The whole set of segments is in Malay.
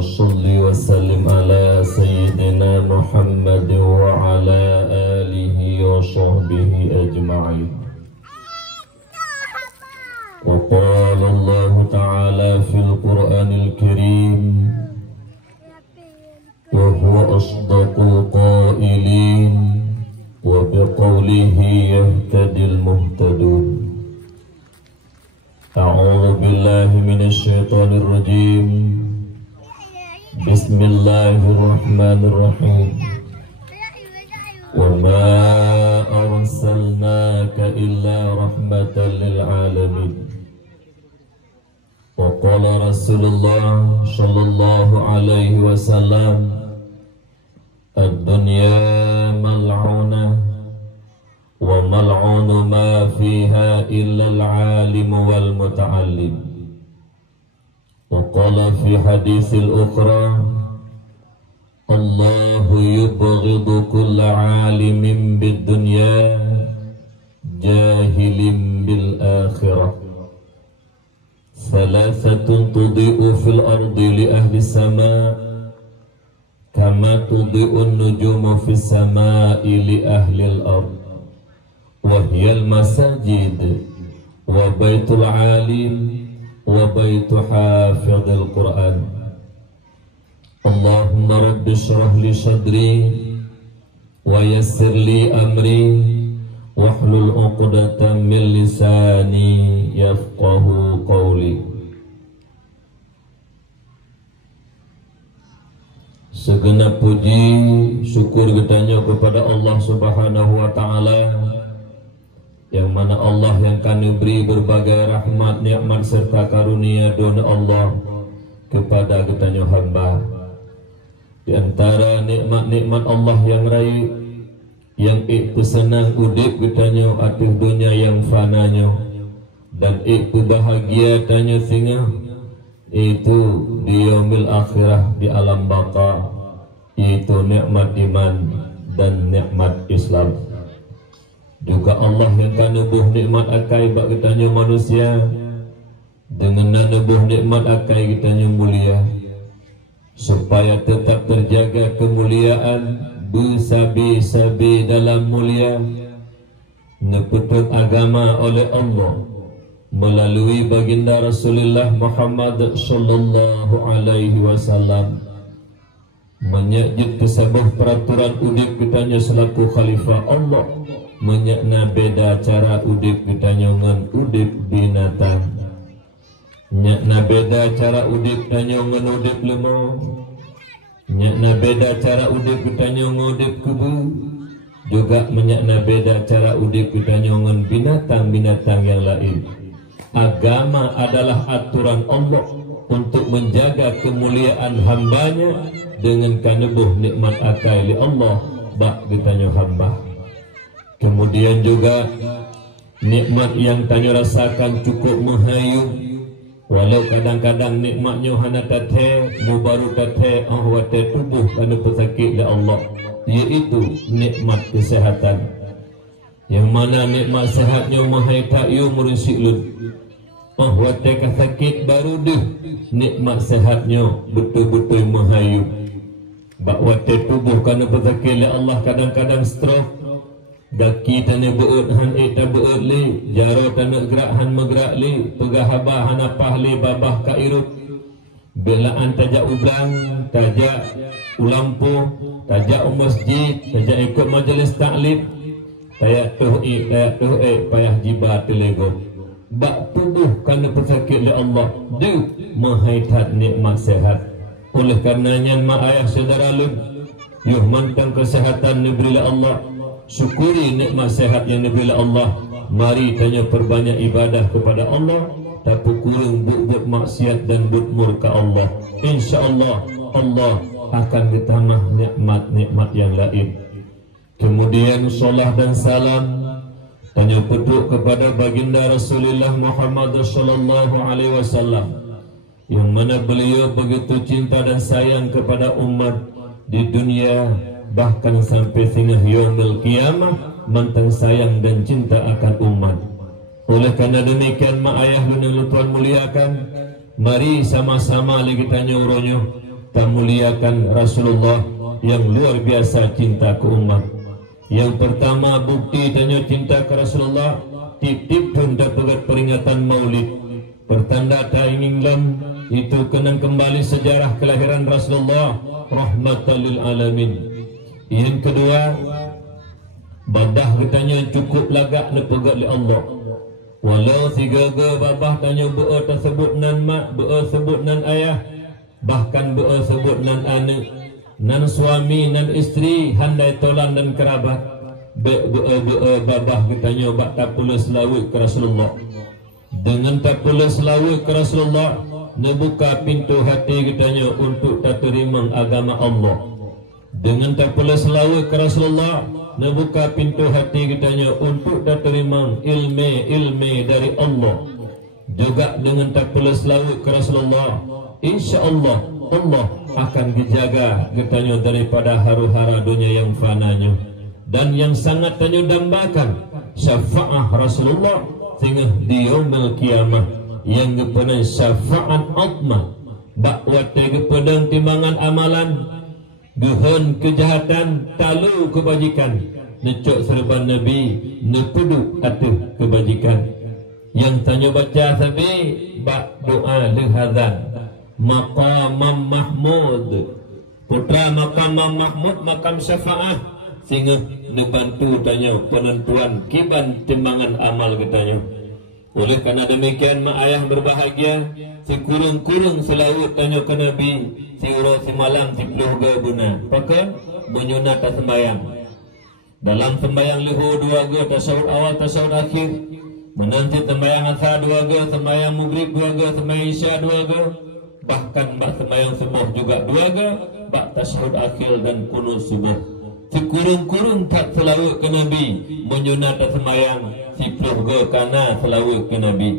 صل وسلم على سيدنا محمد وعلى آله وصحبه أجمعين. وقال الله تعالى في القرآن الكريم وهو أصدق القائلين وبقوله يهتدي المهتدون. أعوذ بالله من الشيطان الرجيم. بسم الله الرحمن الرحيم. وما أرسلناك إلا رحمة للعالمين. وقال رسول الله صلى الله عليه وسلم الدنيا ملعونة وملعون ما فيها إلا العالم والمتعلم. وقال في حديث الأخرى الله يبغض كل عالم بالدنيا جاهل بالآخرة. ثلاثة تضيء في الأرض لأهل السماء كما تضيء النجوم في السماء لأهل الأرض، وهي المساجد وبيت العالم وبيت حافظ القرآن. اللهم رب اشرح لي صدري ويسر لي أمري واحلل عقدة من لساني يفقه قولي. Segenap puji syukur kita kepada Allah Subhanahu wa taala, yang mana Allah yang kami beri berbagai rahmat, nikmat serta karunia don Allah kepada kita hamba. Di antara nikmat-nikmat Allah yang raih, yang senang udip kita atas dunia yang fananya, dan bahagia tanya singa itu di yaumil akhirah di alam baka, yaitu nikmat iman dan nikmat Islam. Juga Allah yang kanubuh nikmat akai bak kitanya manusia, dengan nanubuh nikmat akai kitanya mulia, supaya tetap terjaga kemuliaan bersabi-sabi dalam mulia, neputut agama oleh Allah melalui baginda Rasulullah Muhammad sallallahu alaihi wasallam, menyajid kesabuh peraturan udip kitanya selaku khalifah Allah, menyakna beda cara udip kitanya ngan udip binatang, nyakna beda cara udip kitanya ngan udip lemah, nyakna beda cara udip kitanya ngan udip kubu, juga menyakna beda cara udip kitanya ngan binatang-binatang yang lain. Agama adalah aturan Allah untuk menjaga kemuliaan hambanya dengan kanubuh nikmat akai li Allah bak ditanya hamba. Kemudian juga nikmat yang tanya rasakan cukup menghayung, walau kadang-kadang nikmatnya hana tathe mubaru tathe ahwate tubuh kana pesakit li Allah, yaitu nikmat kesehatan, yang mana nikmat sehatnya mahai ta'yu merisik lud. Wate sakit baru deh nikmat sehatnya betul-betul mahayu. Bak wate tubuh kana pesakit li Allah kadang-kadang stroke, daki tane beut han eta beut li, jaro tane gerak han megrak li, pegahaba han apah li babah ka irut, belaan tajak ublang, tajak ulampu, tajak masjid, tajak ikut majelis taklim, tayak tuh payah jibat telego. Bak tubuh karena pesakit oleh Allah dia menghaitat nikmat sehat. Oleh karenanya mak ayah saudara lum, yuh mantang kesehatan diberi Allah, syukuri nikmat sehat yang diberi Allah. Mari tanya perbanyak ibadah kepada Allah, tapi kurang buat maksiat dan buat murka Allah. InsyaAllah Allah akan ditambah nikmat-nikmat yang lain. Kemudian salat dan salam tanya peduk kepada baginda Rasulullah Muhammad sallallahu alaihi wasallam, yang mana beliau begitu cinta dan sayang kepada umat di dunia, bahkan sampai singgah yaumil qiyamah mantang sayang dan cinta akan umat. Oleh karena demikian mak ayah dan tuan muliakan, mari sama-sama lagi tanya uronyo muliakan Rasulullah yang luar biasa cinta ke umat. Yang pertama bukti tanya cinta ke Rasulullah, tip-tip hendak pegat peringatan Maulid. Pertanda tak ingin itu kenang kembali sejarah kelahiran Rasulullah rahmatan lil alamin. Yang kedua, badah katanya cukup lagak le pegat li Allah. Walau sigaga babah tanya be'a tersebut nan mak, be'a sebut nan ayah, bahkan be'a sebut nan anak, nan suami, nan isteri, handai tolan dan kerabat. Be'a babah katanya bak tak pula selawik ke Rasulullah. Dengan tak pula selawik ke Rasulullah, nebuka pintu hati katanya untuk tak terima agama Allah. Dengan tak pula selawik ke Rasulullah, nebuka pintu hati katanya untuk tak terima ilmu dari Allah. Juga dengan tak pula selawik ke Rasulullah, insya-Allah Allah akan dijaga katanya daripada haru-hara dunia yang fananya. Dan yang sangat tanya dambakan syafaat Rasulullah sehingga di yaumil kiamah yang kepada syafaat utmah bakwat kepada timbangan amalan gehon kejahatan talu kebajikan necok serban Nabi nepeduk atuh kebajikan. Yang tanya baca sabi bak doa lihadzan maqamam mahmud, putra maqamam mahmud, makam syafaat, sehingga dibantu tanya penentuan kiban timbangan amal katanya. Oleh karena demikian mak ayah berbahagia, si kurung-kurung selawat tanya ke Nabi, si uro si malam si peluh guna pakai menyunat sembayang. Dalam sembayang lihu dua ga, tasawuf awal tasawuf akhir, menanti sembayang asar dua ga, sembayang maghrib dua ga, sembayang isya dua ga, bahkan bak sembayang subuh juga dua ga, bak tasawuf akhir dan kunut subuh. Si kurung-kurung tak selawat ke Nabi, menyunat sembayang, si peluh ga kana selawat ke Nabi.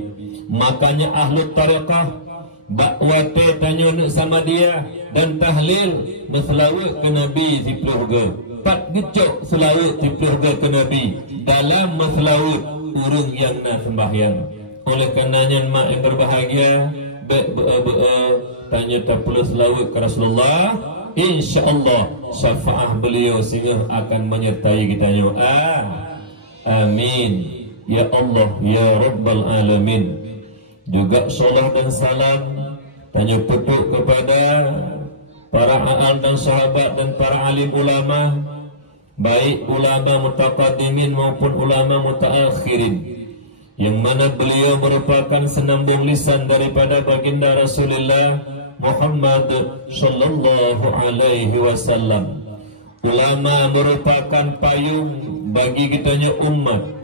Makanya ahlu tariqah bakwate tanya nak sama dia dan tahlil berselawat ke Nabi si peluh ga. Pat gecok selawat si peluh ga ke Nabi dalam meselawat urung yang nak sembahyang. Oleh karenanya mak yang berbahagia, tanya tak perlu selawat ke Rasulullah, insya-Allah syafaat beliau sehingga akan menyertai kita. Amin ya Allah ya Rabbal Alamin. Juga salat dan salam tanya petuk kepada para aal dan sahabat dan para alim ulama, baik ulama mutaqaddimin maupun ulama mutaakhirin, yang mana beliau merupakan senambung lisan daripada baginda Rasulullah Muhammad sallallahu alaihi wasallam. Ulama merupakan payung bagi kitanya umat.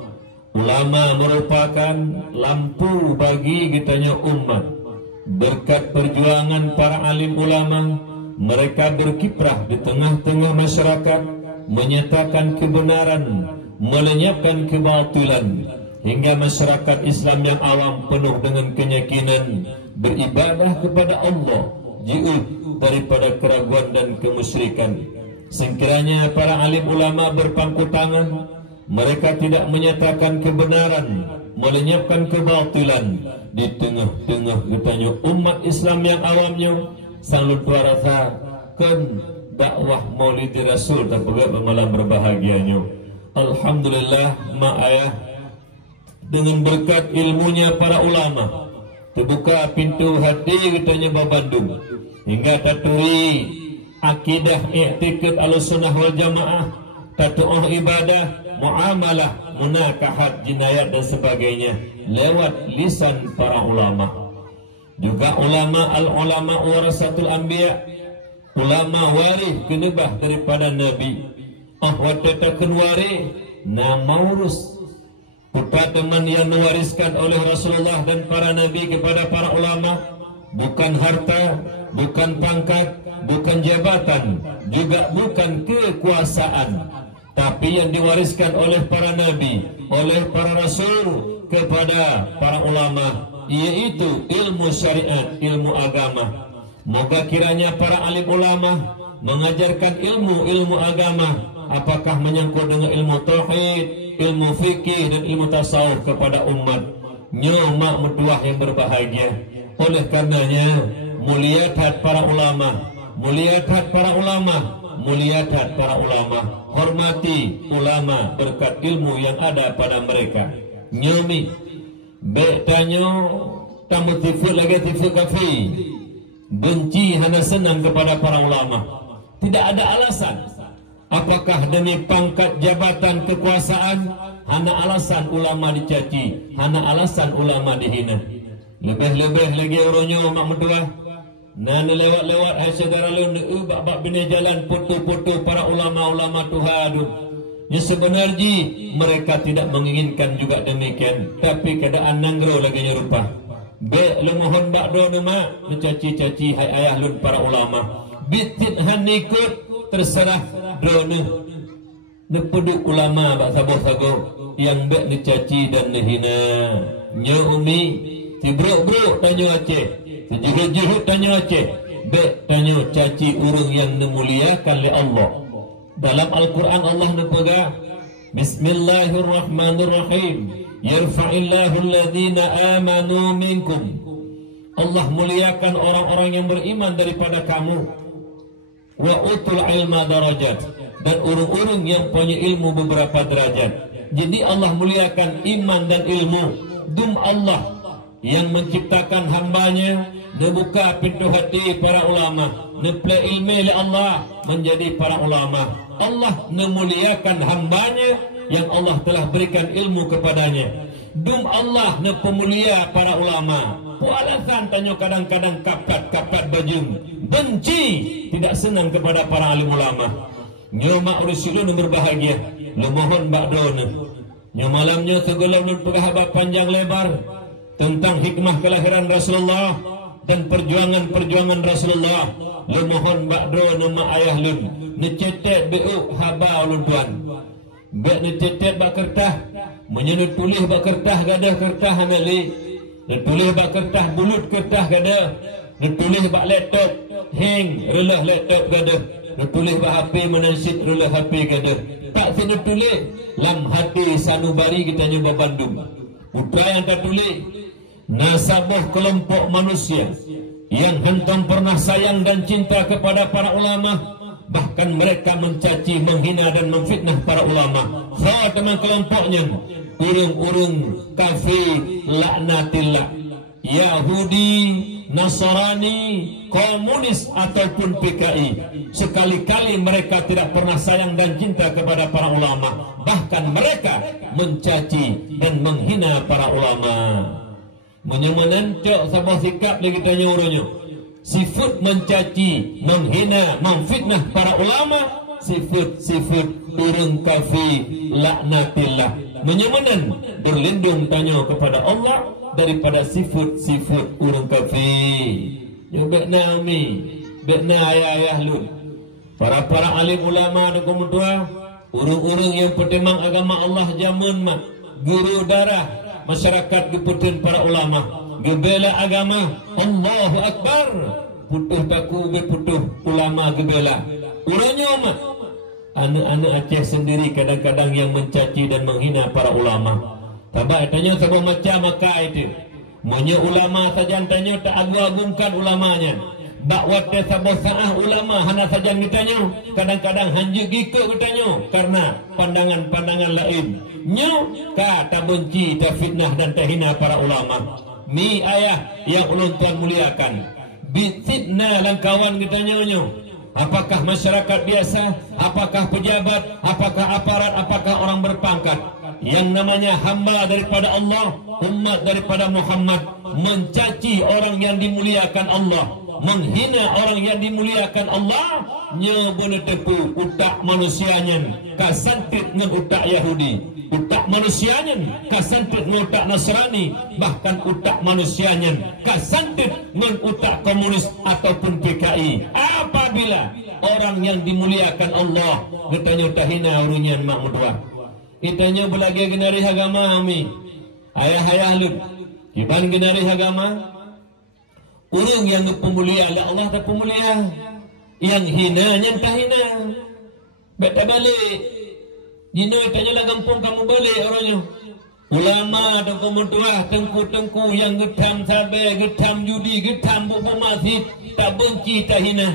Ulama merupakan lampu bagi kitanya umat. Berkat perjuangan para alim ulama, mereka berkiprah di tengah-tengah masyarakat, menyatakan kebenaran, melenyapkan kebatilan, hingga masyarakat Islam yang awam penuh dengan keyakinan beribadah kepada Allah, jauh daripada keraguan dan kemusyrikan. Sekiranya para alim ulama berpangku tangan, mereka tidak menyatakan kebenaran, melenyapkan kebatilan di tengah-tengah getanya umat Islam yang awamnya, selalu rasakan dakwah Maulid Rasul dan juga malam berbahagianya. Alhamdulillah mak ayah, dengan berkat ilmunya para ulama terbuka pintu hati kitanya Bandung, hingga taturi akidah i'tiqad al-sunnah wal jamaah, tatu'ah ibadah, muamalah, munakahat, jinayat dan sebagainya lewat lisan para ulama. Juga ulama al-ulama warasatul anbiya, ulama waris kenebah daripada Nabi. Watatakan waris nama urus putra teman yang mewariskan oleh Rasulullah dan para Nabi kepada para ulama, bukan harta, bukan pangkat, bukan jabatan, juga bukan kekuasaan, tapi yang diwariskan oleh para Nabi, oleh para Rasul kepada para ulama, yaitu ilmu syariat, ilmu agama. Moga kiranya para alim ulama mengajarkan ilmu agama, apakah menyangkut dengan ilmu tauhid, ilmu fikih dan ilmu tasawuf kepada umat. Nyomak mertuah yang berbahagia. Oleh karenanya mulia para ulama muliakan para ulama, muliakan para ulama, hormati ulama berkat ilmu yang ada pada mereka. Nyomi betanyo tamu tifu lagi tifu kafi, benci hana senang kepada para ulama. Tidak ada alasan. Apakah demi pangkat jabatan kekuasaan, hana alasan ulama dicaci, hana alasan ulama dihina. Lebih-lebih lagi orangnya mak mentua. Nah lewat-lewat saudara lu bab bini jalan foto-foto para ulama-ulama Tuhan. Ya sebenarnya mereka tidak menginginkan juga demikian, tapi keadaan nanggro lagi nyerupa. Be lu mohon bak do nama mencaci-caci hai ayah lun para ulama. Bitit han ikut terserah do ne peduk ulama bak sago-sago yang be dicaci dan dihina. Nya umi si bro tanya Aceh, sejujur tanya Aceh, be tanya caci urung yang dimuliakan oleh Allah. Dalam Al-Quran Allah nepega Bismillahirrahmanirrahim, yarfa'illahu alladhina amanu minkum. Allah muliakan orang-orang yang beriman daripada kamu. Wa utul ilma darajat, dan urung-urung yang punya ilmu beberapa derajat. Jadi Allah muliakan iman dan ilmu. Dum Allah yang menciptakan hambanya, membuka pintu hati para ulama, neple ilmu oleh Allah menjadi para ulama. Allah memuliakan hambanya yang Allah telah berikan ilmu kepadanya. Dum Allah pemulia para ulama. Alasan tanya kadang-kadang kapat bajung, benci, tidak senang kepada para alim ulama. Nyoma urusilun berbahagia, lu mohon bakdona. Nyomalamnya segala nun pegahabat panjang lebar tentang hikmah kelahiran Rasulullah dan perjuangan Rasulullah. Lu mohon bakdona nama ayah lun necetet beu haba ulun tuan. Bek necetet bak kertah, menyenut tulis bak kertah gadah kertah hanali. Tulis bak kertah bulut kertah gadah. Tulis bak laptop hang relah laptop gadah. Tulis bak HP menansit relah HP gadah. Tak sini tulis lam hati sanubari kita nyoba Bandung. Putra yang tak tulis nasabah kelompok manusia yang hentam pernah sayang dan cinta kepada para ulama, bahkan mereka mencaci, menghina dan memfitnah para ulama. Sawa teman kelompoknya urung-urung kafir laknatillah, Yahudi, Nasrani, komunis ataupun PKI. Sekali-kali mereka tidak pernah sayang dan cinta kepada para ulama, bahkan mereka mencaci dan menghina para ulama. Menyemenancok sebuah sikap lagi tanya orangnya. Sifat mencaci, menghina, memfitnah para ulama, sifat urung kafir laknatillah. Menyemenan berlindung tanya kepada Allah daripada sifat urung kafir. Ya bekna umi, bekna ayah-ayah lu, para alim ulama dan kemudian urung-urung yang pertimang agama Allah jamun mak guru darah masyarakat geputun para ulama gebela agama. Allahu Akbar, putuh taku beputuh ulama gebela urangnya mak. Anak-anak Aceh sendiri kadang-kadang yang mencaci dan menghina para ulama. Tabak tanya sebuah macam maka itu monya ulama saja tanya tak agung-agungkan ulamanya. Bakwat sebuah saah ulama hana saja ditanya, kadang-kadang hanjuk giko ditanya karena pandangan-pandangan lain. Nyo ka tak benci, tak fitnah dan tak hina para ulama. Mi ayah yang ulun tuan muliakan, bititna lang kawan ditanya nyo. Apakah masyarakat biasa, apakah pejabat, apakah aparat, apakah orang berpangkat, yang namanya hamba daripada Allah, umat daripada Muhammad, mencaci orang yang dimuliakan Allah, menghina orang yang dimuliakan Allah, nya boleh tepu utak manusianya kasantit dengan utak Yahudi, utak manusianya kasantit dengan utak Nasrani, bahkan utak manusianya kasantit dengan utak komunis ataupun PKI. Apabila orang yang dimuliakan Allah katanya tahina urunyan mak mudwa, kitanya belagi genari agama kami ayah-ayah lu kiban genari agama urung yang pemulia oleh Allah tak pemulia, yang hina yang tak hina. Beta balik jino tanya lah gampung kamu balik orangnya ulama dan kemudian tengku-tengku yang getam sabe, getam judi, getam buku masjid, tak benci tak hina.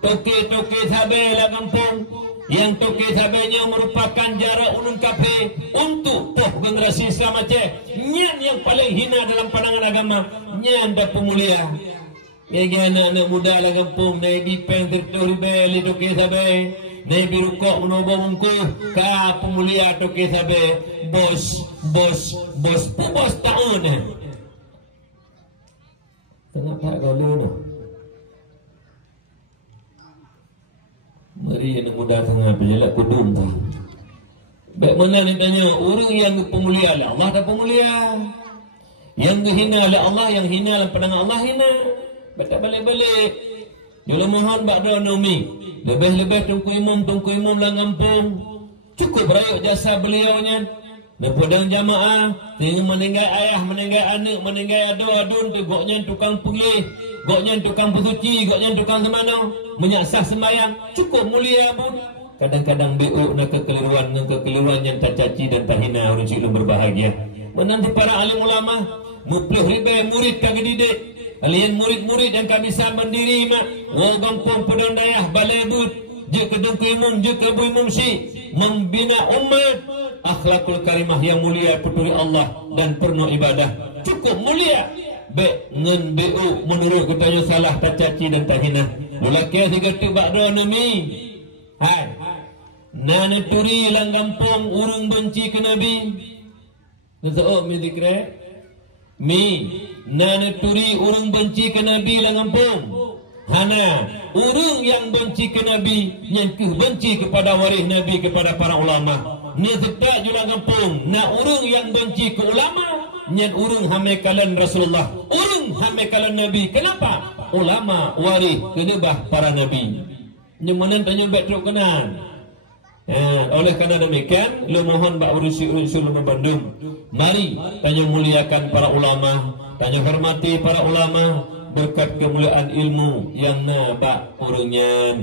toke sabai lah kampung. Yang toke sabainya merupakan jarak ulun kafe untuk toh generasi Islam Aceh. Nyan yang paling hina dalam pandangan agama, nyan dah pemulia. Ya anak-anak muda lah kampung, naik bipeng tertulis beli toke sabai, naik birukok menobong mungkuh, ka pemulia toke sabai, bos tahun eh. Kenapa kau lu? Mari anak muda tengah berjalan kudum tak. Baik mana ni tanya, orang yang pemulia lah Allah dah pemulia. Yang hina lah Allah, yang hina lah pandangan Allah hina. Batak balik-balik. Jula mohon bakda nomi. Lebih-lebih tungku imam lah ngampung. Cukup rayuk jasa beliaunya. Nepodang jamaah, tengok meninggal ayah, meninggal anak, meninggal adu-adun, goknya tukang pulih, goknya tukang bersuci, goknya tukang semana, menyaksah sembahyang, cukup mulia pun. Kadang-kadang BO nak kekeliruan yang tak caci dan tak hina orang cilum berbahagia. Menanti para alim ulama, mupluh ribai murid kagak didik. Kalian murid-murid yang kami saban diri mak, gampung pedang dayah balai but, je kedengku imum, je kebu imum si, membina umat. Akhlakul karimah yang mulia peturi Allah dan penuh ibadah cukup mulia. Baik ngen BU menurut katanya salah tak caci dan tak hina. Lelaki tiga tu bakdo nami. Hai. Nana turi lang kampung urung benci ke Nabi. Nasao mi dikre? Mi nana turi urung benci ke Nabi lang kampung. Hana urung yang benci ke Nabi, yang benci kepada waris Nabi, kepada para ulama. Ni sedap julang kampung. Na urung yang benci ke ulama, nyen urung hamekalan Rasulullah, urung hamekalan Nabi. Kenapa? Ulama waris kedebah para Nabi. Nyemenan tanya baik teruk kenan. Oleh kerana demikian, lu mohon bak urusi-urusi lu Bandung. Mari tanya muliakan para ulama, tanya hormati para ulama berkat kemuliaan ilmu yang bak urungnya.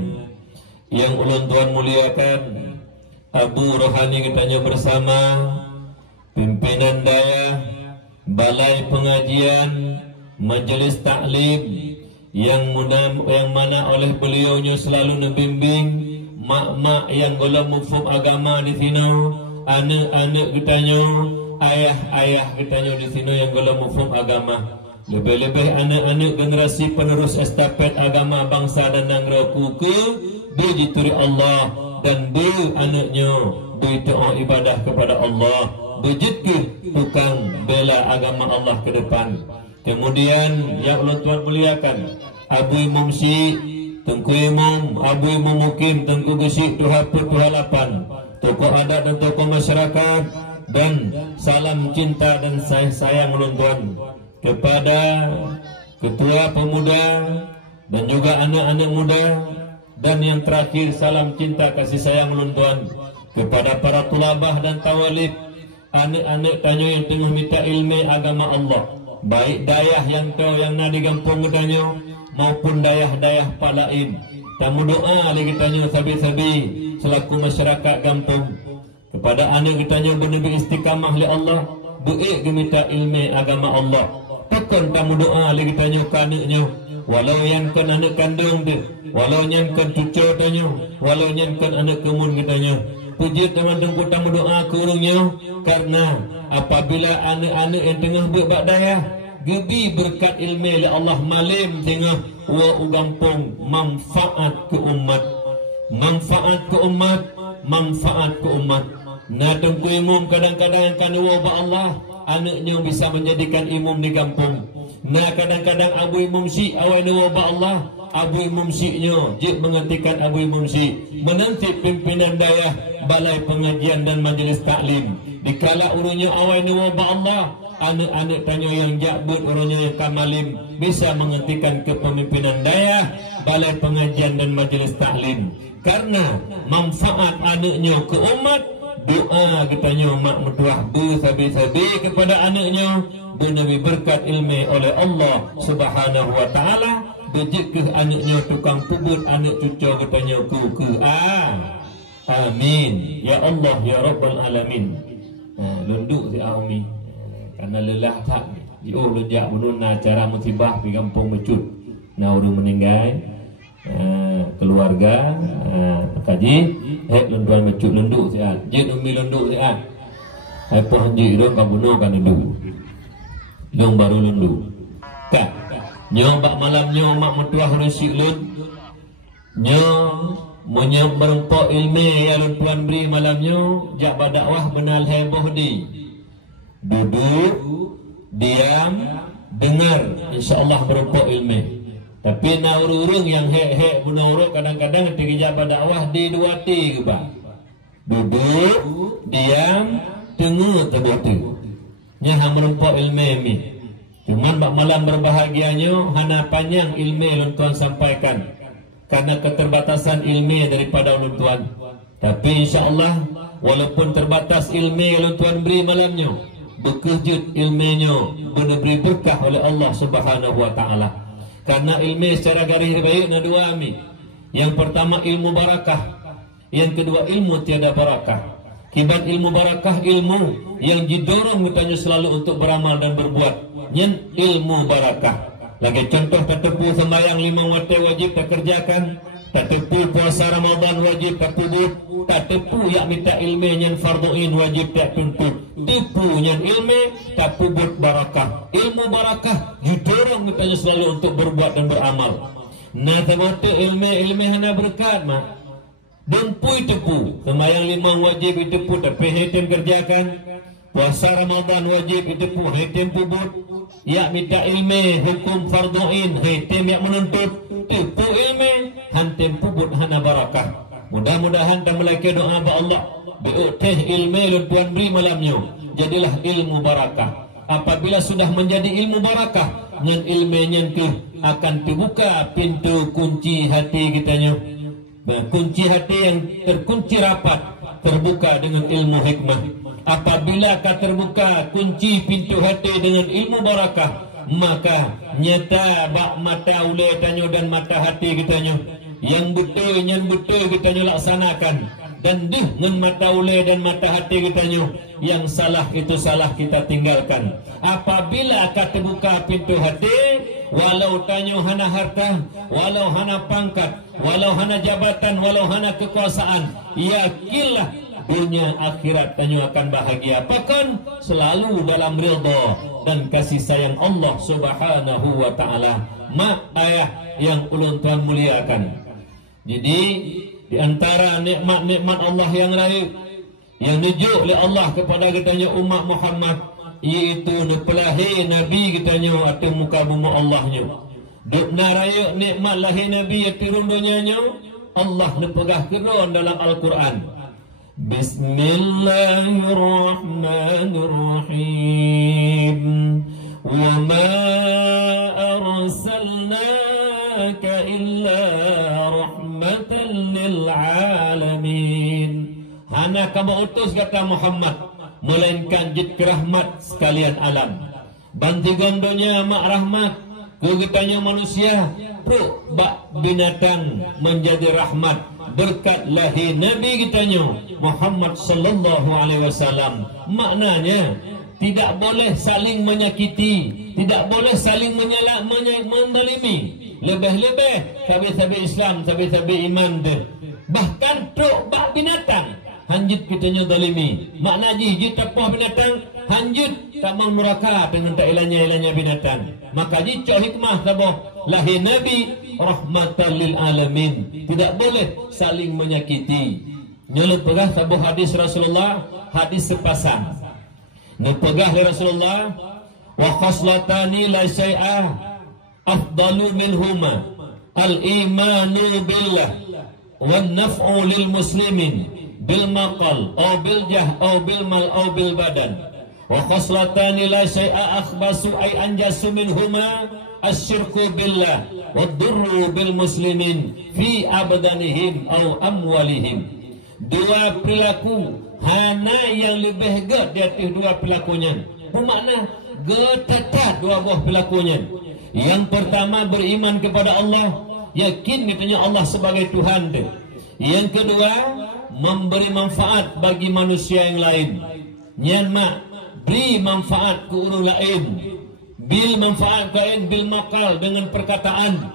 Yang ulun tuan muliakan Abu Rohani kitanya bersama pimpinan daya balai pengajian majelis taklim yang mana oleh beliaunya selalu membimbing mak-mak yang golong mufhum agama di sini, anak-anak kitanya, ayah-ayah kitanya di sini yang golong mufhum agama. Lebih-lebih anak-anak generasi penerus estafet agama bangsa dan nangraku ke bejituri Allah dan anaknya berdoa ibadah kepada Allah, berjikir tukang bela agama Allah ke depan. Kemudian yang Allah Tuhan muliakan Abu Imam Si, Tengku Imam, Abu Imam Mukim, Tengku Gesik, Tuhan Pertuhalapan, tokoh adat dan tokoh masyarakat, dan salam cinta dan sayang Allah Tuhan kepada ketua pemuda dan juga anak-anak muda. Dan yang terakhir salam cinta kasih sayang luntuan kepada para tulabah dan tawalib, anak-anak tanya yang tengah minta ilmu agama Allah, baik dayah yang tahu yang nak digampung tanya maupun dayah-dayah palain. Tamu doa lagi tanya sabi-sabi selaku masyarakat kampung kepada anak kitanya bernabi istiqamah li Allah, baik minta ilmu agama Allah. Takkan tamu doa lagi tanya kanaknya, walau yang kan anak kandung dia, walau yang kan cucu tanya, walau yang kan anak kemun katanya. Puji teman tengku tamu doa ke urungnya, karena apabila anak-anak yang tengah buat daya gebi berkat ilmu oleh Allah malim tengah wa ugampung manfaat ke umat, manfaat ke umat, manfaat ke umat. Nah tengku imam kadang-kadang kan wa Allah anaknya bisa menjadikan imam di kampung. Nah kadang-kadang Abu Imam Si awal wabak Allah, Abu Imam Si-nya jik menghentikan Abu Imam Si menanti pimpinan daya balai pengajian dan majlis taklim. Dikala urunnya awal wabak Allah, anak-anak tanya yang jakbut urunnya yang kamalim bisa menghentikan kepemimpinan daya balai pengajian dan majlis taklim. Karena manfaat anaknya ke umat, doa kitanya mak mertuah bersabi-sabi kepada anaknya, bernabi berkat ilmu oleh Allah Subhanahu wa taala, berjikah anaknya tukang pubut anak cucu katanya ku amin ya Allah ya Rabbal alamin. Lunduk si Aumi karena lelah tak dio lejak menuna cara musibah di kampung Mecut. Nah urung meninggal keluarga kaji lenduan becuk lenduk siat jin umi lenduk siat apa haji itu kabuno kan lenduk yang baru lenduk kak nyobak malam nyomak metuah rusik lun menyok berempok ilmi ya lun tuan beri malamnya jak dakwah benal heboh di duduk diam dengar insyaallah berempok ilmi. Tapi naururung yang hek bunauruk kadang-kadang ketika jabat dakwah di dua tiga duduk diam tengah terbotu nyah merempok ilmu mi cuman bak malam berbahagianya hana panjang ilmu luntuan sampaikan karena keterbatasan ilmu daripada luntuan. Tapi insyaallah walaupun terbatas ilmu luntuan beri malamnya berkejut ilmunya beri berkah oleh Allah Subhanahu wa taala. Karena ilmu secara garis baik na dua mi. Yang pertama ilmu barakah, yang kedua ilmu tiada barakah. Kibat ilmu barakah ilmu yang didorong katanya selalu untuk beramal dan berbuat. Nyen ilmu barakah. Lagi contoh tetepu sembahyang 5 waktu wajib tak kerjakan, tetepu puasa Ramadan wajib tak kubur, tetepu yak minta ilmu nyen fardhuin wajib tak tuntut. Tipu nyen ilmu tak kubur barakah. Ilmu barakah didorong katanya selalu untuk berbuat dan beramal. Nah ternyata ilmu hana berkat mah. Dempui tepu sembahyang 5 wajib itu pun tapi hitam kerjakan. Puasa Ramadan wajib itu pun hitam kubur. Ya minta ilmu hukum fardhuin hitam yang menuntut. Tipu ilmu hantem kubur hana barakah. Mudah-mudahan dan melaki doa ba Allah beuteh ilmu tuan beri malamnya jadilah ilmu barakah. Apabila sudah menjadi ilmu barakah dengan ilmunya itu akan terbuka pintu kunci hati kitanya. Kunci hati yang terkunci rapat terbuka dengan ilmu hikmah. Apabila akan terbuka kunci pintu hati dengan ilmu barakah, maka nyata bak mata ulai tanyo dan mata hati kitanya yang betul kitanya laksanakan, dan dengan mata ulai dan mata hati kitanya yang salah itu salah kita tinggalkan. Apabila akan terbuka pintu hati, walau tanyo hana harta, walau hana pangkat, walau hana jabatan, walau hana kekuasaan, yakinlah dunia akhirat tanyo akan bahagia. Bahkan selalu dalam ridha dan kasih sayang Allah Subhanahu wa taala. Mak ayah yang ulun tuan muliakan. Jadi di antara nikmat-nikmat Allah yang lain yang dijuk oleh Allah kepada kitanya umat Muhammad, iaitu dipelahi Nabi kitanya atau muka bumi Allahnya. Duk naraya nikmat lahir Nabi yang turun dunianya, Allah nepegah kedon dalam Al-Quran. Bismillahirrahmanirrahim. Wa ma arsalnaka illa rahmatan lil alamin. Hana kamu utus kata Muhammad melainkan jid rahmat sekalian alam. Banti gondonya mak rahmat kegitanya manusia pro bak binatang menjadi rahmat berkat lahir Nabi kitanya Muhammad sallallahu alaihi wasallam. Maknanya tidak boleh saling menyakiti, tidak boleh saling mendalimi. Lebih-lebih sahabat-sahabat Islam, sahabat-sahabat iman deh. Bahkan truk bak binatang hanjit kitanya dalimi. Makna jijit tapuh binatang hanjit tak memuraka dengan tak ilanya binatang. Maka jicok hikmah sabah lahir Nabi rahmatan lil alamin. Tidak boleh saling menyakiti. Nyolut pegah sabah hadis Rasulullah, hadis sepasang. Nepegah li Rasulullah wa khaslatani la syai'a afdalu minhuma al-imanu billah wan naf'u lil muslimin bil maqal aw bil jah aw bil mal aw bil badan. Wa khaslatani la syai'a akhbasu ay anjasu minhuma asyirku billah wad durru bil muslimin fi abdanihim aw amwalihim. Dua perilaku hana yang lebih gede di atas dua perilakunya. Bermakna getetat dua buah perilakunya. Yang pertama beriman kepada Allah, yakin katanya Allah sebagai Tuhan dia. Yang kedua memberi manfaat bagi manusia yang lain. Nyan mak beri manfaat ke orang lain. Bil manfaat kain bil makal dengan perkataan.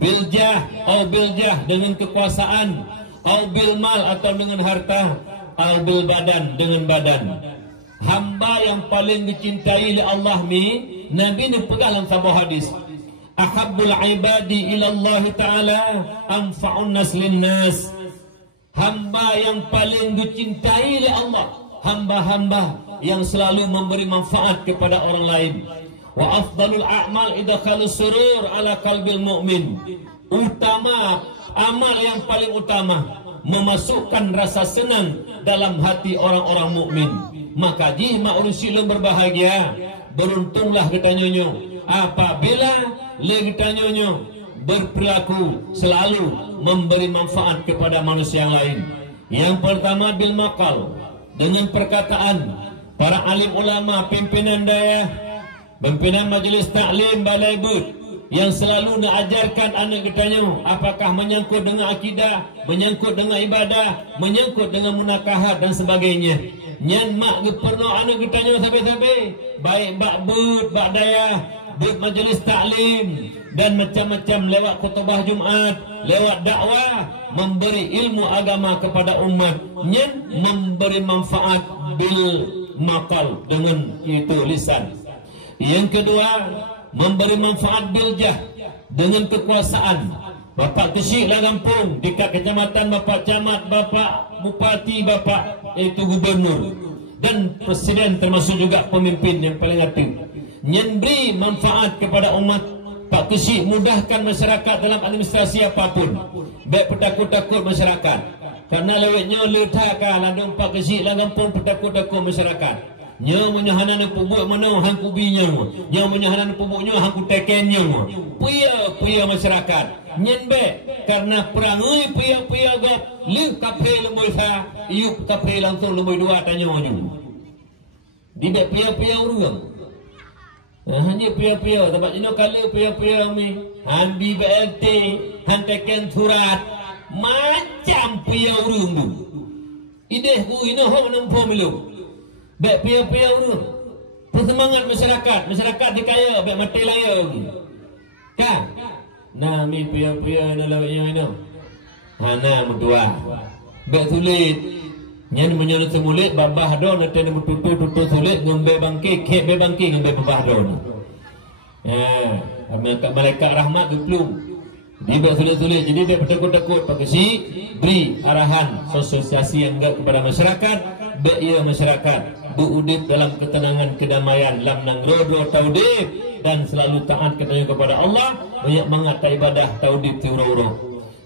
biljah atau biljah dengan kekuasaan, atau bilmal atau dengan harta, atau bil badan dengan badan. Hamba yang paling dicintai oleh Allah ni, Nabi ni pegang dalam sebuah hadis, ahabbul ibadi ila Allah Ta'ala anfa'un nas linnas. Hamba yang paling dicintai oleh Allah, hamba-hamba yang selalu memberi manfaat kepada orang lain. Wa afdalul a'mal idkhalus surur ala qalbil mu'min. Utama, amal yang paling utama memasukkan rasa senang dalam hati orang-orang mukmin. Maka jihma urusilum berbahagia, beruntunglah kita nyonyo apabila le kita nyonyo berperilaku selalu memberi manfaat kepada manusia yang lain. Yang pertama bil maqal, dengan perkataan para alim ulama, pimpinan daya, pimpinan majlis taklim balai bud yang selalu nak ajarkan anak kitanya, apakah menyangkut dengan akidah, menyangkut dengan ibadah, menyangkut dengan munakahat dan sebagainya. Nyan mak perlu anak kitanya sampai-sampai baik bak bud, bak daya, bud majlis taklim dan macam-macam lewat khutbah Jumaat, lewat dakwah, memberi ilmu agama kepada umat. Nyan memberi manfaat bil maqal, dengan itu lisan. Yang kedua, memberi manfaat biljah, dengan kekuasaan. Bapak kecil lah kampung, dekat kecamatan, bapak camat, bapak bupati, bapak itu gubernur dan presiden, termasuk juga pemimpin yang paling aktif. Memberi manfaat kepada umat. Pak kecil mudahkan masyarakat dalam administrasi apapun, baik petakut-takut masyarakat. Karena lewatnya letakkan ada Pak kecil lah kampung petakut-takut masyarakat. Nya menyahanan pubuk mana hang kubinya, nya menyahanan pubuknya hang kutekennya. Puya masyarakat. Nyen be karena perangai puya gop le kape lemoi sa, iup kape langsung lemoi dua tanya nyu. Di be puya urang. Hanya puya tempat ino kala puya mi. Han bi BLT, han teken surat macam puya urang tu. Ideh ku ino ho nampo milu. Baik pia-pia urut persemangat masyarakat dikaya baik mati laya kan. Nah mi pia-pia nalawanya ini hana mudua baik sulit nyan menyono semulit babah do nate ne tutu sulit ngombe bangki ke be bangki ngombe babah do ya malaikat rahmat duplum di baik sulit jadi baik takut pakisi beri arahan sosialisasi yang enggak kepada masyarakat baik ia masyarakat berudip dalam ketenangan, kedamaian, lam nang rodo taudip, dan selalu taat katanya kepada Allah, banyak mengatai ibadah taudip tiuro-uro.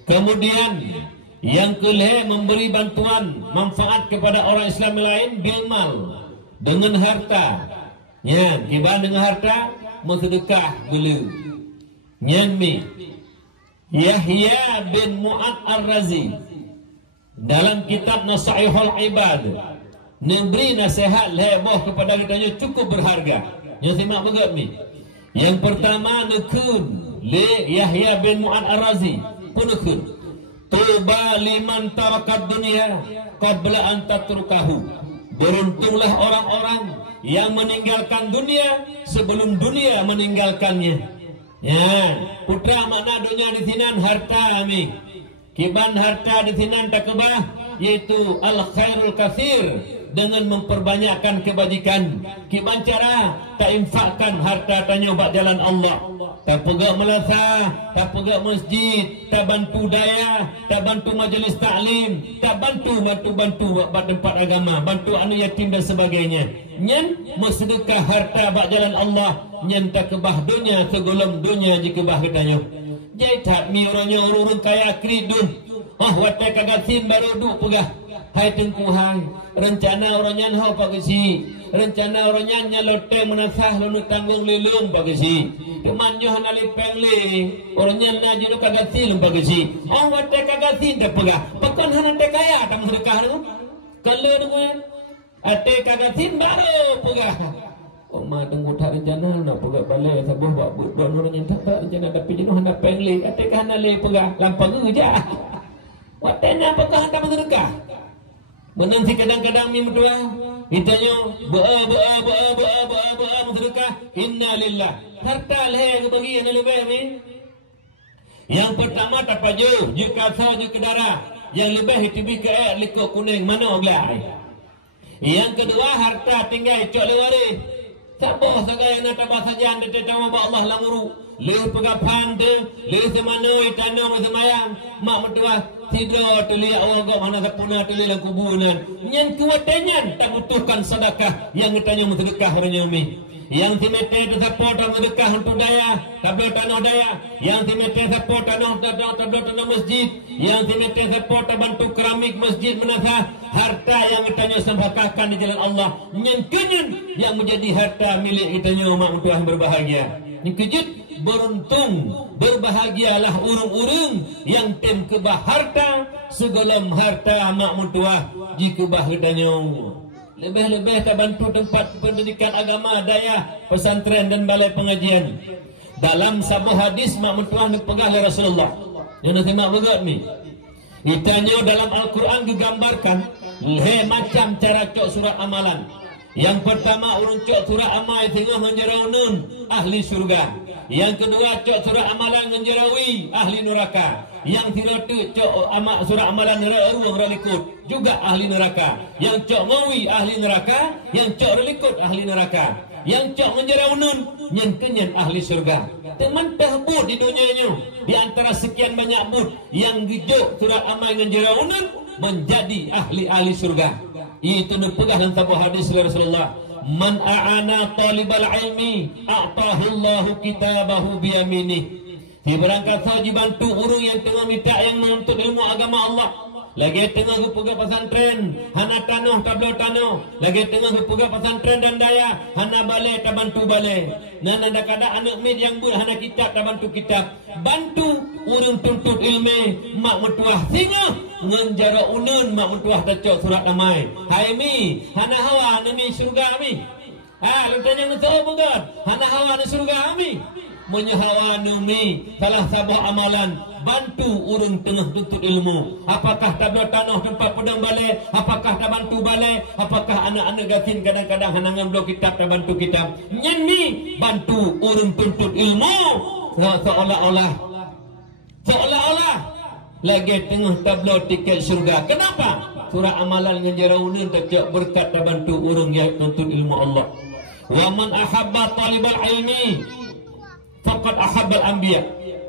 Kemudian yang kelima, memberi bantuan manfaat kepada orang Islam lain bilmal, dengan harta. Ya, kiban dengan harta bersedekah dulu. Nyanmi Yahya bin Mu'ad Ar-Razi dalam kitab Nasaihul Ibad memberi nasihat heboh kepada kita cukup berharga. Yang simak begat ni. Yang pertama nekun le Yahya bin Mu'ad Ar-Razi pun nekun. Tuba liman tarakat dunia qabla an tatrukahu. Beruntunglah orang-orang yang meninggalkan dunia sebelum dunia meninggalkannya. Ya, putra makna dunia di sinan harta mi. Kiban harta di sinan takbah yaitu al khairul katsir, dengan memperbanyakkan kebajikan. Kiban cara tak infakkan harta tanya buat jalan Allah, tak pegak melasa, tak pegak masjid, tak bantu daya, tak bantu majlis taklim, tak bantu buat tempat agama, bantu anak yatim dan sebagainya. Nyen bersedekah harta buat jalan Allah, nyen tak kebah dunia segolong dunia jika bah katanya. Jai tak mi orangnya urun kaya kridun. Watai kagatin baru duk pegah. Hai tengku hai, rencana orangnya hau pakai si, rencana orangnya nyalote menasah lalu tanggung lelung pakai si, temannya hanali pengle, orangnya naju lu kagatin pakai si. Watai kagatin dah pegah, pekan hanate kaya tak sedekah tu, kalau tu kan, ate kagatin baru pegah. Ma tengku tak rencana nak pegah balai sabuh buat don orangnya tak rencana tapi jenuh hendak pengle, ate hanali pegah lampang aja. Watai nak pegah tak sedekah. Menanti kadang-kadang mi berdua ditanya bersedekah inna lillah harta leh ke bagi yang lebih mi Yang pertama tapaju, jika kau je kedara, yang lebih tibi ke liko kuning mana oglai. Yang kedua harta tinggal cok lewari. Saboh sagaya nak tabah saja anda tetama ba Allah languru. Leh pegapan de, leh semanoi tanam semayang. Mak mertua tidur tuli awak mana sapuna tuli dalam kuburan. Nyen kuatanyan tak butuhkan sedekah yang tanya sedekah orangnya mi. Yang timete itu support sedekah untuk daya, tablet tanah daya. Yang timete support tanah masjid. Yang timete support bantu keramik masjid menasah. Harta yang tanya sembahkan di jalan Allah. Nyen kenyen yang menjadi harta milik kitanya mak mertua berbahagia. Yang kejut beruntung berbahagialah urung-urung yang tem kebah harta segelam harta mak mertua jika bahadanya lebih-lebih tak bantu tempat pendidikan agama daya pesantren dan balai pengajian. Dalam sebuah hadis mak mertua dipegang oleh Rasulullah yang nanti mak begat ni ditanya dalam Al-Quran digambarkan macam cara cok surat amalan. Yang pertama urun cok surah amal tengah menjerau nun ahli surga. Yang kedua cok surah amalan menjeraui ahli neraka. Yang tidak tu cok amal surah amalan ruang relikut juga ahli neraka. Yang cok ngawi ahli neraka, yang cok relikut ahli neraka. Yang cok menjerau nun yang kenyan ahli surga. Teman tehbut di dunianya di antara sekian banyak bud yang gijuk surah amal menjerau nun menjadi ahli surga. Itu dipegang dalam sebuah hadis dari Rasulullah. Man a'ana talibal ilmi a'tahu Allahu kitabahu biyaminih. Berangkat sahaja bantu orang yang tengah minta yang menuntut ilmu agama Allah. Lagi tengah berpegang pesantren, hana tanah tablo tanah. Lagi tengah berpegang pesantren dan daya, hana balai tak bantu balai. Dan ada kadang anak mid yang buat hana kitab tak bantu kitab. Bantu urang tuntut ilmu mak mertua singa ngenjara unun mak mertua tacok surat amai. Hai mi, hana hawa nami surga mi. Lu tanya ngeso bukan? Hana hawa ni surga mi. Menyahawa numi salah sebuah amalan bantu urang tengah tuntut ilmu. Apakah tablet tanah tempat pedang balai, apakah tak bantu balai, apakah anak-anak gatin kadang-kadang hanangan blok kitab tak bantu kitab. Nyen mi bantu urang tuntut ilmu seolah-olah lagi tengah tablet tiket surga. Kenapa? Surah amalan ngejaraunin tak berkat tak bantu urang yang tuntut ilmu Allah. Wa man ahabba talibal ilmi faqad ahabbal anbiya.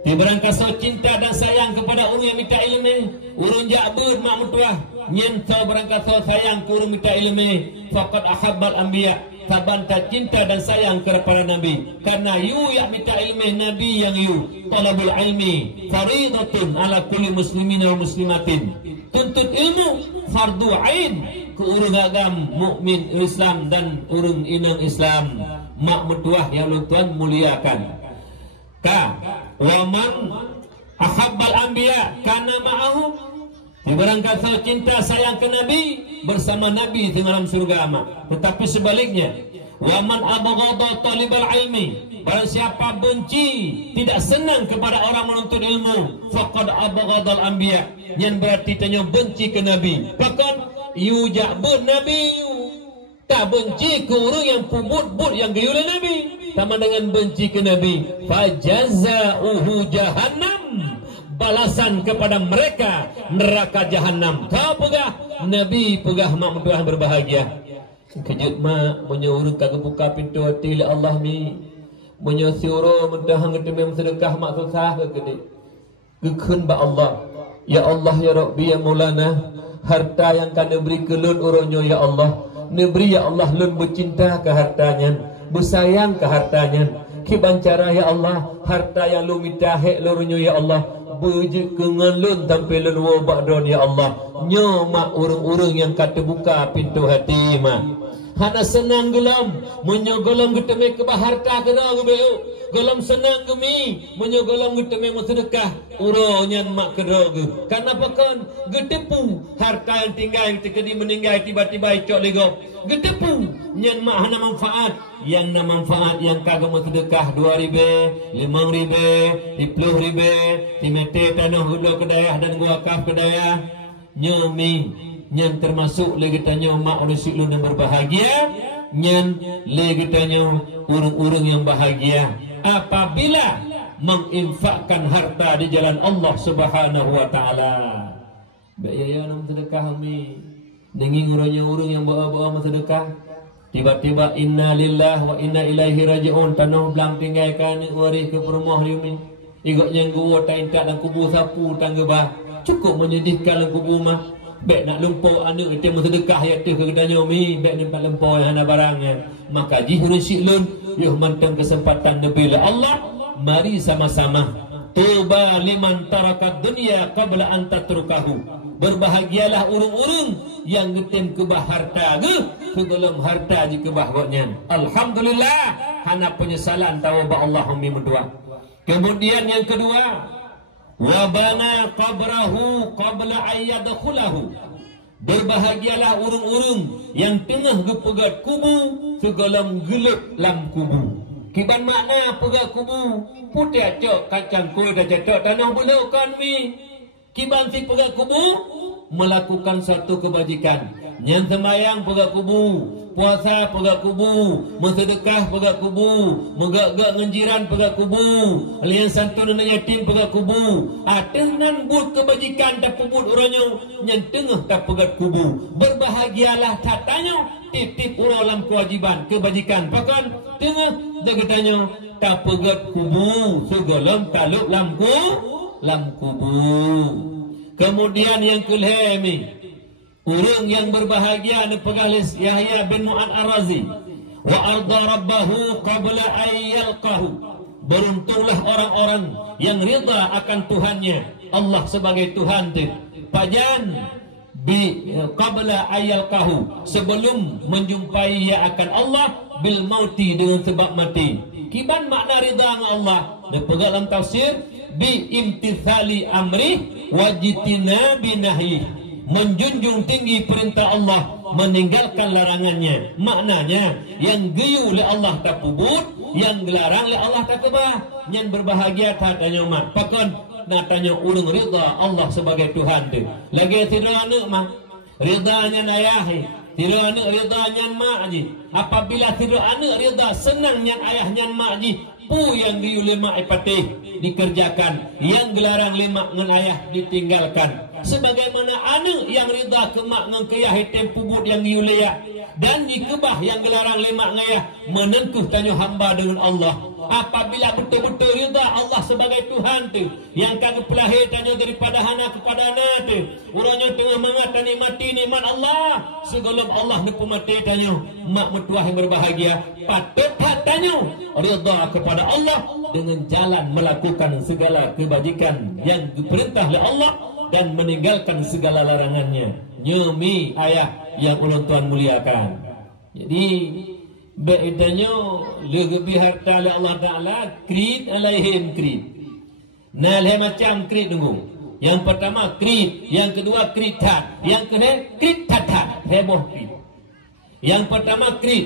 Berangkat cinta dan sayang kepada orang yang minta ilmu, urang jabut mak mertua, nyen berangkat sayang ke orang minta ilmu, faqad ahabbal anbiya. Sabanta cinta dan sayang kepada Nabi. Karena you yang minta ilmu Nabi yang you. Talabul ilmi faridatun ala kulli muslimin wal muslimatin. Tuntut ilmu fardu ain ke urang agam mukmin Islam dan urang inang Islam. Mak mertua yang Tuhan muliakan. Wa man ahabbal anbiya kana ma'ahu. Berangkat cinta sayang ke Nabi bersama Nabi di dalam surga amat. Tetapi sebaliknya, wa man abghadha talibal ilmi, barang siapa benci tidak senang kepada orang menuntut ilmu, faqad abghadal anbiya, yang berarti tanya benci ke Nabi. Bahkan you jabut Nabi you tak benci ke orang yang pubut-but yang gayulah Nabi, sama dengan benci ke Nabi. Fajazauhu jahannam, balasan kepada mereka neraka jahanam. Kau pegah Nabi pegah mak mertua berbahagia. Kejut mak menyuruh kagak buka pintu hati oleh Allah mi. Menyuruh mudah ngedem sedekah mak susah ke gede. Gekun ba Allah. Ya Allah ya Rabbi ya Maulana, harta yang kana beri ke lun uronyo ya Allah. Neberi ya Allah lun bercinta ke hartanya, bersayang ke hartanya. Kibancara ya Allah, harta yang lu minta hek lurunyo ya Allah, bejik kengan lun sampai lun wabak don ya Allah. Nyomak urung-urung yang kata buka pintu hati mak. Hana senang gelam menyogolam geteme ke harta kena gebeu. Gelam senang gemi menyogolam geteme sedekah uronyan mak kerogu. Karena pakan getepu harta yang tinggal yang terkedi meninggal tiba-tiba icok legop. Getepu nyan mak hana manfaat yang manfaat yang kagak mau sedekah 2 ribu, 5 ribu, 10 ribu, timete tanah hudo kedaya dan gua kaf kedaya nyomi nyan termasuk lagi tanya mak rusik lu yang berbahagia, nyan lagi tanya urung-urung yang bahagia. Apabila menginfakkan harta di jalan Allah Subhanahu wa taala. Baik ya nam sedekah mi. Dengan urang yang bawa-bawa sedekah. Tiba-tiba inna lillah wa inna ilaihi raji'un tanah belang tinggalkan wari ke perumah liumi. Igok yang gua taintak dan kubu sapu tangga bah. Cukup menyedihkan dalam kubu mah. Baik nak lumpau anak itu sedekah ya tu ke kedanya mi. Baik nampak lumpau yang ada barangnya. Maka jihun syi'lun yuh mantang kesempatan nebila Allah. Mari sama-sama tuba liman tarakat dunia qabla an tatrukahu. Berbahagialah urung-urung yang getem kebah harta ke dalam harta je kebah goknya. Alhamdulillah hana penyesalan taubat Allahumma mendua. Kemudian yang kedua, wa bana qabrahu qabla ayyadkhulahu. Berbahagialah urung-urung yang tengah gepegat kubu segalam gelap lam kubu. Kiban makna pegat kubu putih cok kacang kul kacang tanah belaukan mi. Kiban si pegat kubu melakukan satu kebajikan. Yang semayang pegat kubu, puasa pegat kubu, bersedekah pegat kubu, megak-gak ngenjiran pegat kubu, lian santun dan yatim pegat kubu. Dengan buat kebajikan tak pebut orangnya yang tengah tak pegat kubu. Berbahagialah tatanya titip uralam kewajiban kebajikan. Bahkan tengah degatanya tak pegat kubu segalam taluk lam kubu. Kemudian yang kelima, orang yang berbahagia ni pegalis Yahya bin Mu'ad Ar-Razi, wa arda rabbahu qabla ayyalqahu. Beruntunglah orang-orang yang rida akan Tuhannya, Allah sebagai Tuhan tu. Pajan bi qabla ayyalqahu, sebelum menjumpai ia akan Allah bil mauti, dengan sebab mati. Kiban makna rida dengan Allah? Dan pegang dalam tafsir bi imtithali amri wajitina binahyi, menjunjung tinggi perintah Allah, meninggalkan larangannya. Maknanya yang geyu oleh Allah tak pubut, yang dilarang oleh Allah tak kebah. Yang berbahagia tak tanya mak. Pakan nak tanya urang rida Allah sebagai Tuhan tu. Lagi tidak anak mak ridanya ayah, tidak anak ridanya mak ji. Apabila tidak anak rida senang yang ayah yang mak ji, pu yang geyu lima ipatih dikerjakan, yang gelarang lima ngan ayah ditinggalkan. Sebagaimana anak yang rida ke mak ngan ke ayah tempu but yang geyu leyak, dan dikebah yang gelarang lima ngayah menengkuh tanya hamba dengan Allah. Apabila betul-betul rida Allah sebagai Tuhan tu, yang kami pelahir tanya daripada hana kepada anak tu, orangnya tengah mengata nikmati nikmat Allah, segala Allah ni pemati tanya mak mertua yang berbahagia, patut tak tanya rida kepada Allah dengan jalan melakukan segala kebajikan yang diperintah oleh Allah dan meninggalkan segala larangannya. Nyemi ayah yang ulun tuan muliakan. Jadi beritanya lebih harta oleh Allah Ta'ala, krid alaihim krid. Nalih macam krid tunggu. Yang pertama krid, yang kedua krid tat, yang kedua krid tat, heboh krid. Yang pertama krid,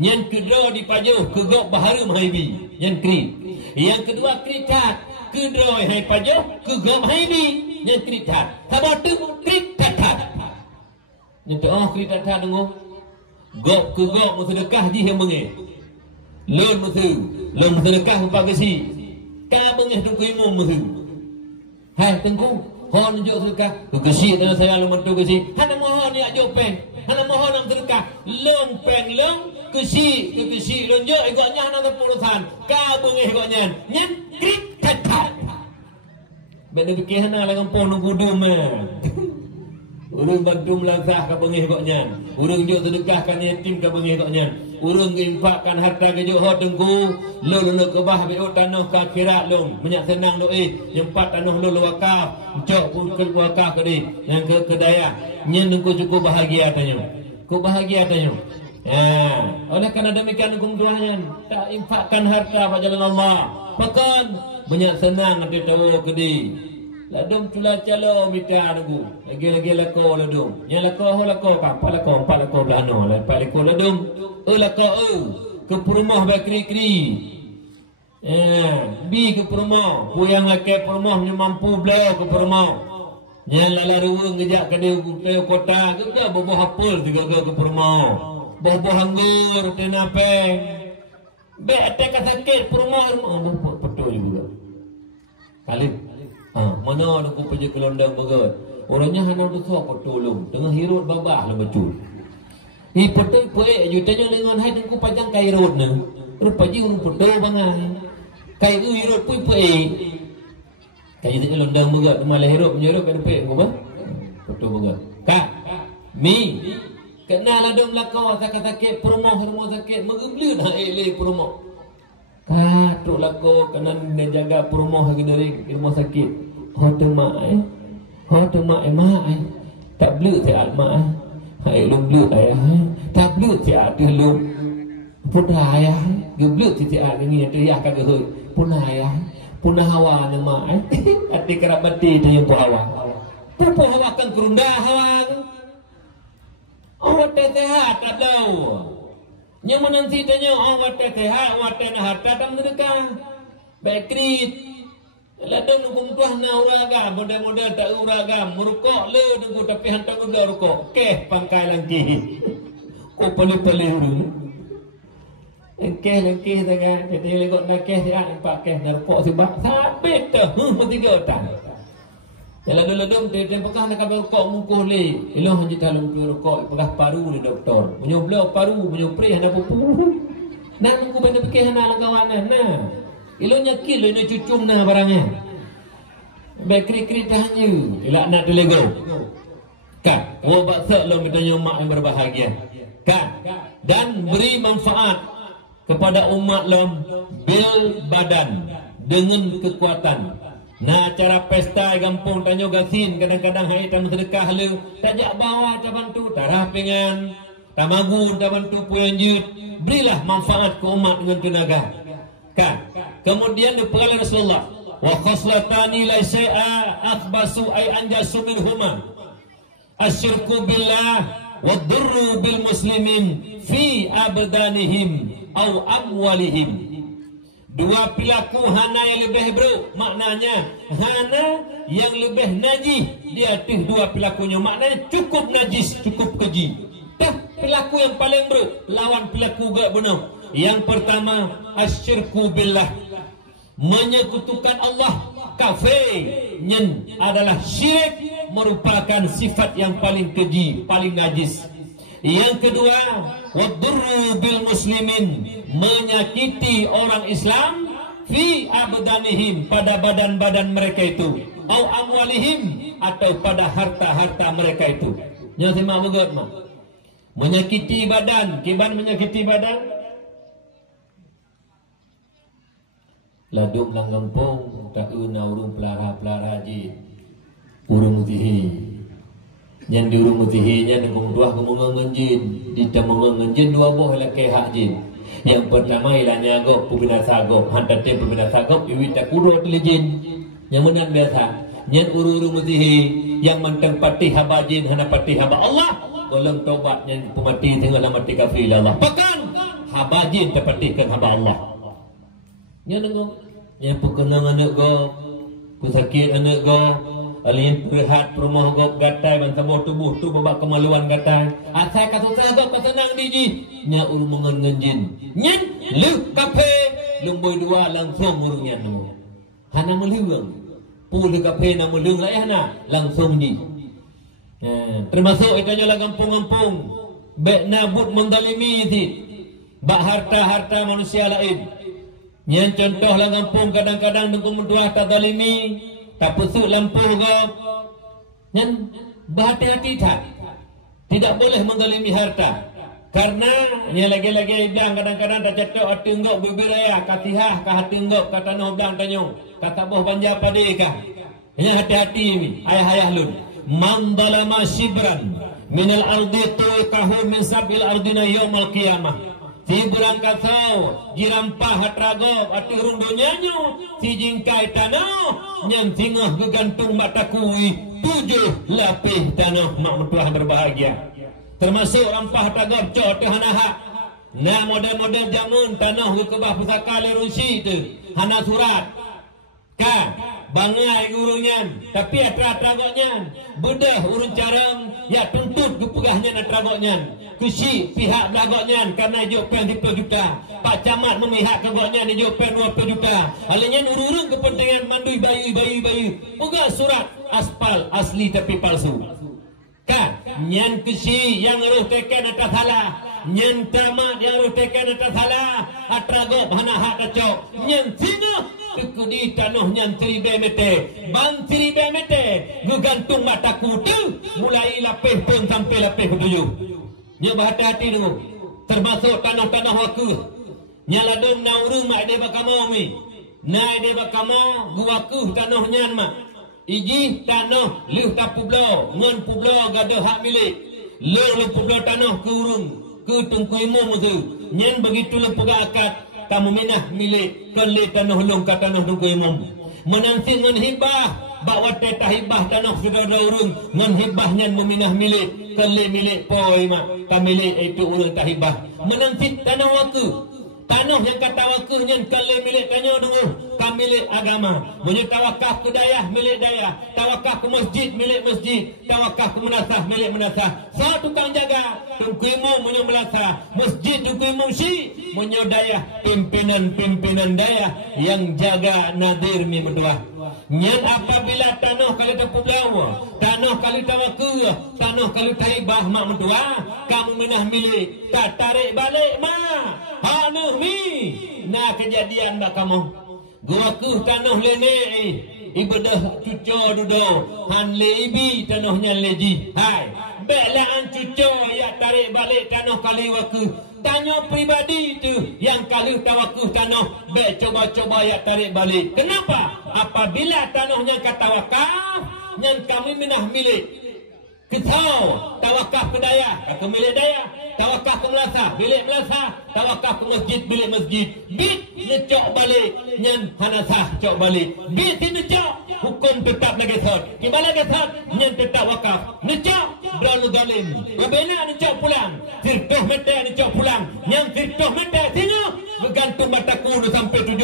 yang kedua dipajuh kegok baharu mahaibi, yang krid. Yang kedua krid tat, kedua hai pajuh kegok mahaibi, yang krid tat. Sabar tu krid tat. Yang tu krid tat tunggu. Gok ke gok bersedekah di yang bengih. Lon musuh, lon bersedekah upah kesi. Ka bengih tu kuimum musuh. Hai tengku, hon nunjuk sedekah. Kesi tanah saya lon mentu kesi. Hana mohon ni ajok peng. Hana mohon nak sedekah. Lon peng lon kesi ke kesi lon je igoknya hana kepulusan. Ka bengih igoknya. Nyen krik tatat. Benda fikir hana lah ngampun nunggu dum. Urung bantu melazah ke bengih koknya. Urung juk sedekahkan yatim ke bengih koknya. Urung infakkan harta ke juk hot tengku. Lu ke bah biut tanah ke akhirat lu. Banyak senang lu nyempat tanah lu wakaf. Cok pun ke wakaf ke di. Yang ke daya. Nyen tengku cukup bahagia tanya. Ku bahagia tanya. Ya, oleh kerana demikian hukum Tuhan tak infakkan harta pada jalan Allah. Bahkan banyak senang ada tahu ke di. Ladum tula calo mita nunggu. Lagi lako ladum. Yang lako apa lako 4 lako belano. 4 lako ladum. Lako ke perumah bakri-kri. Bi ke perumah. Ku yang akan perumah ni mampu belau ke perumah. Yang lala ruang ngejak ke dia kota. Ke boboh apel juga ke perumah. Boboh anggur tenapeng. Be atek sakit perumah. Betul juga. Kali. Mana aku pergi ke London berat. Orangnya hana besar petulung. Tengah hirut babah lah betul. Ni petul puek je tanya dengan hai aku pajang kai road ni. Terus pergi urung petul bangai. Kai tu hirut puek. Kai tu London berat malah hirut punya hirut kan puek aku bah. Petul berat. Kak. Mi. Kenal ada melakau sakit-sakit promo rumah sakit megeblut ha eleh promo. Kak tu lakau kena jaga promo hari ni rumah sakit. Hotel mak ai. Tak blut siat mak ai. Hai lum blut ayah. Tak blut siat tu lum. Punah ayah. Geblut siat ni tu ya kagak heu. Punah ayah. Punah hawa ni mak ai. Ati kerabati tu yang hawa. Pupu hawa kan kerunda hawa. Awak sehat tak tahu. Yang menanti tanya awak sehat, awak sehat tak mereka. Baikrit. Ladang nunggu tuah na uraga, model-model tak uraga, merukok le nunggu tapi hantar udah rukok. Keh pangkai lagi. Ko peli-peli huru. Keh tengah. Kita lekok nak keh dia empat keh na rukok sebab sabit dah. Tiga otak. Jalan dulu dia pekah nak kabel rokok mukuh le. Eloh hanya kalau rokok pekah paru ni doktor. Menyoblo paru, menyopre hana pupu. Nak nunggu benda pikir hana kawanan nah. Eloh nyakil lo ni cucum nah barangnya. Bekri-kri tanya. Elak nak delego. Kan, wo baksa lo mitanya mak yang berbahagia. Kan, dan beri manfaat kepada umat lo bil badan dengan kekuatan. Nah cara pesta gampung tanyo gasin kadang-kadang hai tam sedekah lu tajak bawa ta bantu tarah pengan tamagun ta bantu puyanjut berilah manfaat ke umat dengan tenaga kan kemudian diperkala Rasulullah wa khoslatani la syai'a akhbasu ay anjasu minhuma asyirku billah wa dhurru bil muslimin fi abdanihim aw amwalihim. Dua perilaku hana yang lebih buruk. Maknanya hana yang lebih najis. Dia tu dua perilakunya. Maknanya cukup najis, cukup keji. Dah perilaku yang paling buruk. Lawan perilaku gak benar. Yang pertama asyirku billah. Menyekutukan Allah. Kafirnya adalah syirik. Merupakan sifat yang paling keji, paling najis. Yang kedua wadurru bil muslimin. Menyakiti orang Islam fi abdanihim pada badan-badan mereka itu au amwalihim atau pada harta-harta mereka itu. Nyo simak begot mah. Menyakiti badan, kiban menyakiti badan. Ladum lang gampung tak una urung pelara-pelara ji. Urung tihi. Yang di urung tihi nya nunggu dua kemungang ngenjin, di temungang ngenjin dua boh la kehak jin. Yang pertama ilahnya agok pembinasa agok hantar tem pembinasa agok iwi tak kuro telijin yang menang biasa yang uru-uru mutihi yang manteng pati haba jin hana pati haba Allah golong tobat yang pemati tengah mati kafir Allah pakan haba jin terpatikan haba Allah yang nengok yang pekenang anak go pesakit anak go alin perhat rumah go gatai ban sabor tubuh tu babak kemaluan gatai asai ka susah go pasanang diji nya uru mengen ngenjin nyen lu kape lumboi dua langsung urungnya nemu hana meliwang pul kape na melung la hana langsung ni termasuk itu lah kampung-kampung bek nabut mendalimi ti bak harta-harta manusia lain nyen contoh lah kampung kadang-kadang dengku menduah tak dalimi tak pesuk lampu ke nyen berhati-hati tak tidak boleh mendalimi harta. Karena yang lagi-lagi bilang kadang-kadang tak cetok hati enggak berbiraya katihah ke hati enggak kata noh bilang tanya kata boh banja pade kah hanya hati-hati ni ayah-ayah lun man dalama shibran minal ardi tuqahu min sabil ardina yaumal qiyamah si bulan kasau jirampah hatrago ati rundonya nyo si jingkai tanah yang tingah gegantung matakui 7 lapis tanah mak mentuah berbahagia. Termasuk rampah tagap cok hanaha. Nah model-model jamun tanah ke kebah pusaka lerusi tu. Hana surat. Kan bangai urungan tapi atra-tragoknya bedah urun carang ya tuntut gepegahnya natragoknya kusi pihak belagoknya karena jopen 10 juta Pak Camat memihak kegoknya ni jopen 20 juta alanya urun kepentingan mandui bayi pegah surat aspal asli tapi palsu kan nyan kusi yang ruh teken atas salah nyan tamat yang ruh teken atas salah atragok hana hak kacok nyan singa kekudi tanah nyan 3 meter bang 3 meter gugantung mataku tu mulai lapis pun sampai lapis ketujuh nya berhati-hati dulu termasuk tanah-tanah waku nyala dom nauru mak de bakamo mi nai de bakamo guwaku tanah nyan mak iji tanah leuh tapublo ngon publo gadah hak milik leuh publo tanah ke urung ke tungku imum tu nyen begitu lepega akad kamu minah milik kele tanah long ka tanah tungku imum menanti ngon hibah bawa tetah hibah tanah saudara urung ngon hibah nyen meminah milik kele milik poi mak ka milik itu urung tak hibah menanti tanah waku tanah yang kata wakil nyen kele milik kanyo dulu ka milik agama punya tawakaf ke dayah milik dayah tawakaf ke masjid milik masjid tawakaf ke menasah milik menasah satu tukang jaga tungku imum punya menasah masjid tungku imum si punya dayah pimpinan dayah yang jaga nadir mi berdua nyen apabila tanah kali terpulau tanah kali tawakil tanah kali taibah mak berdua kamu menah milik tak tarik balik mak hanu mi nah kejadian mak kamu gua ku tanah lene ibadah cuco dudo han lebi tanahnya leji hai belaan cuco ya tarik balik tanah kali waku tanya pribadi tu yang kali tawakuh tanah be coba-coba ya tarik balik kenapa apabila tanahnya kata wakaf yang kami minah milik Ketau tawakaf ke daya, ke milik daya, tawakaf ke melasa, bilik melasa, tawakaf ke masjid, bilik masjid. Bit necok balik, nyan hanasah cok balik. Bit si necok, hukum tetap lagi sot. Kibala lagi sot, nyan tetap wakaf. Necok, berlalu zalim. Wabena necok pulang, sirtuh meter necok pulang. Nyan sirtuh meter, tengok. Bergantung mataku sampai 7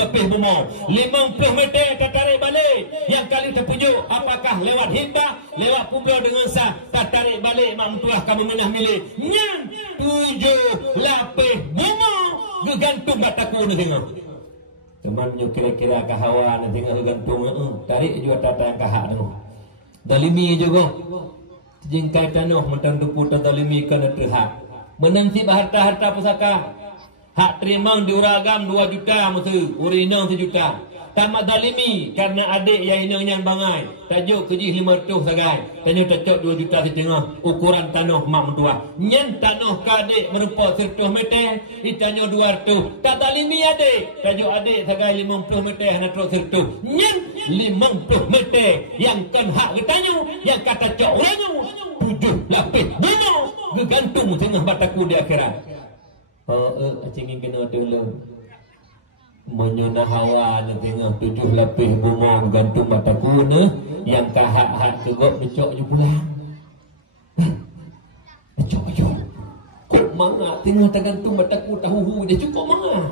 lebih bumau. 50 meter tertarik balik. Yang kali terpujuk, apakah lewat hibah, lewat publo dengan sah, tertarik balik mak mentuah kamu menah milik. Nyan 7 lapis bumau. Bergantung mataku ni tengok. Temannya kira-kira kahawa ni tengok bergantung. Tarik juga tata yang kahak tu. Dalimi juga. Jingkai tanah mentang duku terdalimi kena terhak. Menanti harta-harta pusaka. Hak terima diuragam 2 juta musuh, urinang 1 juta. Tamat dalimi karena adik yang inang bangai. Tajuk keji 500 sagai. Tanya tajuk 2 juta setengah. Ukuran tanah mak mentua. Nyen tanah kadik merupakan 100 meter. Ditanya 200. Tak dalimi adik. Tajuk adik sagai 50 meter. Hana terus 100. Nyen 50 meter. Yang kan hak ditanya. Yang kata cok orangnya. 7 lapis. Bunuh. Gegantung tengah bataku di akhirat. Acing kena dulu menyona hawa ni tengah 7 lapis bunga gantung mataku ni yang kahak-hak tegok becok je pulang. Becok je. Kok mana tengah tergantung mataku tahu dia cukup mana.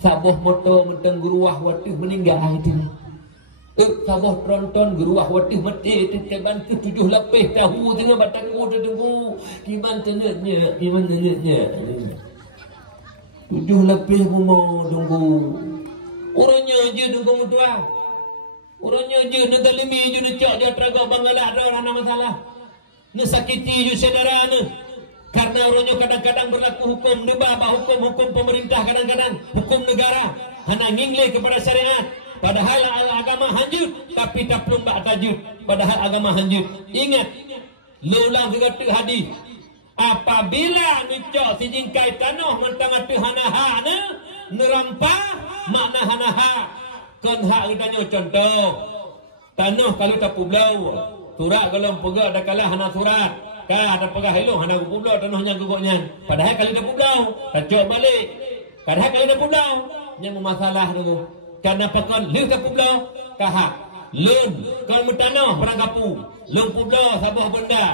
Saboh motor mentang guruah watih meninggal itu. Saboh tronton guruah watih mati teteban ke 7 lapis tahu tengah mataku tertunggu. Gimana tenetnya 7 lapis mau tunggu. Orangnya je tunggu mutua. Orangnya je negalimi je necok je teragak bangalah ada orang masalah. Nesakiti je saudara ne. Karena orangnya kadang-kadang berlaku hukum debah hukum pemerintah kadang-kadang hukum negara hanya ngingle kepada syariat. Padahal agama hanjut tapi tak perlu bak tajud. Padahal agama hanjut. Ingat lulang segala hadis. Apabila nicok si jingkai tanah mentang atu hanaha ne nerampah makna hanaha kon hak kitanya contoh tanah kalau tak publau surat kalau pegak dah kalah hana surat kah ada pegah hilung hana publau tanahnya gugoknya padahal kalau dah publau tajok balik padahal kalau dah publau nya masalah dulu karena pakon lu tak publau kah lun kalau mutanah perang kapu lun publau sabah benda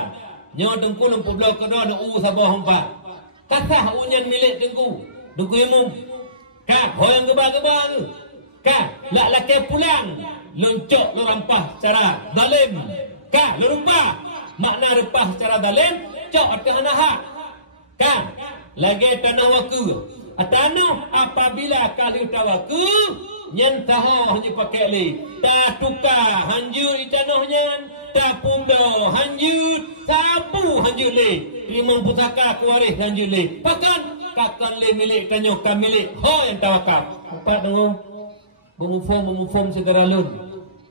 nyawa dengku lempu blok kedua na sabah empat. Kata unyan milik dengku imum. Kak hoyang geba-geba tu. Kan lak laki pulang loncok lo rampah secara zalim. Kan lo rumpah makna repah secara zalim cok atas hak. Kan lagi tanah waku. Tanah apabila kali utawaku nyen taho hanya pakai li. Tak tukar hanjur itanahnya. Tak pundo hanjur. Sapu hanjur li. Terima pusaka kuaris hanjur li. Pakan kakan li milik tanyo kam milik. Ho yang tawakap. Empat tengok. Memufom segera lun.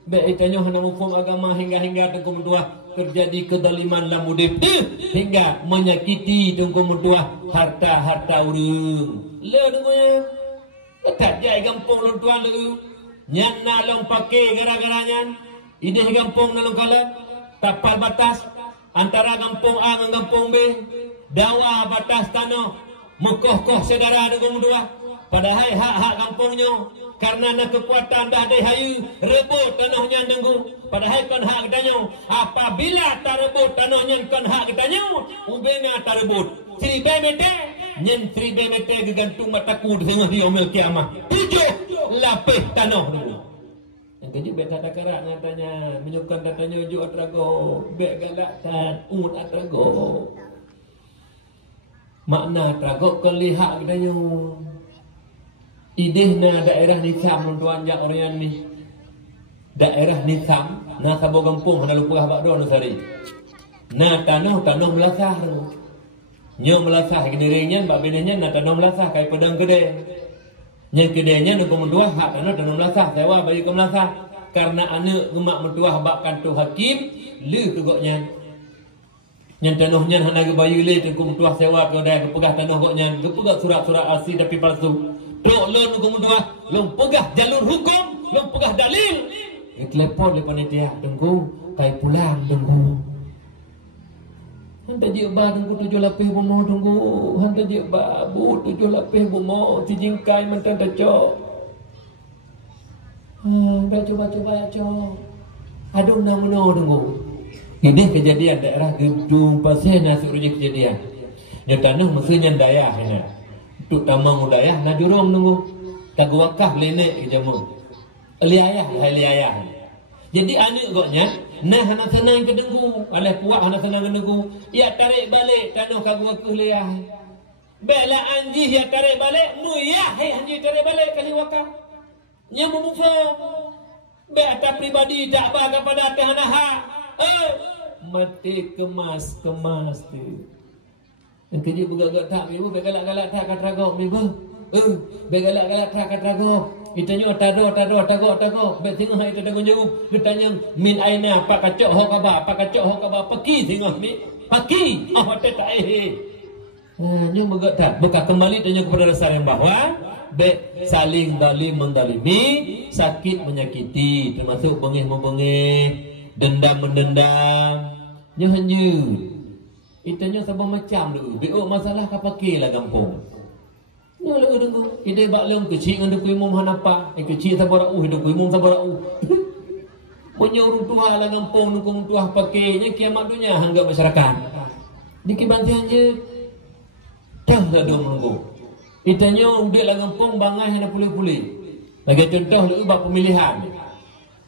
Baik tanyo hana mufom agama hingga tengku mentua terjadi kedaliman dalam udip hingga menyakiti tengku mentua harta urang. Le tengoknya. Tak jai gampung lun tuan lu. Nyan nalong pakai gara-garanya. Ideh gampung nalong kalah. Tapal batas antara gampung A dengan gampung B. Dawa batas tanah. Mukoh-koh saudara dengan dua. Padahal hak-hak kampungnya karena nak kekuatan dah ada hayu rebut tanahnya nenggu. Padahal kan hak katanya. Apabila tak rebut tanahnya kan hak katanya. Ubena tak rebut. 3 meter. Nyen 3 meter gegantung mataku di tengah dia omel kiamah. 7 lapis tanah dulu. Yang kejut bek tak karak katanya. Menyukan katanya ujuk atrago. Bek galak tak ungut atrago. Makna atrago kan lihat katanya. Idehna daerah Nizam tuan jak orang ni. Daerah Nizam na sabo kampung hana lupa habak do nusari. Na tanah melasah tu. Nyo melasah kederenya bab bedanya na tanah melasah kai pedang gede. Nya gedenya nu kumendua hak tanah melasah sewa bagi ke melasah. Karena anak gemak mentua habak kantu hakim le kegoknya. Yang tanahnya hana ke bayu le tu kumendua sewa ke dah kepegah tanah goknya. Kepegah surat-surat asli tapi palsu. Dok lon kemudian long pegah jalur hukum, long pegah dalil. Telepon le panitia tunggu, kai pulang tunggu. Hanta je ba tunggu 7 lapis bomo tunggu. Hanta je ba bu 7 lapis bomo si jingkai mantan dacok. Dah coba cok. Aduh namuno tunggu. Ini kejadian daerah Gedung Pasir nasib rujuk kejadian. Yang tanah mesinnya daya ini. Tuk tamang udayah na jurong nunggu. Tagu wakah lenek ke jamu. Liayah. Jadi anak goknya nah hana senang ke dengku. Alih puak hana senang ke dengku. Ya tarik balik tanah kagu wakah liayah. Bela anjih ya tarik balik. Muyah anjih tarik balik kali wakah. Nya memufong. Beta pribadi tak baga pada hana hak. Mati kemas tu. Yang kerja bergagak tak minggu begalak-galak tak kat ragok minggu. Begalak-galak tak kat ragok. Itanya tado. Bek tengah itu tengah jauh. Ditanya min aina pak kacok ho kaba, peki tengah ni. Paki. Tak nya bergagak tak. Buka kembali tanya kepada dasar yang bahwa bek saling dalim mendalimi, sakit menyakiti, termasuk bengih-membengih, dendam mendendam. Nya hanyut. Itanya sabang macam dulu. Biok masalah kau pakai lah kampung. Ni lagu dengu. Ide bak leong kecil dengan dekui mum hanapa. Kecil sabar dekui mum sabar punya orang tua lah kampung nukung tua pakainya kiamat dunia hangga masyarakat. Dikibantian je. Dah tak ada menunggu. Itanya udah lah kampung bangai hana pulih-pulih. Bagi contoh lu bak pemilihan.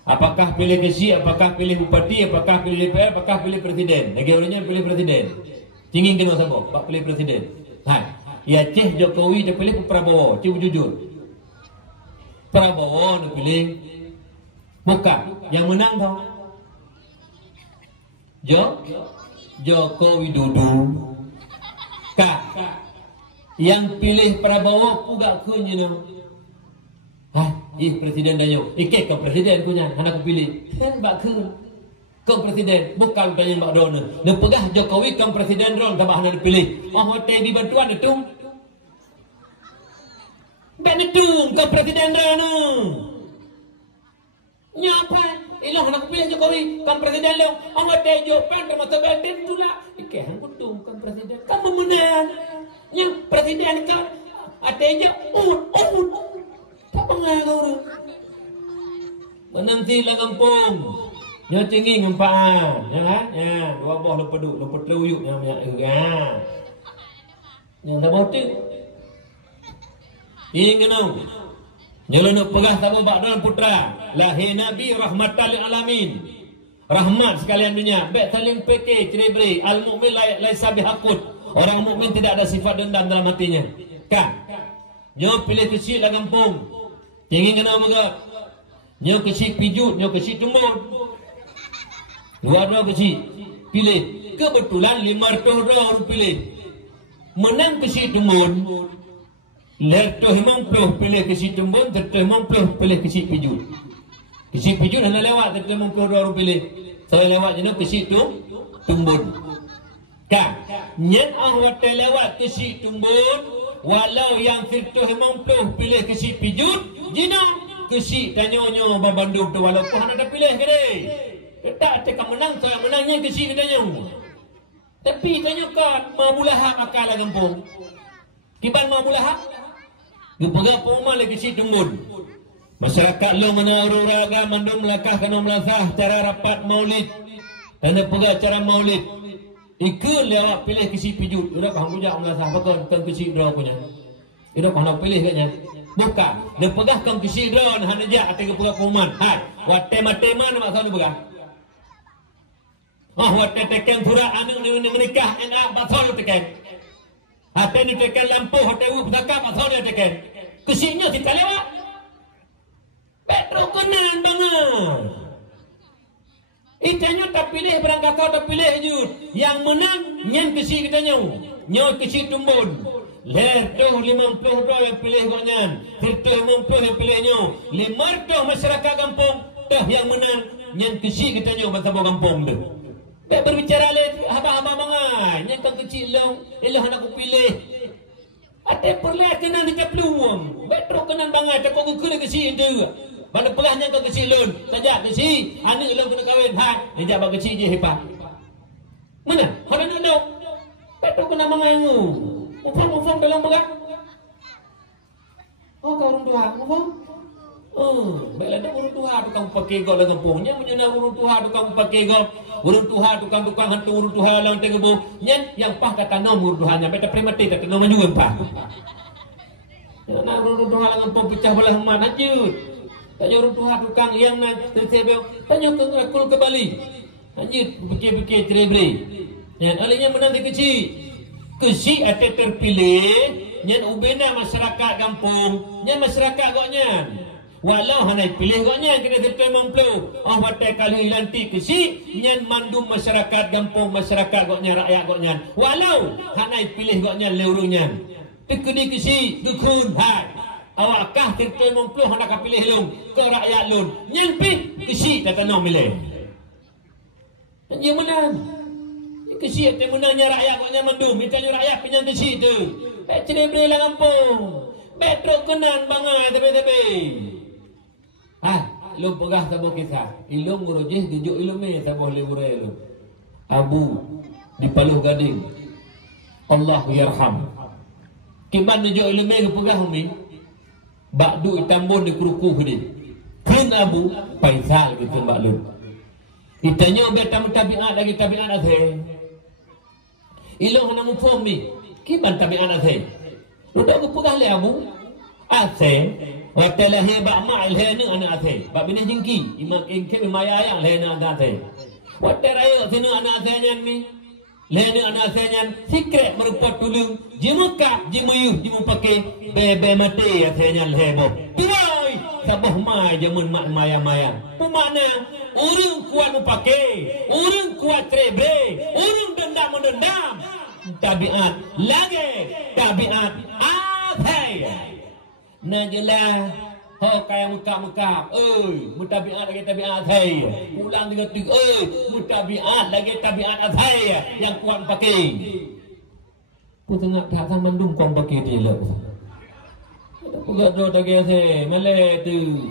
Apakah pilih kesi, apakah pilih bupati, apakah pilih DPR, apakah pilih presiden. Lagi orangnya pilih presiden. Tinggi kena sama, pak pilih presiden. Ya Cih Jokowi dia pilih Prabowo, cuba jujur. Prabowo dia pilih bukan yang menang tau. Jokowi Dodo. Yang pilih Prabowo pugak kunyina. Presiden danyo. Ke presiden punya, anak pilih. Kan bak ke presiden, bukan tanya bak dona. Ne pegah Jokowi ke presiden ron tambah nak pilih. Hotel di bantuan itu. Bak netung ke presiden ron. Nyapa? Ilah anak pilih Jokowi ke presiden lo. Hotel Jopan termasuk Belten pula. Hang kutung ke presiden. Kamu menang. Nya presiden ke ateja tak pengaruh. Menanti lah kampung. Nya tinggi ngempaan, ya kan? Ya, dua boh lupa teruyuk namanya. Yang dah botik. Ini kena. Nyelon nak pegah tabu ba'dal putra. Lahir Nabi rahmatan lil alamin. Rahmat sekalian dunia. Baik saling peke cerebri. Al-mu'min laisa bihaqud. Orang mukmin tidak ada sifat dendam dalam hatinya. Kan? Nyo pilih kecil lah kampung. Tinggi kena megap. Nyo kecil pijut, nyo kecil tumbun. Dua-dua kecil. Pilih. Kebetulan 500 orang pilih. Menang kecil tumbun. Lertoh 50 pilih kecil tumbun. Tertoh 50 pilih kecil pijut. Kecil pijut hanya lewat. Tertoh 50 orang pilih. Saya lewat jenuh kecil tumbun. Kan? Nyen awak lewat kecil tumbun. Walau yang tertoh 50 pilih kecil pijut. Jina kecil tanya-nyo babandung tu. Walaupun anda dah pilih ke dia. Tak tekan menang. Saya menangnya kecil tanya. Tapi tanya kan. Mabulahak akal lah kampung. Kiban mabulahak. Gepegak pengumah lagi kecil tumbun. Masyarakat lo menawar raga mandum melakah kena melasah cara rapat maulid. Anda pegang cara maulid. Ikut lewat pilih kecil pijut. Udah kau bujak melasah apa kan kecil draw punya. Udah kau nak pilih katnya. Bukan. Dia pegang kau kecil draw hanya jak atau pegang pengumuman. Hai, wat tema-tema nak kau pegang. Wat tekan surat anu ni menikah enak batal tekan. Hati ni tekan lampu hotel zakap batal tekan. Kecilnya kita lewat. Petro kenan banget. Itanya tak pilih berangkat kau tak pilih jud. Yang menang nyen kecil kita nyo kecil tumbun. Lertoh 50 orang yang pilih kau nyan. Tertoh 50 yang pilih nyo. 500 masyarakat kampung dah yang menang nyen kecil kita nyo bersama kampung tu. Baik berbicara le haba-haba bangai. Nyen kau kecil elah nak aku pilih. Ada perlah kenan kita peluang. Petro kenan bangai tak kau kekul kecil tu. Mana pelahnya kau kecil lun. Tajak kecil. Anak lun kena kahwin. Hai. Dia jawab kecil je hebat. Mana? Kau nak tahu? Petro kena mengangu. Mufang dalam berat. Oh kau orang tua. Mufang? Baiklah dah orang tua tukang pakai gol dalam kampungnya. Menyena orang tua tukang pakai gol. Orang tua tukang hantu orang tua lang tegebu. Yang pah kata nom orang tuanya. Beta primati kata nom juga pah. Nak orang tua lang kampung pecah belah mana jut. Tanya orang tua tukang yang nak tersebut. Tanya akul ke Bali. Hanya fikir-fikir cerebri. Yang alihnya menang di kecil. Kecil ada terpilih. Yang ubena masyarakat kampung. Yang masyarakat goknya. Walau hanya pilih goknya. Kena terpilih mempelu. Watai kali lantik kecil. Yang mandum masyarakat kampung. Masyarakat goknya. Rakyat goknya. Walau hanya pilih goknya leurunya. Tekedi kecil. Gekun. Hai. Awakkah kita mempluh nak pilih lung ke rakyat lun. Nyampi kesi tak tanam milih. Dia menang. Kesi tak menangnya rakyat koknya mandum. Mitanya rakyat pinjam kesi tu. Tak cerai beri lah kampung. Petro kenan bangai tapi. Ilum pegah sabuh kisah. Ilum ngurujih dijuk ilumnya sabuh liburai ilum. Abu di Paluh Gading. Allahu yarham. Kiban dijuk ilumnya ke pegah umi. Bakdu itambun di kerukuh dia. Kun Abu Faisal gitu Bakdu. Itanya biar tabiat lagi tabiat azhe. Iloh hana mufum ni. Kiban tabiat azhe. Udah aku pegah le Abu. Azhe. Waktu lahir bak mak le ni anak azhe. Bak bini jengki. Imak ingke maya yang le na azhe. Waktu raya sini anak azhe nyan ni. Lene anak saya sikret merupakan tulung jemukap jemuyuh jemupakai bebe mati saya lebo tuai sabah mai jemun mak maya pemana urang kuat pakai urang kuat trebe urang dendam tabiat lagi tabiat athai najelah ho kaya muka-muka, mutabiat lagi tabiat athai. Pulang dengan tiga, mutabiat lagi tabiat athai yang kuat pakai. Ku tengah tak mandung kau pakai dia lah. Aku gak tahu lagi athai, malai tu.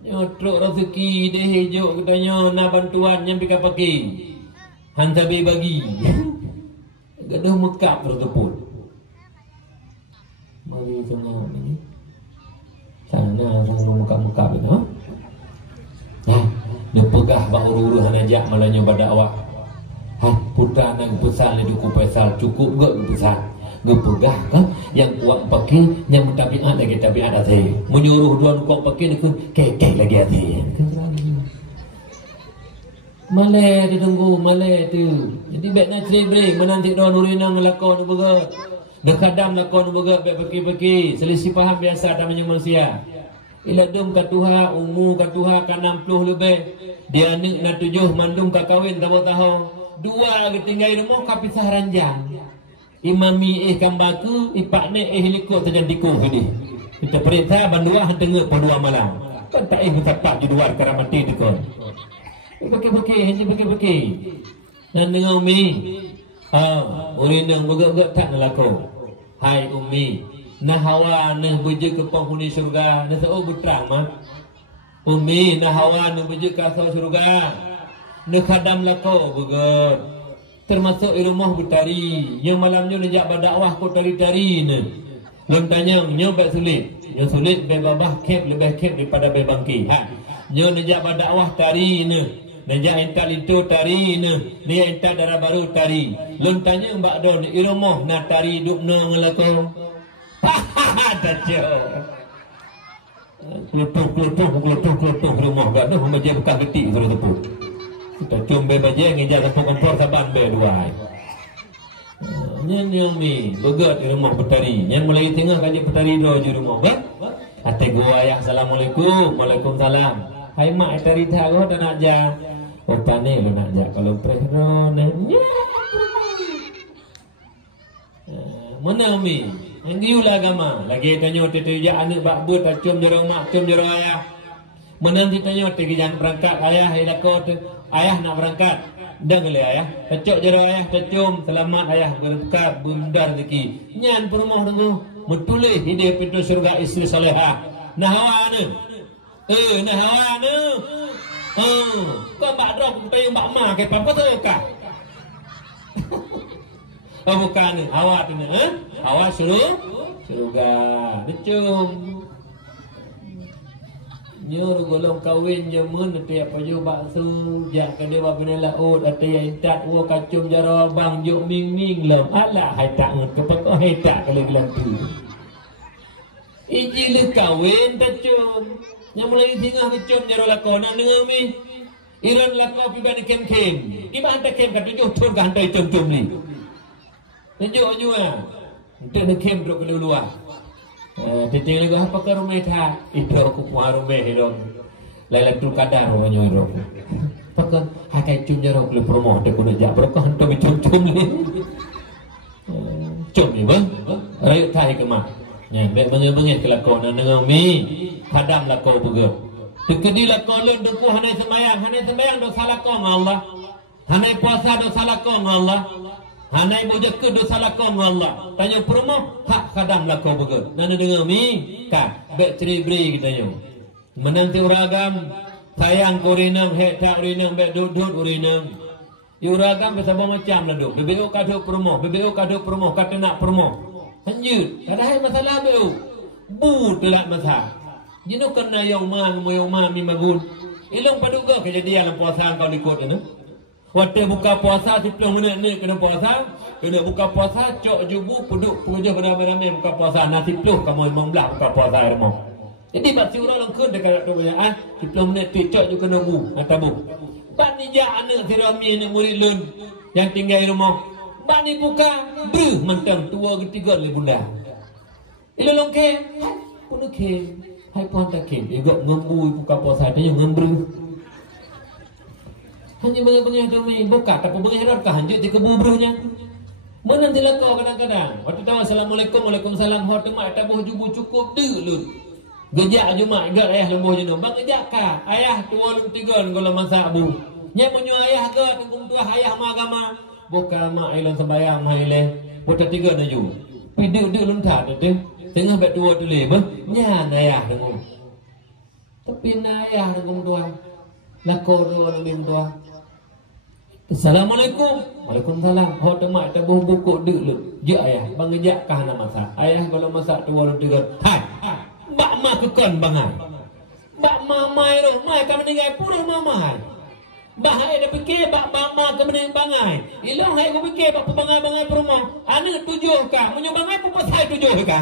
Nyotrok rezeki dia hijau katanya nak bantuan yang pika pakai. Hantabi bagi. Gaduh muka berteput. Mari tengah ni. Sana sama muka-muka betul. Dia pegah bak uru-uru hanajak malanya pada awak. Putra nak besar le duku Faisal cukup gak besar. Gepegah kan yang kuat pakai yang tabiat lagi tabiat hati. Menyuruh dua kuat pakai ni kun kekek lagi hati. Malai ditunggu malai tu. Jadi baik nak cerai menanti doa nurina ngelakon tu begat. Dekadam lakon begat baik pakai selisih faham biasa namanya manusia. Ila dum ka tuha umur ka tuha ka 60 lebih. Dia ni nak 7 mandung ka kahwin tahu. Dua lagi tinggal rumah ka pisah ranjang. Imami kambaku ipak ne heliko terjadiku gini. Kita perintah bandua hantengah pada malam. Kan tak bertapak di luar karamati dekon. Pakai. Dan dengan umi. Urinang begak-begak tak nalako. Hai umi, nah hawa nah bujuk ke penghuni syurga, nah seo butrang mah. Umi nah hawa nah bujuk ke asal syurga, nah khadam lako begat. Termasuk rumah butari, yang malamnya nejak berdakwah ko tari-tari ne. Lontanya nyo bet sulit be babah kep lebih kep daripada be bangki. Ha, nyo nejak berdakwah tari ne. Nejak entak itu tari ne, dia entak darah baru tari. Lontanya mbak don iromoh na tari dukno ngelako. Tajo. Klutuk rumah gak noh meja buka getik suruh tepuk. Kita cumbe baje ngejak tepuk kompor saban be dua. Nyen mi begat di rumah petari. Nyen mulai tengah kaji petari do di rumah kan? Ate gua ayah assalamualaikum, waalaikumsalam. Hai mak petari tha go dan aja. Opane lo nak jak kalau prehro nanya. Mana umi? Anggiulah agama. Lagi tanya tete jak anak bak but cium jero mak cium jero ayah. Mana ditanya tete jangan berangkat ayah hilako ayah nak berangkat. Dang le ayah. Tecok jero ayah tercium selamat ayah berkat bundar rezeki. Nyan perumah tunggu metulih hidup pintu surga istri salehah. Nah hawa ne. Nah hawa ne. Kau mbak drop payung mbak ma ke apa tu kah? Oh bukan awak tu awak suruh dicum. Nyuruh golong kahwin jamun nanti apa jo bakso jak ke dewa benela od ate yang tak wo kacum jaro bang jo ming lam alah hai tak ngut ke pak hai tak kali bilang tu. Iji le kahwin dicum. Yang mulai tinggal kecom jaro lakon dengan mi. Iran lakon pi ban kem. Iba hantar kem kat tujuh tur kan hantar cum ni. Tunjuk ah. Untuk nak kem dok ke luar. Titing lagi apa ke rumah tha? Itu aku puar rumah hidon. Laila tu kadar rumah nyoro. Pakai hakai cum jaro ke promo de kuno jak berkah hantar cum ni. Cum ni bang. Rayu thai ke mak. Yang baik bengih-bengih ke lakon dengan mi hadam lakon beger. Tekedi lakon lun duku hanai sembayang dosa lakon Allah. Hanai puasa dosa lakon Allah. Hanai bojeke dosa lakon Allah. Tanya perumah hak hadam lakon beger. Nana dengan mi kan baik ceri-beri kita nyo. Menanti uragam sayang kurinam hek tak urinam baik dudut urinam. Uragam bersama macam lah duk. BBO kaduk perumah kata nak perumah. Lanjut, kadang masalah beu. Bu telat masalah. Jino kena yang man mi magun. Ilong paduga kejadian puasa kau ikut ni. Waktu buka puasa 10 minit ni kena puasa. Kena buka puasa cok jubu puduk puja beramai-ramai buka puasa. Nah 10 kamu imam belah buka puasa rumah. Jadi bak si orang lengkun dekat tu banyak 10 minit tu cok juga kena bu atabu. Bak ni jak anak si Rami ni murid lun yang tinggal di rumah. Bak ni buka mentang tua ketiga le bunda. Ilo long ke pun ke hai pon tak ke igok ngembu buka puasa tanya ngembru. Hanya bengah-bengah tu ni buka tapi bengah rat kah hanjut di kebubruhnya. Mana dilakau kadang-kadang. Waktu tahu assalamualaikum waalaikumsalam hot mak tabuh jubu cukup de lun. Gejak jumak gak ayah lembuh jenuh. Bang gejak ka ayah tua lun tiga ngolah masak bu. Nya menyu ayah ke tunggung tua ayah agama. Buka mak ilon sembayang mahile. Buta tiga naju. Piduk lun tak tu. Tengah bet dua tu le. Nya ayah dengung. Tapi ayah dengung tua. Lakor dua dengung tua. Assalamualaikum. Waalaikumsalam. Hot mak tabuh buku dek lu. Je ayah, bang ngejak kah nak masak. Ayah kalau masak 2 3. Hai. Bak mak kekon bangai. Bak mamai roh, mai kan meninggal purih mamai. Bahaya dia fikir bak mama ke bening bangai. Ilang hai ku fikir bak bangai-bangai perumah. Ane 7 ka, munyo bangai pu pasai 7 ka.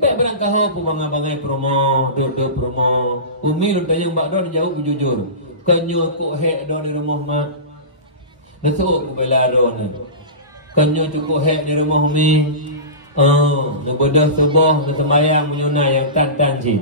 Bek berangkah ho pu bangai-bangai perumah, duduk perumah. Umi lu tanya bak do jauh jujur. Kanyo ku hek do di rumah mak. Nesuk ku bela do ni. Kanyo cukup hek di rumah umi. Ne bodoh subuh ne semayang menyuna yang tan-tan ji.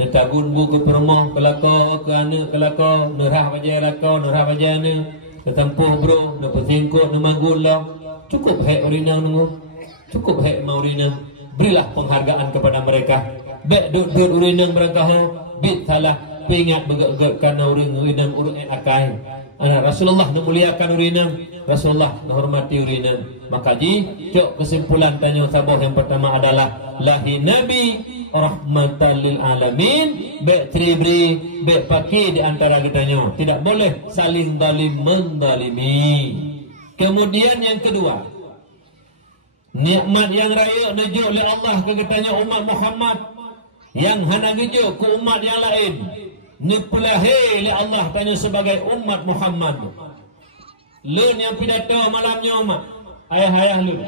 Ne tabun bu ke perumah kelako ke ane kelako ne rah baja lako ne rah baja ne tempuh bro ne pesingkut ne manggul lah. Cukup hek urina nunggu. Cukup hek mau urina. Berilah penghargaan kepada mereka. Bek dud urina berangkah ho bit salah pingat begak-gak karena urina urut akai. Rasulullah memuliakan urina, Rasulullah menghormati urina. Maka cok kesimpulan tanya sabah yang pertama adalah lahi nabi rahmatan lil alamin, bek tribri bek paki di antara kitanya. Tidak boleh saling zalim mendalimi. Kemudian yang kedua, nikmat yang raya nujuk oleh Allah ke kitanya umat Muhammad yang hana nujuk ke umat yang lain. Nipulahi oleh Allah tanya sebagai umat Muhammad. Lun yang pidato malamnya mak. Ayah-ayah lun.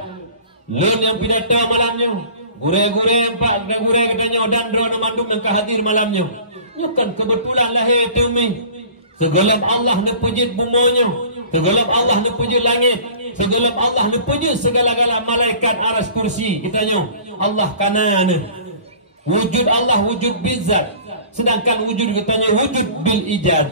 Lun yang pidato malamnya. Gure-gure empat gure katanya dandro na mandum yang hadir malamnya. Nyokan kebetulan lahir tumi. Segelap Allah nepujit bumanya. Segelap Allah nepujit langit. Segelap Allah nepujit segala-gala malaikat aras kursi. Kitanya Allah kanan. Wujud Allah wujud bizat. Sedangkan wujud katanya wujud bil ijad.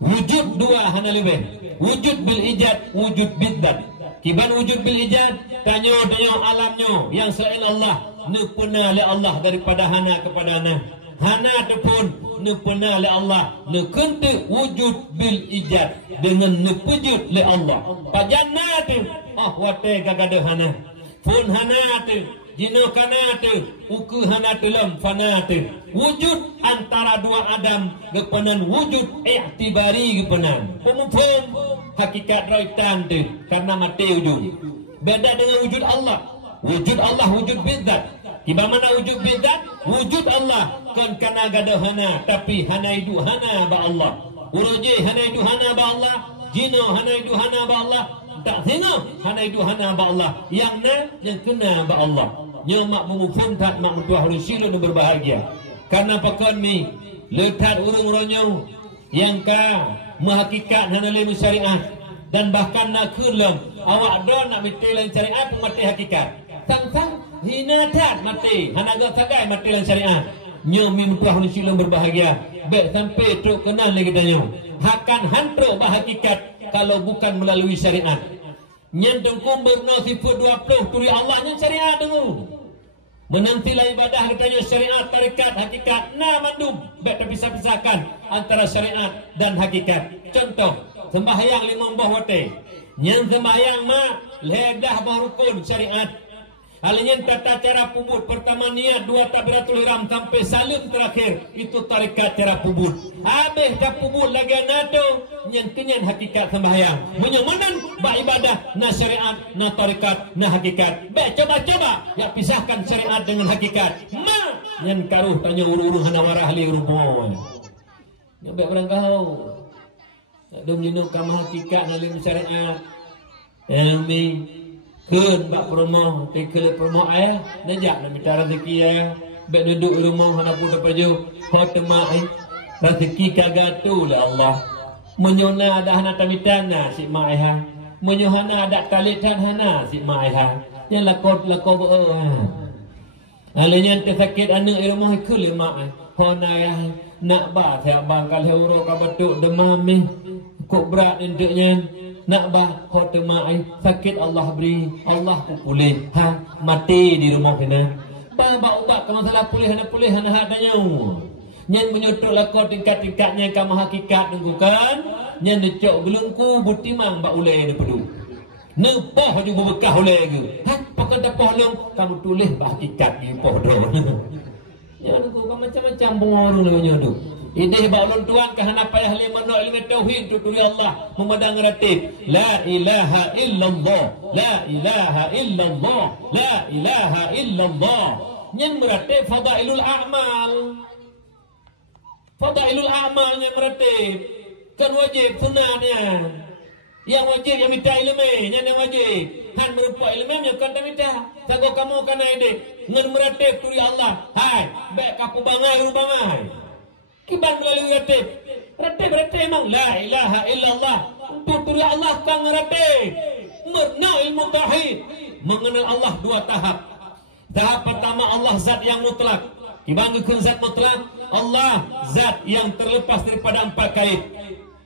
Wujud dua hana lebih. Wujud bil ijad, wujud bidzat. Kiban wujud bil ijad, tanya alamnya yang selain Allah nepuna oleh Allah daripada hana kepada hana. Hana pun nepuna oleh Allah. Nekente wujud bil ijad dengan nepujud oleh Allah. Pajanna tu wate gagada hana. Pun hana tu jino kanate uku hanatelam fanate wujud antara dua Adam gepenan wujud i'tibari gepenan pemufum hakikat raitan tu karena mati wujud beda dengan wujud Allah wujud bidzat tiba mana wujud bidzat wujud Allah kan kana gadahana tapi hana itu hana ba Allah uruji hana itu hana ba Allah jino hana itu hana ba Allah tak zina hana itu hana ba Allah yang kena ba Allah. Nyamak mengufum tak mak mentuah rusilun dan berbahagia. Karena pakan ni letak urung-urungnya yang ka menghakikat hanalimu syariat dan bahkan nak kelam awak dah nak matilan syariat pun mati hakikat. Tang-tang hina tak mati hanaga tagai matilan syariat. Nyami mentuah rusilun berbahagia. Baik sampai truk kenal lagi tanya. Hakan hantruk bahakikat kalau bukan melalui syariat. Nyenteng kumbur no sifut 20 turi Allah nya syariat dengu. Menantilah ibadah katanya syariat tarikat hakikat na mandum baik terpisah-pisahkan antara syariat dan hakikat. Contoh sembahyang 5 mbah wate. Yang sembahyang mak ledah bah rukun syariat. Halnya tata cara pubut pertama niat 2 takbiratul ihram sampai salim terakhir itu tarikat cara pubut. Habis dah pubut lagi nado nyen hakikat sembahyang. Menyamanan ba ibadah na syariat na tarikat na hakikat. Baik coba-coba ya pisahkan syariat dengan hakikat. Ma nyen karuh tanya uru-uru hana warah li rumah. Ya baik berangkau. Dom jenuk kam hakikat na lim syariat. Amin. Kun bak promo tekel promo ayah najak nak minta rezeki ayah bek duduk rumah hana pun dapat jo hotemai rezeki kagatu lah Allah menyona ada hana tamitana si ma ayah menyohana ada talitan hana si ma ayah yang lakot bo alenya sakit anak rumah kul ma hona ayah nak ba saya bangkal euro ka betuk demam ni kok berat induknya nak bah khotemai sakit Allah beri Allah pulih mati di rumah kena ba ubat ke masalah pulih hana hadanya nyen menyutuk lakon tingkat-tingkatnya kamu hakikat nunggukan nyen necok gelungku butimang ba ulai ne pedu nepoh ju bekah ulai ge pakai depoh long kamu tulis ba hakikat ni poh dro ya nunggu macam-macam pengaruh namanya tu. Ini baulun tuan kahana payah lima no ilmu tauhid tu Allah memandang ratib la ilaha illallah la ilaha illallah la ilaha illallah nyen meratib fadailul a'mal Fadailul amalnya meratib. Kan wajib sunatnya. Yang wajib yang minta ilmu, yang wajib. Han merupa ilmu yang kan minta. Sago kamu kan ide ngan meratib turi Allah. Hai, baik kapu bangai rubangai. Kiban melalui ratib. Ratib memang la ilaha illallah. Untuk turi Allah kan meratib. Mengenal ilmu tauhid. Mengenal Allah dua tahap. Tahap pertama Allah zat yang mutlak. Dibanggakan zat mutlak. Allah zat yang terlepas daripada empat kait.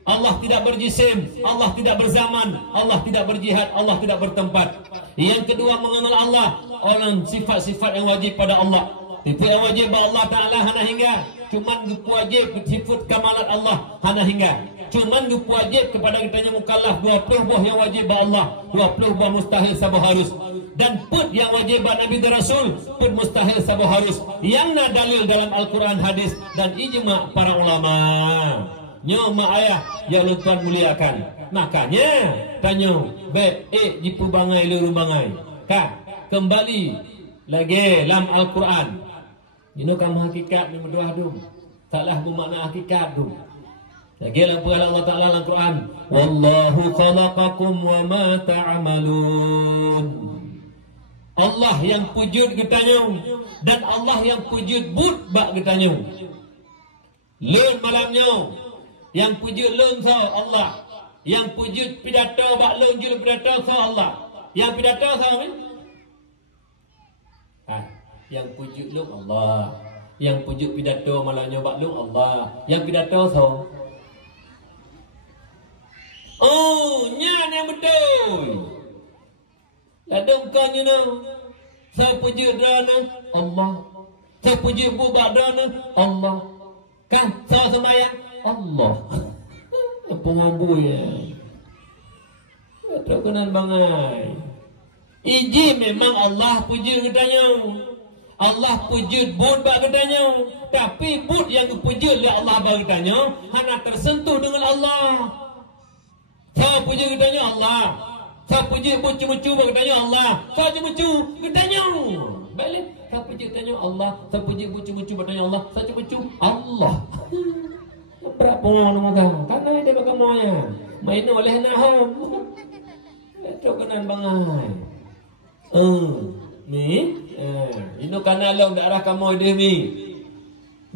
Allah tidak berjisim, Allah tidak berzaman, Allah tidak berjihad, Allah tidak bertempat. Yang kedua mengenal Allah, orang sifat-sifat yang wajib pada Allah. Sifat yang wajib pada Allah Ta'ala hana hingga. Cuman wajib sifat kamalat Allah hana hingga. Cuman wajib kepada kitanya mukallaf 20 buah yang wajib pada Allah, 20 buah mustahil sabah harus. Dan put yang wajib pada Nabi dan Rasul, put mustahil sabah harus. Yang na dalil dalam Al-Quran hadis dan ijma' para ulama. Nyoma ayah yang Tuhan muliakan. Makanya tanya baik jipu bangai luru bangai. Kak kembali lagi dalam Al-Quran. Ini kamu hakikat ni berdoa dum. Taklah bermakna hakikat dum. Lagi dalam Allah Ta'ala dalam Quran. Wallahu khalaqakum wa ma ta'malun. Allah yang pujud getanya dan Allah yang pujud but bak getanya. Leun malamnya. Yang pujud leung so Allah. Yang pujud pidato bak leung jul pidato so Allah. Yang pidato so ni? Yang pujud leung Allah. Yang pujud pidato malahnya bak leung Allah. Yang pidato so. Oh, nyan yang betul. Ladung kau nyana. Saya pujud dana Allah. Saya pujud bubak dana Allah. Kan so semayang Allah. Pengambu ya. Tak kenal bangai. Iji memang Allah pujud katanya. Allah pujud bud bak katanya. Tapi bud yang pujud oleh Allah bak katanya hanya tersentuh dengan Allah. Saya pujud katanya Allah. Saya pujud bud cuma-cuma katanya Allah. Saya cuma-cuma katanya. Balik. Saya pujud katanya Allah. Saya pujud bud cuma-cuma katanya Allah. Saya cuma-cuma Allah. Berapa orang memegang? Karena dia pakai moya. Main oleh naham. Itu kenan bangai. Ni. Ini karena Allah daerah kamu dia ni.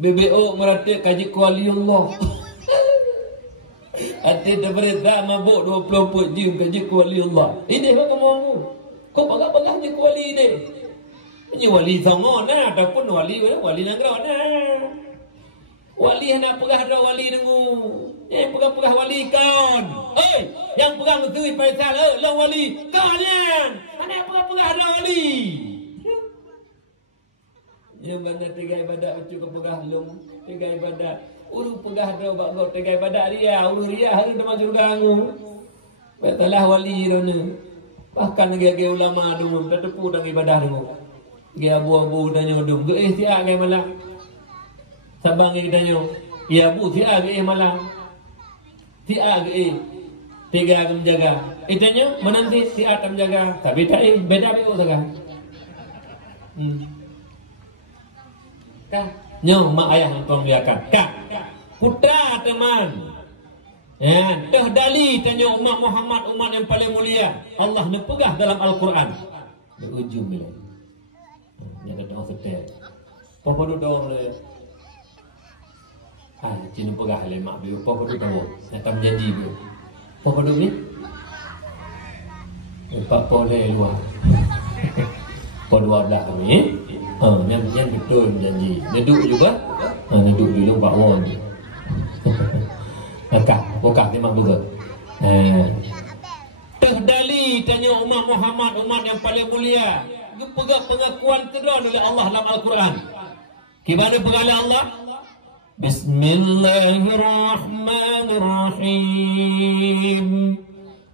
BBO meratib kaji kuali Allah. Hati terberita mabuk 24 jam kaji kuali Allah. Ini pakai moya. Kau pakai kaji kuali ni. Ini wali songo na ataupun wali nangrau na. Wali hendak pegah dah wali dengu. Yang pegah-pegah wali kawan. Yang pegah menteri Faisal, lah wali kawan yang. Hendak pegah-pegah dah wali. Yang mana tiga ibadat ucu ke pegah lung, tiga ibadat. Uru pegah dah bak go tiga ibadat dia, uru dia hari dah masuk gangu. Betalah wali dona. Bahkan ge ulama dulu dah tepu dang ibadah dulu. Ge abu-abu dah nyodum, ge ikhtiar ge malam. Sabang kita ya bu tiap malam tiap tiga menjaga itanya menanti tiap menjaga tapi tak beda beda saja kan nyo mak ayah yang pemuliakan kan putra teman ya dah dali tanya umat Muhammad umat yang paling mulia Allah nepegah dalam Al-Quran berujung bila yang kata orang setel apa duduk le cina pegah lemak dia apa perlu tahu akan menjadi dia apa perlu ni pak boleh luar pada dah ni yang betul menjanji neduk juga neduk dulu pak won bukan memang juga terdali tanya umat Muhammad umat yang paling mulia pegang pengakuan kedua oleh Allah dalam Al-Quran gimana pengakuan Allah Bismillahirrahmanirrahim.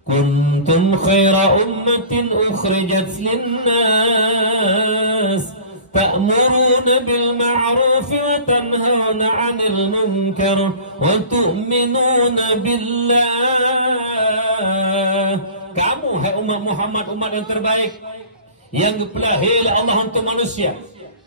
Kuntum khaira ummatin ukhrijat lin-nas ta'muruna bil ma'ruf wa tanhauna 'anil munkar wa tu'minuna billah. Kamu hai umat Muhammad umat yang terbaik yang dipilih oleh Allah untuk manusia.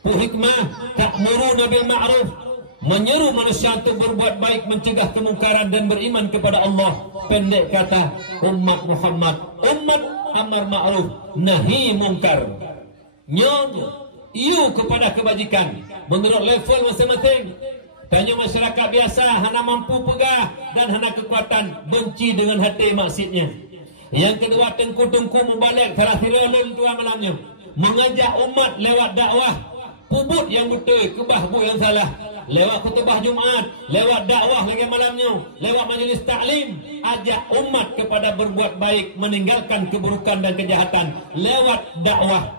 Hikmah ta'muruna bil ma'ruf menyeru manusia untuk berbuat baik, mencegah kemungkaran dan beriman kepada Allah. Pendek kata, umat Muhammad, umat amar ma'ruf nahi mungkar, iu kepada kebajikan menurut level masing-masing. Tanya masyarakat biasa, hana mampu pegah dan hana kekuatan benci dengan hati maksudnya. Yang kedua, tengku-tengku membalik terakhirulun tua malamnya, mengajak umat lewat dakwah pubut yang betul, kebahbu yang salah, lewat khutbah Jumaat, lewat dakwah lagi malamnya, lewat majlis taklim, ajak umat kepada berbuat baik, meninggalkan keburukan dan kejahatan lewat dakwah.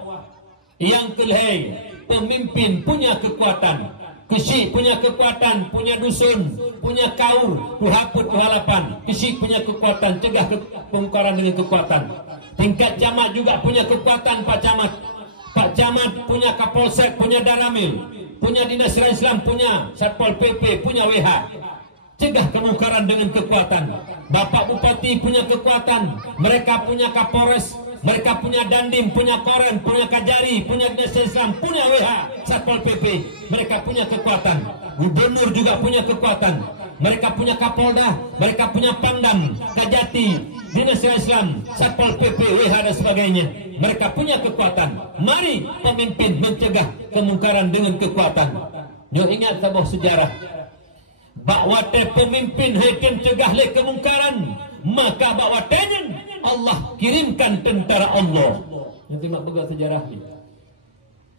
Yang kelihai, pemimpin punya kekuatan, Kesik punya kekuatan, punya dusun, punya kaur, tuhaput, tuhalapan. Kesik punya kekuatan, cegah kemungkaran dengan kekuatan. Tingkat camat juga punya kekuatan, Pak Camat. Pak Camat punya Kapolsek, punya Daramil, punya Dinas Islam, punya Satpol PP, punya WH. Cegah kemungkaran dengan kekuatan. Bapak Bupati punya kekuatan, mereka punya Kapolres, mereka punya Dandim, punya Koren, punya Kajari, punya Dinas Islam, punya WH, Satpol PP. Mereka punya kekuatan. Gubernur juga punya kekuatan. Mereka punya Kapolda, mereka punya Pangdam, Kajati, Dinas Islam, Satpol PP, WH dan sebagainya. Mereka punya kekuatan. Mari pemimpin mencegah kemungkaran dengan kekuatan. Yo ingat sebuah sejarah. Bakwate pemimpin hakim cegah le kemungkaran, maka bakwatenya Allah kirimkan tentara Allah. Nanti mak pegang sejarah ni.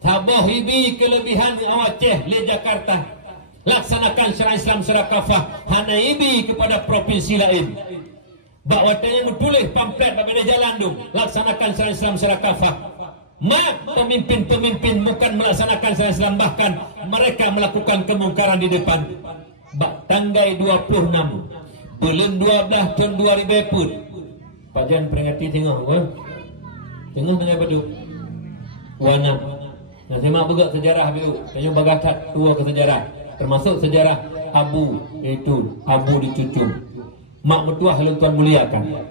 Tabah hibi kelebihan awaceh le Jakarta. Laksanakan syariat Islam secara kafah. Hana hibi kepada provinsi lain. Bakwatenya menulis pamflet bagi jalan tu. Laksanakan syariat Islam secara kafah. Mak pemimpin-pemimpin bukan melaksanakan syariat Islam, bahkan mereka melakukan kemungkaran di depan. Tanggal 26 bulan 12 tahun 2000 Pak Jan peringati tengah apa? Tengah dengan apa tu? Warna. Nah, saya mak begak sejarah biu. Tanya bagatat tua ke sejarah. Termasuk sejarah Abu, iaitu Abu dicucum. Mak mertua halun tuan muliakan.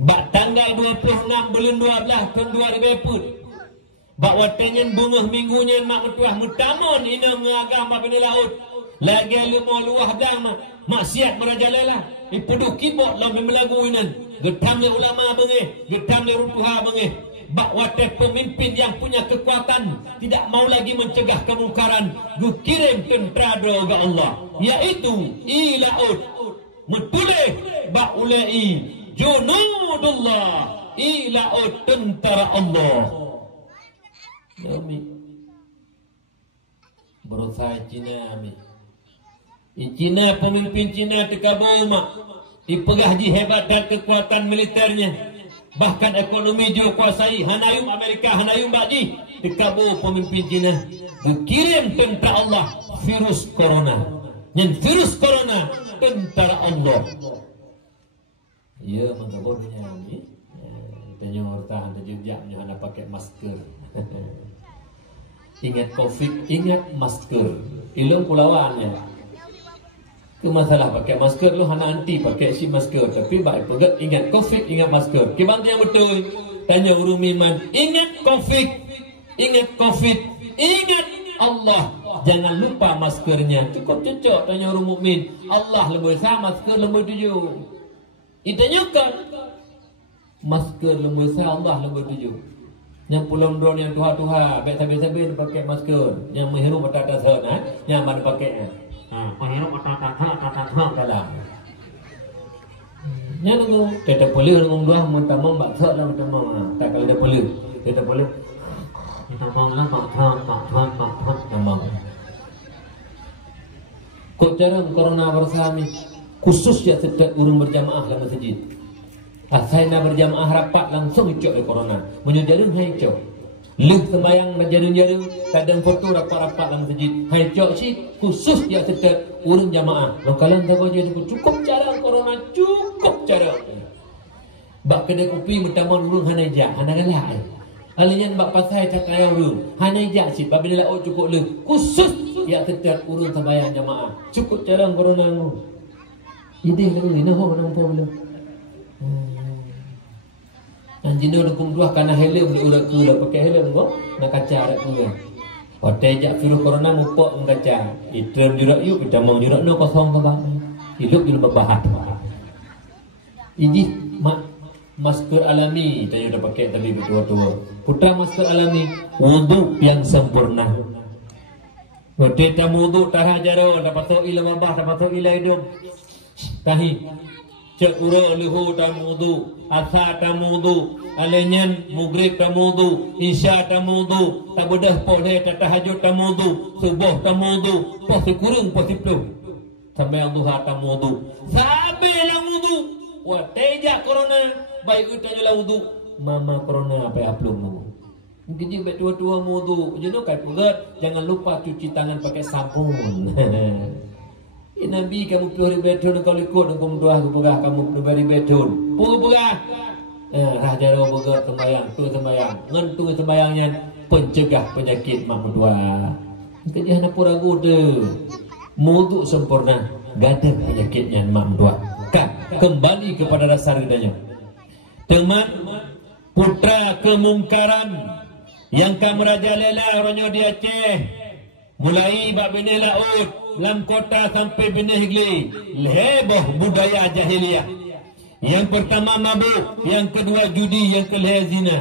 Bak tanggal 26 bulan 12 tahun 2000. Bak watenyen bunga minggunya mak mertua mutamon ina ngagam apa ni laut. Lagi lumo luah dang maksiat merajalela. Ipuduk kibok lawan melagu inan. Getam le ulama bengeh, getam le runtuha bengeh. Bak wate pemimpin yang punya kekuatan tidak mau lagi mencegah kemungkaran, kirim tentera ke Allah, yaitu ilaud metuleh bak ulai junudullah, ilaud tentara Allah. Demi berusaha Cina ami. Cina, pemimpin Cina tekabau mak dipegah ji hebat dan kekuatan militernya, bahkan ekonomi juga kuasai. Hanayum Amerika, hanayum bakji tekabau pemimpin Cina, dikirim tentara Allah virus corona. Yang virus corona tentara Allah. Ya mengkaburnya ni. Tanya orang terjejak anda pakai masker. Ingat COVID, ingat masker. Ilmu pulawannya. Itu masalah pakai masker lu hana anti pakai si masker, tapi baik pegat ingat COVID, ingat masker. Kibantu yang betul. Tanya urung iman, ingat COVID, ingat COVID, ingat Allah. Jangan lupa maskernya. Cukup cocok tanya urung mukmin. Allah lebih sama masker lebih tujuh. Ditanyakan masker lebih sama Allah lebih tujuh. Yang pulang drone yang tuha-tuha, biasa-biasa pakai masker. Yang menghirup atas sana, yang mana pakai. Menghirup otak-otak dalam. Nya nunggu, tidak boleh nunggu dua, mentamang bakso lah mentamang. Tak kalau tidak boleh, tidak boleh. Mentamang lah bakso, mentamang. Kok jarang corona bersami, khusus ya setiap urung berjamaah dalam masjid. Saya nak berjamaah rapat langsung icok di corona, menyujarun hai icok. Lih sembayang berjalan-jalan, kadang foto rapat-rapat dalam masjid. Hai cok si khusus dia setiap urung jamaah. Lokalan tak boleh cukup cara corona, cukup cara. Bak kedai kopi bertambah urung hanajak, hanagalak. Alian bak pasai tak kaya urung, hanajak si. Bak bila oh cukup lih khusus dia setiap urung sembayang jamaah. Cukup cara corona mu. Ini lagi ni ho nampak belum? Anjino dukung dua karena helm di urat kula pakai helm kok nak kaca ada kula. Hotel jak virus corona mupok ngaca. Itram jurak yuk kita mau jurak no kosong tu bang. Hidup di lembah bahat. Ini masker alami tanya dah pakai tapi tua-tua. Putra masker alami wudu yang sempurna. Hotel tamu wudu tarah jaro dapat tu ilah mabah dapat tu ilah hidup. Tahi cek ura luhu tamu wudu, asa tamu wudu, alenyan maghrib tamu wudu, isya tamu wudu, tak bedah pohon tahajud tamu wudu, subuh tamu wudu, poh kurung poh tiplu. Sampai yang duha tamu wudu. Sampai lang wudu. Wah, tejak corona baik utanya lah wudu. Mama corona apa aplum mu. Mungkin juga tua-tua wudu. Jenuh kai pugat, jangan lupa cuci tangan pakai sabun. Ya, Nabi kamu perlu ribetun kau ikut kamu doa kepugah kamu perlu ribetun. Pugah. Raja ro bugat sembayang, tu sembayang. Ngentu sembayangnya pencegah penyakit mak dua. Kita jangan pura gude. Wudu sempurna, gada penyakitnya mak dua. Kan kembali kepada dasar gedanya. Teman putra kemungkaran yang kamu raja lela ronyo di Aceh. Mulai bab bini laut, lam kota sampai bini higli, heboh budaya jahiliyah. Yang pertama mabuk, yang kedua judi, yang kelihatan zina.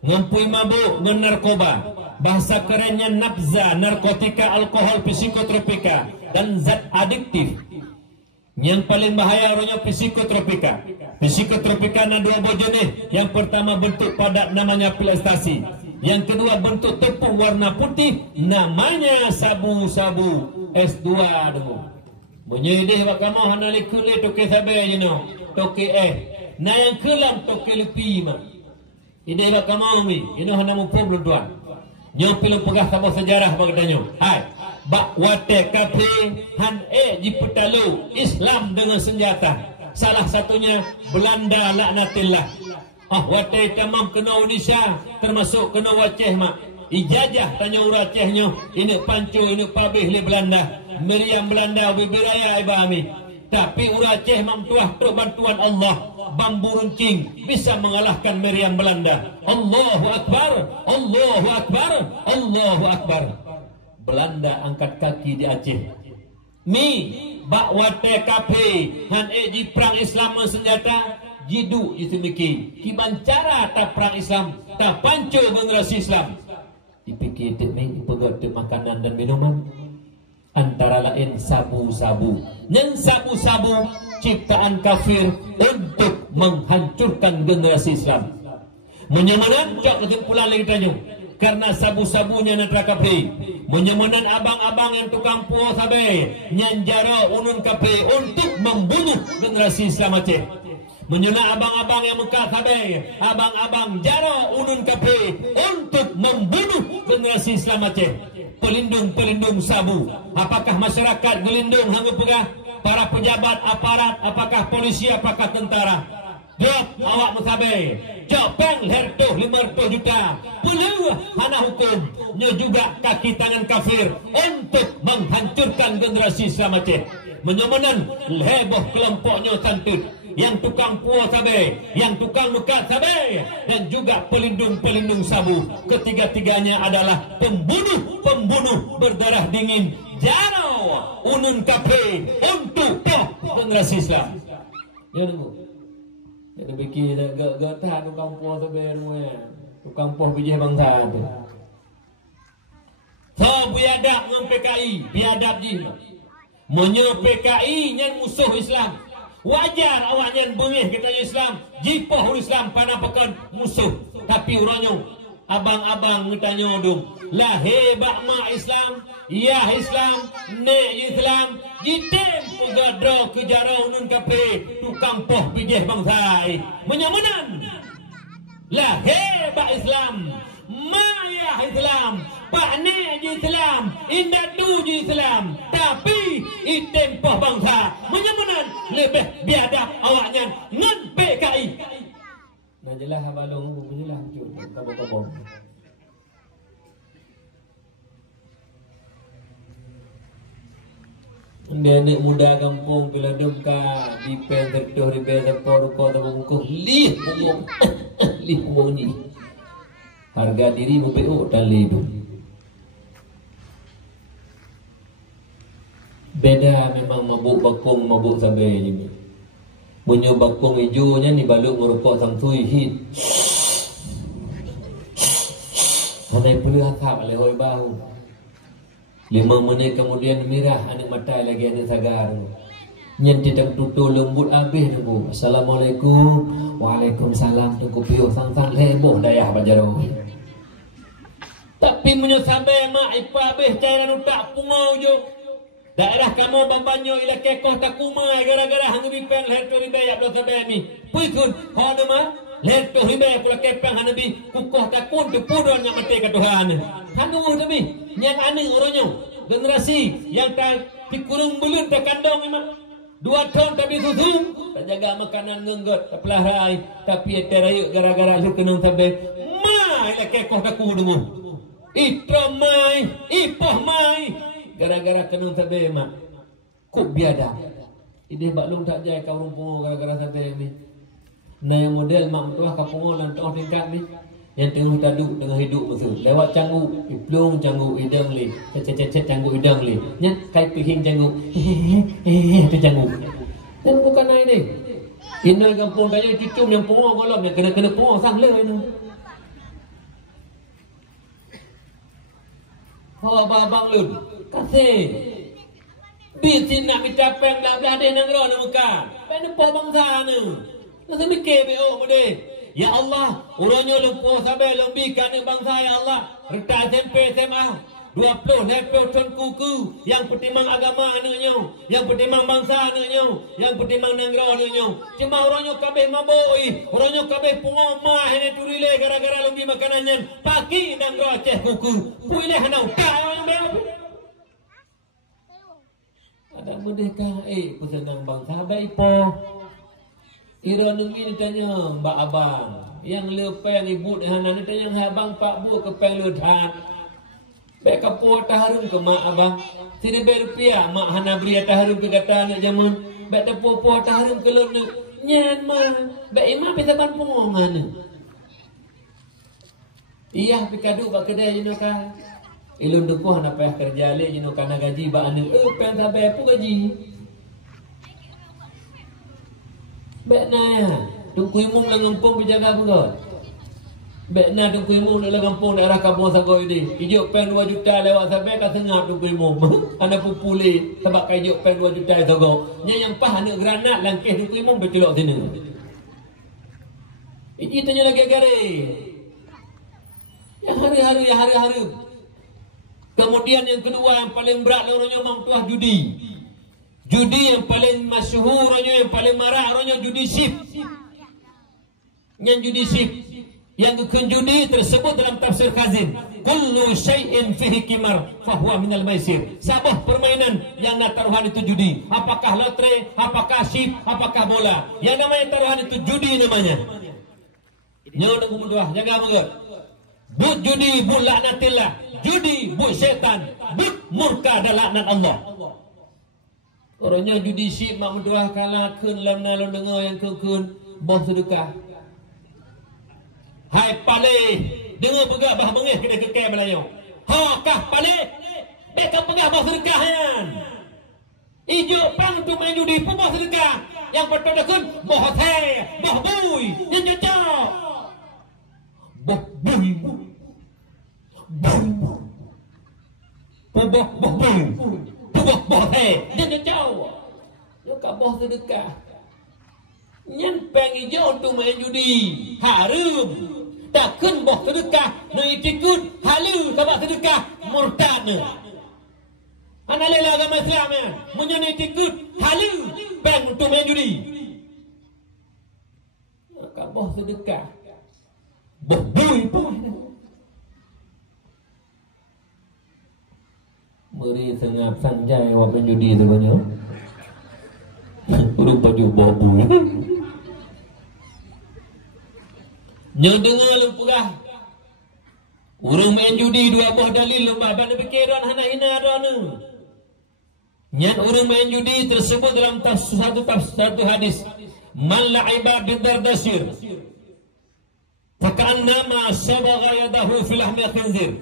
Ngampui mabuk, narkoba. Bahasa kerennya nafza, narkotika, alkohol, psikotropika dan zat adiktif. Yang paling bahaya rohnya psikotropika. Psikotropika ada dua jenis. Yang pertama bentuk padat namanya pil ekstasi. Yang kedua bentuk tepung warna putih namanya sabu-sabu S2 dulu. Menyedih wak kamu hana likule toke sabe je no. Toke na yang kelam toke lupi mak. Ide wak kamu mi, ino hana mupo belum tuan. Nyo pilih pegah sama sejarah bagdanyo. Hai. Bak wate kafe han di petalu Islam dengan senjata. Salah satunya Belanda laknatillah. Wate tamam kena Indonesia termasuk kena Aceh mak. Ijajah tanya ura Acehnya. Ini pancu ini pabih li Belanda. Meriam Belanda bibiraya ibami. Tapi ura Aceh mam tuah tu bantuan Allah. Bambu runcing bisa mengalahkan meriam Belanda. Allahu Akbar, Allahu Akbar, Allahu Akbar. Belanda angkat kaki di Aceh. Mi bak wate kafe han di perang Islam senjata jidu itu miki. Kiban cara tak perang Islam, tak panco generasi Islam. Dipikir demi pegat makanan dan minuman. Antara lain sabu-sabu. Yang sabu-sabu ciptaan kafir untuk menghancurkan generasi Islam. Menyamanan cok kesimpulan lagi tanya. Karena sabu-sabunya nak kafir. Menyamanan abang-abang yang tukang puas sabe nyanjara unun kafir untuk membunuh generasi Islam Aceh. Menyana abang-abang yang Mekah sabe, abang-abang jara unun kafir untuk membunuh generasi Islam Aceh. Pelindung-pelindung sabu. Apakah masyarakat gelindung hanggu pegah? Para pejabat aparat, apakah polisi, apakah tentara? Jawab awak musabe. Jawab peng hertuh 500 juta. Perlu hana hukum. Nya juga kaki tangan kafir untuk menghancurkan generasi Islam Aceh. Menyamanan heboh kelompoknya santut. Yang tukang puas sabe, yang tukang nukat sabe, dan juga pelindung-pelindung sabu. Ketiga-tiganya adalah pembunuh berdarah dingin. Jaro unun kafe untuk generasi Islam. Ya nunggu. Jadi bikin gak tahan tukang puas sabe rumahnya. Tukang puas bijih bangsa tu. So biadab dengan PKI, biadab je. Menyo PKI yang musuh Islam. Wajar awaknya bengih kita Islam, jipoh Islam panapakan musuh. Tapi orangnya abang-abang ngetanya dong, lah hebak mak Islam, ya Islam, ne Islam, jitem pugadro kejarau nun kape tukang poh bijih bangsai. Menyamanan. Lah hebak Islam, maya Islam, pak ne Islam, indah tu Islam, tapi item poh bangsa. Menyamanan lebih biadab awaknya ngan PKI. Nah jelas abalong bunyilah hancur kabur-kabur. Nenek muda kampung bila demka di pen tertuh di pen terpor kau terbungkus lih punggung lih punggung ni harga diri mempeuk dan hidup Beda memang mabuk bakung, mabuk sabai juga. Punya bakung hijaunya ni balut merokok samsui hit. Hanai perlu akak lehoi bau. 5 menit kemudian mirah anak mata lagi anak sagar. Nyen tidak tutu lembut habis tunggu. Assalamualaikum. Waalaikumsalam. Tunggu piu sang-sang leboh dayah bajaro. Tapi punya sabai mak ipa habis cairan utak pungau jo. Daerah kamu bambanyo ila kekoh takumai gara-gara hang bipeng leto ribe ya do sabai mi. Puikun hono ma leto ribe pula kepeng hang bi kukoh takun de pudon yang mati ka Tuhan. Hanu demi nyang ani oronyo generasi yang tak dikurung bulut tak kandong memang 2 tahun tapi susu tak jaga makanan ngenggot tak pelarai tapi terayuk gara-gara lu kenung sabai mai ila kekoh taku dungu. Ito mai ipoh mai gara-gara kenung sabai mak kuk biada ide baklung tak jai kau rumpungo gara-gara sabai ni nah yang model mak tuah kapungo lan toh tingkat ni yang tengah taduk tengah hidup betul lewat canggu iplung canggu idang li cet canggu idang li nyat kai pihing canggu tu canggu dan bukan ai ni inal kampung kaya cucum yang pungo golom yang kena pungo sang le ni ho babang lun kasih bisin nak minta peng belah deh nang ro na muka pen po bangsa ni nasa mikir be o mode ya Allah uronyo lumpuh sabai lembi kan bangsa ya Allah reta SMP SMA 20 level ton kuku yang pertimang agama anaknya yang pertimang bangsa anaknya yang pertimang nangro anaknya cuma uronyo kabeh maboi uronyo kabeh pungoma hene turile gara-gara lembi makanannya pagi nangro Aceh kuku puile hanau ka ada merdeka pesenang bangsa baik po ira nungi ditanya mbak abang yang lepeng ibu dengan anak ditanya hai abang pak bu kepeng ledat baik kapo taharum ke mak abang sini rupiah mak hana beri taharum ke kata anak zaman baik depo taharum ke lon nyan mah baik imah bisa ban pengongan iya pikadu bak kedai jino kan ilun depo hana payah kerja le jino kana gaji ba anu pen sampai apa gaji Bekna ya, tungku imung lang kampung berjaga pun. Bekna tungku imung lang kampung daerah kampung Sagoi ni. Ijuk pen 2 juta lewat sampai kat tengah tungku imung. Anak pupuli sebab kai ijuk pen 2 juta Sagoi. Nya yang pah anak granat langkah tungku imung bercelok sini. Iki tanya lagi gare. Yang hari-hari. Kemudian yang kedua yang paling berat orangnya mang tuah judi. Judi yang paling masyhur yang paling marah orangnya judi sip. Yang judi sip yang judi tersebut dalam tafsir Khazin kullu syai'in fihi kimar fahuwa minal maisir. Sabah permainan yang nak taruhan itu judi. Apakah lotre, apakah sip, apakah bola. Yang namanya taruhan itu judi namanya. Nyawa nunggu menduah, jaga mengat. But judi, but laknatillah. Judi, but syaitan. But murka dan laknat Allah. Orangnya judi sip mak menduah kalah kun lam nalon dengar yang kun boh sedekah. Hai pale, dengar pegak bah bengih kena kekeh Melayu. Ha kah pale? Beka pegak boh sedekah yan. Ijo pang tu main judi pun boh sedekah. Yang betul kun boh hotel, boh bui, yang cocok. Boh bui. Boh bui. Boh dia jauh. Yo ka boh sedekah. Nyen peng ijo tu main judi. Harum. Takun boh sedekah, no ikut halu sebab sedekah murtad. Ana lela agama Islam ya. Munyo ni ikut halu peng tu main judi. Ka boh sedekah. Boh bui pun. Beri sengap sanjai wak penjudi tu banyak. Urung baju babu. Nyo dengar lempugah. Urung main judi 2 buah dalil lembah bana pikiran hana hina rana. Nyan urung main judi tersebut dalam satu hadis. Man la'iba bidardasir. Faka'annama sabagha yadahu fil lahmi khinzir.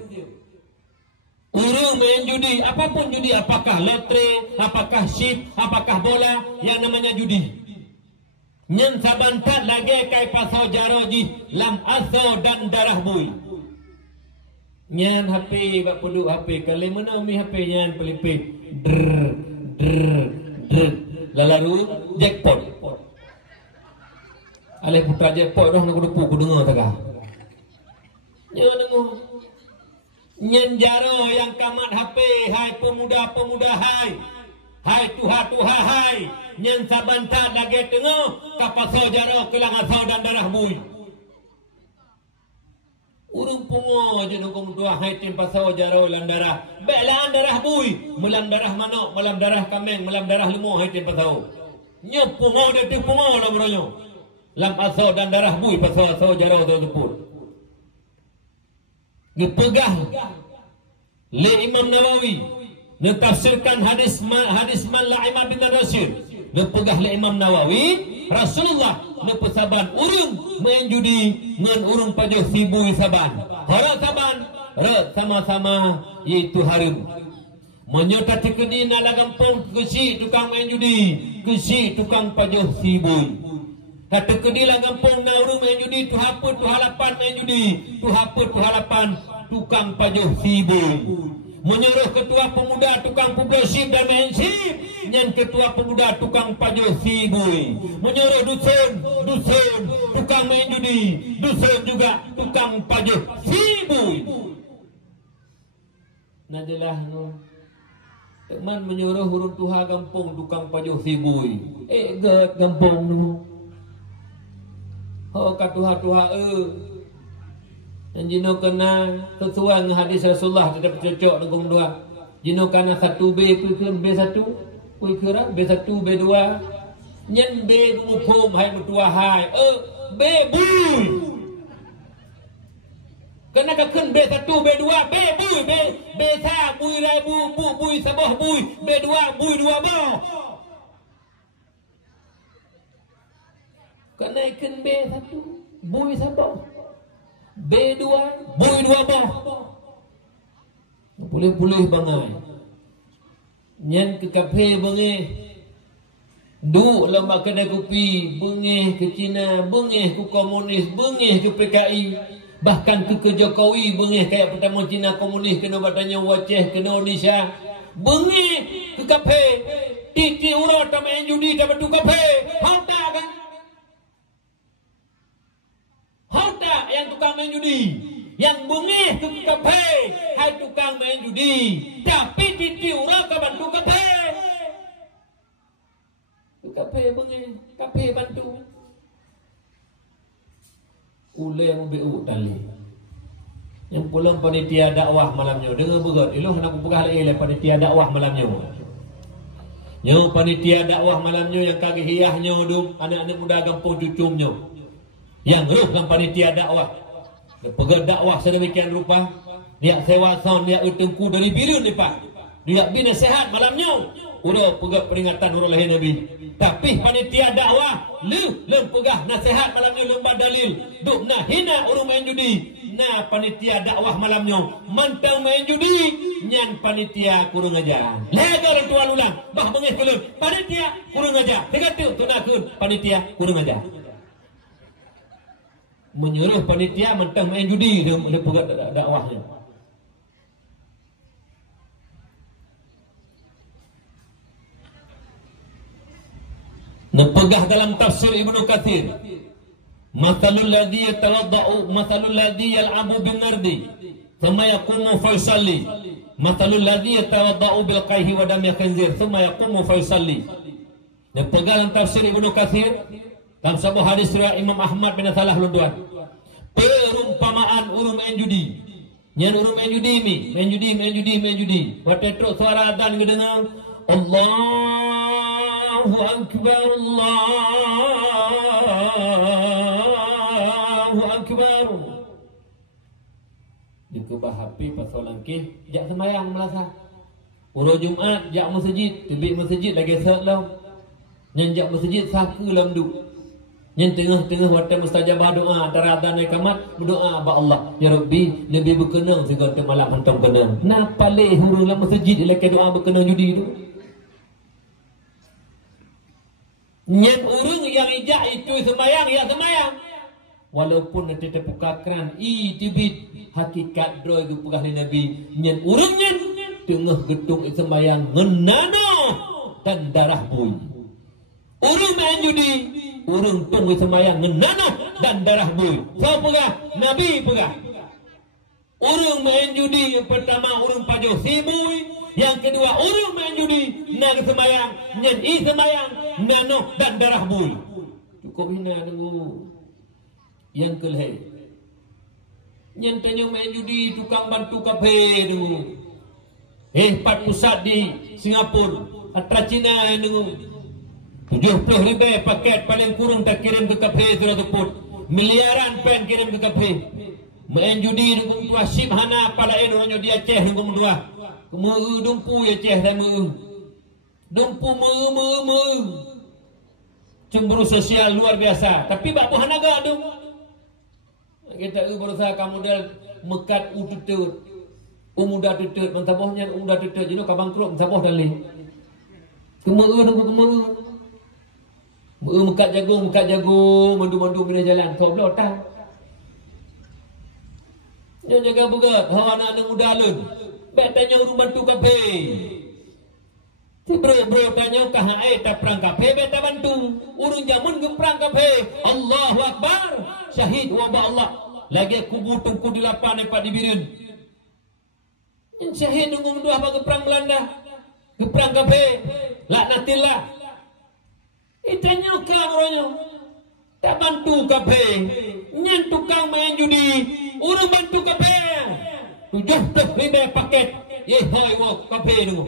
Urung main judi, apapun judi, apakah lotre, apakah ship, apakah bola, yang namanya judi. Nyen sabantat lagi kai pasau jaroji lam aso dan darah bui. Nyan HP bak perlu HP kali mana mi HP nyan pelipit drr lalaru jackpot. Alih putra jackpot dah nak dupu ku dengar takah. Nyan dengar. Nyen jaro yang kamat HP, hai pemuda-pemuda hai. Hai tuha-tuha hai. Nyen sabantat lagi tengok kapasau jaro kelang asau dan darah bui. Urung pungo je nukung tua hai tim pasau jaro lan darah. Belan darah bui, melam darah manok, melam darah kambing, melam darah lembu hai tim pasau. Nyo pungo dia tu pungo lah beronyo. Lam asau dan darah bui pasau jaro tu tepur. Dipegah le Imam Nawawi netafsirkan hadis man La'imah bin Rasyid. Dipegah le Imam Nawawi Rasulullah nepesaban urung main judi ngan urung pajoh sibui saban. Hara saban re sama-sama iaitu harum. Menyota tikedi na lagampong kesi tukang main judi, kesi tukang pajoh sibui. Kata kedilah gampang na urung main judi, tu hapa tu halapan main judi, tu hapa tu halapan tukang pajuh sibuk. Menyuruh ketua pemuda tukang publo sib dan main sib, nyan ketua pemuda tukang pajuh sibuk. Menyuruh dusun tukang main judi, dusun juga tukang pajuh sibuk. Najalah no. Teman menyuruh urung tuha gampang tukang pajuh sibuk. Get gampang no. Oh katuha-tuha dan jino kena sesuai dengan hadis Rasulullah tidak cocok dengan dua. Jino kena 1B kuikun B1 kuikura B1 B2 nyen B mupum hai mutua hai B bui. Kena kakun B1 B2 B bui B3 bui rai bui saboh bui B2 bui 2 boh. Kena ikan B1 bui sabar B2 bui 2 bah. Boleh-boleh bangai. Nyan ke kafe bengeh. Duk lembak kedai kopi, bengeh ke Cina, bengeh ke komunis, bengeh ke PKI, bahkan ke Jokowi bengeh kayak pertama Cina komunis kena batanya waceh ke Indonesia. Bengeh ke kafe. Titi urut main judi dapat tu kafe. Hauta kan? Hauta yang tukang main judi, yang bengih ke kafe, hai tukang main judi, tapi titi urut ke bantu kafe. Kafe bengih, kafe bantu. Ule yang BU tali. Yang pulang panitia dakwah malamnya, dengar begot. Iluh nak pegah lagi panitia dakwah malamnya. Nyo panitia dakwah malamnya yang kaki hiyahnya dum anak-anak muda kampung cucumnya. Yang ruh kan panitia dakwah. Pegah dakwah sedemikian rupa, dia sewa sound, dia utengku dari birun ni pak. Dia bina sehat malamnya. Udah pegah peringatan urut lahir Nabi. Tapi panitia dakwah lem pegah nasihat malamnya lembah dalil. Duk nah hina urung main judi. Nah panitia dakwah malamnya mantang main judi. Nyan panitia kurang ajar. Lega orang tua ulang. Bah bengih kulun. Panitia kurang ajar. Tegatuk tunakun panitia kurang ajar. Menyuruh panitia mentang main judi dia pegat dakwahnya. Nepegah dalam tafsir Ibnu Katsir, mathalul ladzi yatawaddau mathalul ladzi yal'abu bin nardi thumma yaqumu fa yusalli mathalul ladzi yatawaddau bil qayhi wa dam khinzir thumma yaqumu fa yusalli. Nepegah dalam tafsir Ibnu Katsir dalam sebuah hadis riwayat Imam Ahmad bin Salah Lunduan, perumpamaan urung main judi. Nyan urung main judi mi, main judi. Waktu itu suara adzan kedengar, Allahu Akbar, Allahu Akbar. Dikubah HP pasal langkih, jak sembahyang melasa. Urung Jumaat jak masjid, tebik masjid lagi set lau. Nyan jak masjid saku lam duk. Yang tengah-tengah waktu mustajabah doa antara adzan dan iqamat berdoa ba Allah, ya Rabbi lebih berkenang segala malam hantam kenang. Napa leh hurung dalam masjid lekai doa berkenang judi tu. Yang urung yang ijak itu sembahyang ya sembahyang. Walaupun nanti terpukakran tibit hakikat droi ke pegah Nabi. Yang urungnya tengah gedung sembahyang ngenano dan darah bui. Urung main judi, urung tunggu sembahyang ngenano dan darah bui. So pegah Nabi pegah. Urung main judi yang pertama urung pajo sibui, yang kedua urung main judi nak sembahyang, nyen sembahyang nano dan darah bui. Cukup hina tunggu. Yang kelih, nyen tanya main judi tukang bantu kafe tunggu. Pat pusat di Singapura, Atra Cina tunggu. 70,000 paket paling kurang tak kirim ke kafe sudah teput. Miliaran pen kirim ke kafe. Main judi tunggu tua sip hana palain orangnya dia Aceh tunggu dua. Kemeu dumpu ya Aceh dan meu. Dumpu meu. Cemburu sosial luar biasa. Tapi bak hanaga tu. Kita berusaha kamu dah mekat ututut. Muda tutut mentabohnya muda tutut jenuh kabang krok mentaboh dalih. Kemeu mekat jagung mandu bila jalan kau belum tahu. Dia jaga begat hawa anak muda lun. Baik tanya urung bantu kafe. Si bro tanya kahai tak perang kafe beta bantu. Urung jamun ke perang kafe. Allahu Akbar. Syahid wa Allah. Lagi kubu tungku di lapan epat dibirin. Syahid nunggu dua apa ke perang Belanda. Ke perang kafe. Laknatillah. Tanya ke orangnya. Tak bantu kafe. Nyen tukang main judi. Urung bantu kafe. 70,000 paket. Hoi wo kafe tu.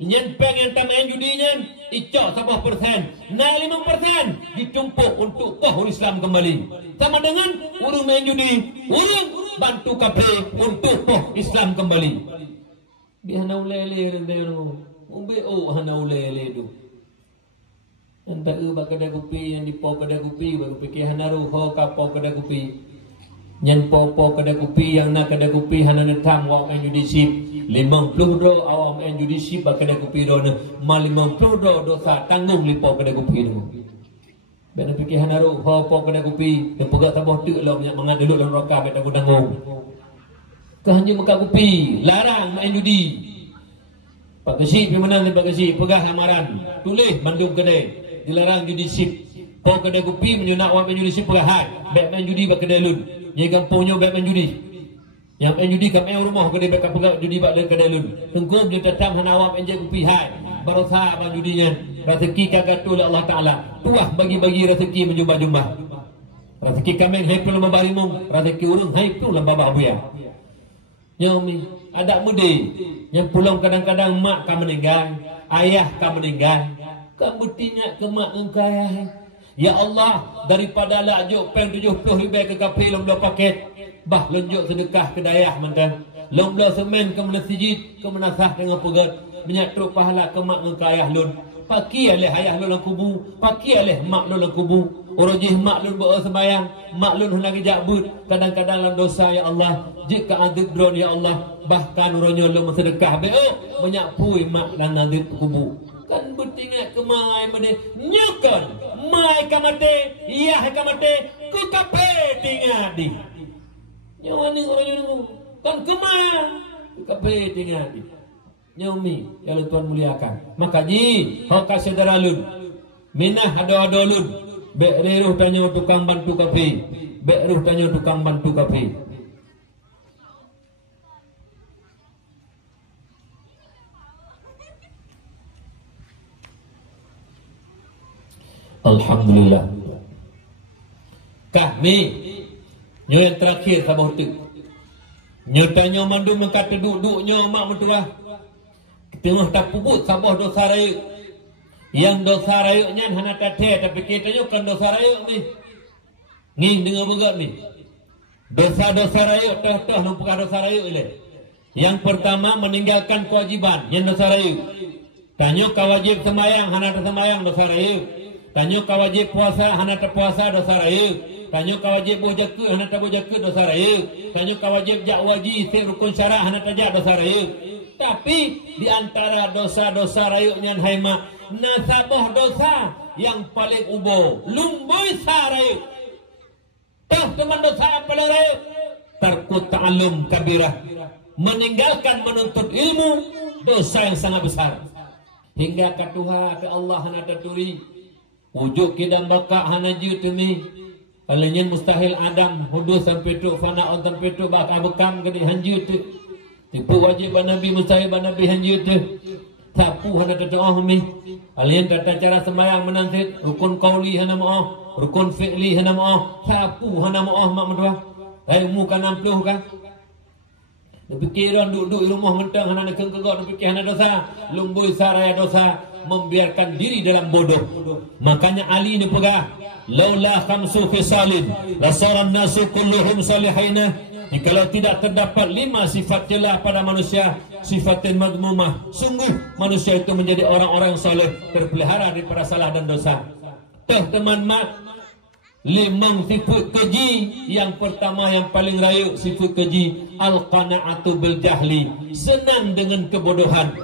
Nyen pengen tak main judi nyen. Icok 10%. Nah 5% ditumpuk untuk kohur Islam kembali. Sama dengan urung main judi. Urung bantu kafe untuk koh Islam kembali. Biar lele rendai tu. Umbe hana lele tu. Entah bak kedai kopi yang dipau kedai kopi bak fikir hanaru ho kapau kedai kopi. Yang pau kedai kopi yang nak kedai kopi hana netam wau main judisip 50 do awam main judisip bak kedai kopi do ne mal 50 do dosa tanggung lipau kedai kopi tu. Bak fikir hanaru ho pau kedai kopi dan pegak taboh tu lo mangat duduk dalam rokah bak tanggung. Kehanju makan kopi larang main judi. Pak Kesi pergi menang Pak Kesi pegah amaran tulis bandung kedai dilarang judi sip. Pau kedai kopi menyunak awak main judi sip perahat. Baik main judi bak kedai lun. Yang kampungnya baik main judi. Yang main judi kat main rumah kedai bak pegak judi bak kedai lun. Tengkum dia tatam hana awak main kopi hai. Barosa main judinya. Rezeki kagak tu Allah Taala. Tuah bagi-bagi rezeki menjumpa-jumpa. Rezeki kami hai pun lembah barimung. Rezeki urang hai pun lembah babuya. Nyomi ada mudi yang pulang kadang-kadang mak kamu meninggal, ayah kamu meninggal. Kamu tinyak ke mak engkau ya Allah daripada lajuk peng 70,000 ke kafe long belah paket bah lonjok sedekah ke dayah mantan long belah semen ke masjid ke menasah dengan pegat minyak truk pahala ke mak engkau ayah lun paki alih ayah lun kubu paki alih mak lun kubu urujih mak lun bawa sembayang mak lun hendak jabut kadang-kadang dalam dosa ya Allah jika adib drone ya Allah bahkan uronyo lun sedekah beo menyapui mak dan adib kubu kan bertingat ke mai mene nyukon mai kamate iya kamate ku kape tingat di nyawa ni orang nyu kan ke mai ku kape tingat di nyomi ya Tuhan muliakan maka ji ho ka saudara-lun minah ado-ado lun be reruh tanya tukang bantu kafe be reruh tanya tukang bantu kafe. Alhamdulillah. Kami nyo yang terakhir sabah tu. Nyo tanya mandu mengkat duduk-duduknya mak mentua. Tengah tak puput sabah dosa raya. Yang dosa raya nya hana tate tapi kita nyo kan dosa raya ni. Nging dengar begat ni. Dosa-dosa raya tah lupa dosa raya ile. Yang pertama meninggalkan kewajiban yang dosa raya. Tanya kawajib sembahyang hana sembahyang dosa raya. Tanya ka wajib puasa hana tak puasa dosa raya. Tanya ka wajib bojaka hana tak bojaka dosa raya. Tanya ka wajib jak waji si rukun syarat hana tak jak dosa raya. Tapi di antara dosa-dosa raya nyan haima nasabah dosa yang paling ubo lumboi saraya. Tah teman dosa apa raya? Tarku ta'allum kabirah, meninggalkan menuntut ilmu, dosa yang sangat besar. Hingga ke Tuhan ke Allah hana taturi wujud kita baka hana jutumi alanyan mustahil Adam hudu sampai tu fana on sampai tu baka bekam ke hanjut tipu wajib nabi mustahil nabi hanjut tapu hana doa mi alanyan tata cara sembahyang menansit rukun qauli hana moh rukun fi'li hana moh tapu hana moh mak mendoa mu kan 60 kan. Dia fikir orang duduk di rumah mentang hana nak kegok, dia fikir hana dosa, lumbui saraya dosa, membiarkan diri dalam bodoh. Makanya Ali ni pegah, laula khamsu fisalin la saran nasu kulluhum salihina. Jikalau tidak terdapat 5 sifat celah pada manusia, sifatin madmumah, sungguh manusia itu menjadi orang-orang yang saleh, terpelihara daripada salah dan dosa. Teman mak 5 sifat keji. Yang pertama yang paling raya sifat keji, al-qana'atu bil jahli, senang dengan kebodohan.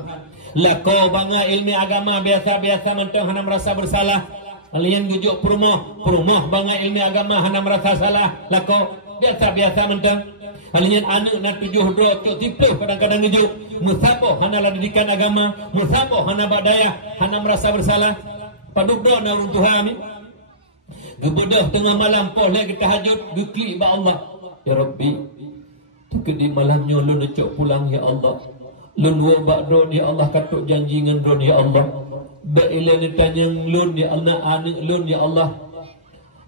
Lako bangga ilmi agama biasa-biasa mentang hana merasa bersalah. Kalian gujuk perumah bangga ilmi agama hana merasa salah. Lako biasa-biasa mentang. Kalian anak nak 7 dro tok tipu kadang-kadang gujuk. Musabah hana didikan agama, musabah hana badaya, hana merasa bersalah. Paduk do na urung Tuhan ni. Gebedah tengah malam poh lagi tahajud geklik ba Allah. Ya Rabbi, di malamnya lu necok pulang ya Allah. Lun wa ba'don ya Allah katuk janji ngan don ya Allah. Ba ilan tanyang lun ya Allah anak lun ya Allah.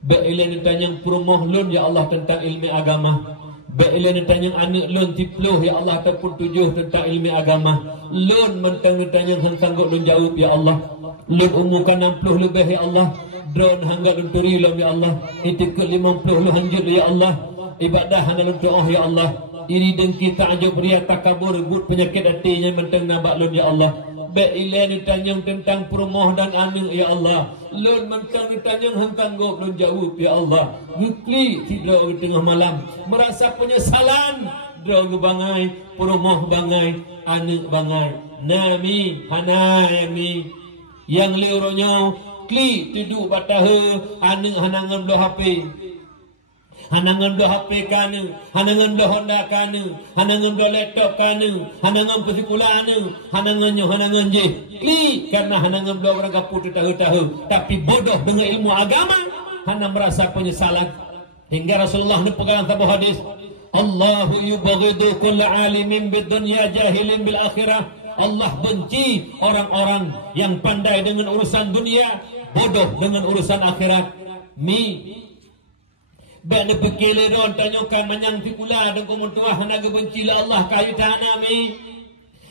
Ba ilan tanyang perumah lun ya Allah tentang ilmu agama. Ba ilan tanyang anak lun 10 ya Allah ataupun 7 tentang ilmu agama. Lun mentang tanyang hang sanggup lun jawab ya Allah. Lun umukan 60 lebih ya Allah. Drone hangga lunturi lam ya Allah. Itikut 50 lu hanjut ya Allah. Ibadah hana doa ya Allah. Iri dengki ta'ajub riya takabur gut penyakit hatinya mentang nabak lun ya Allah. Baik ilan ditanyang tentang perumah dan anak ya Allah. Lun mentang ditanyang hang tanggup lun jawab ya Allah. Gukli tidak di tengah malam merasa penyesalan. Drone bangai, perumah bangai, anak bangai. Nami hanai mi yang liuronyo kli tidur batahe anak hanangan belah HP. Hanangan belah HP kana, hanangan belah Honda kana, hanangan belah laptop kana, hanangan persekula kana, hanangannya hanangan je. Kli karena hanangan belah orang kapur tahu-tahu, tapi bodoh dengan ilmu agama, hana merasa penyesalan. Hingga Rasulullah ni pegang satu hadis, Allahu yubghidu kulla alimin bid dunya jahilin bil akhirah. Allah benci orang-orang yang pandai dengan urusan dunia, bodoh dengan urusan akhirat. Mi bak nepekele don tanyakan manyang tikula dan komuntuah naga benci la Allah kayu tanah mi.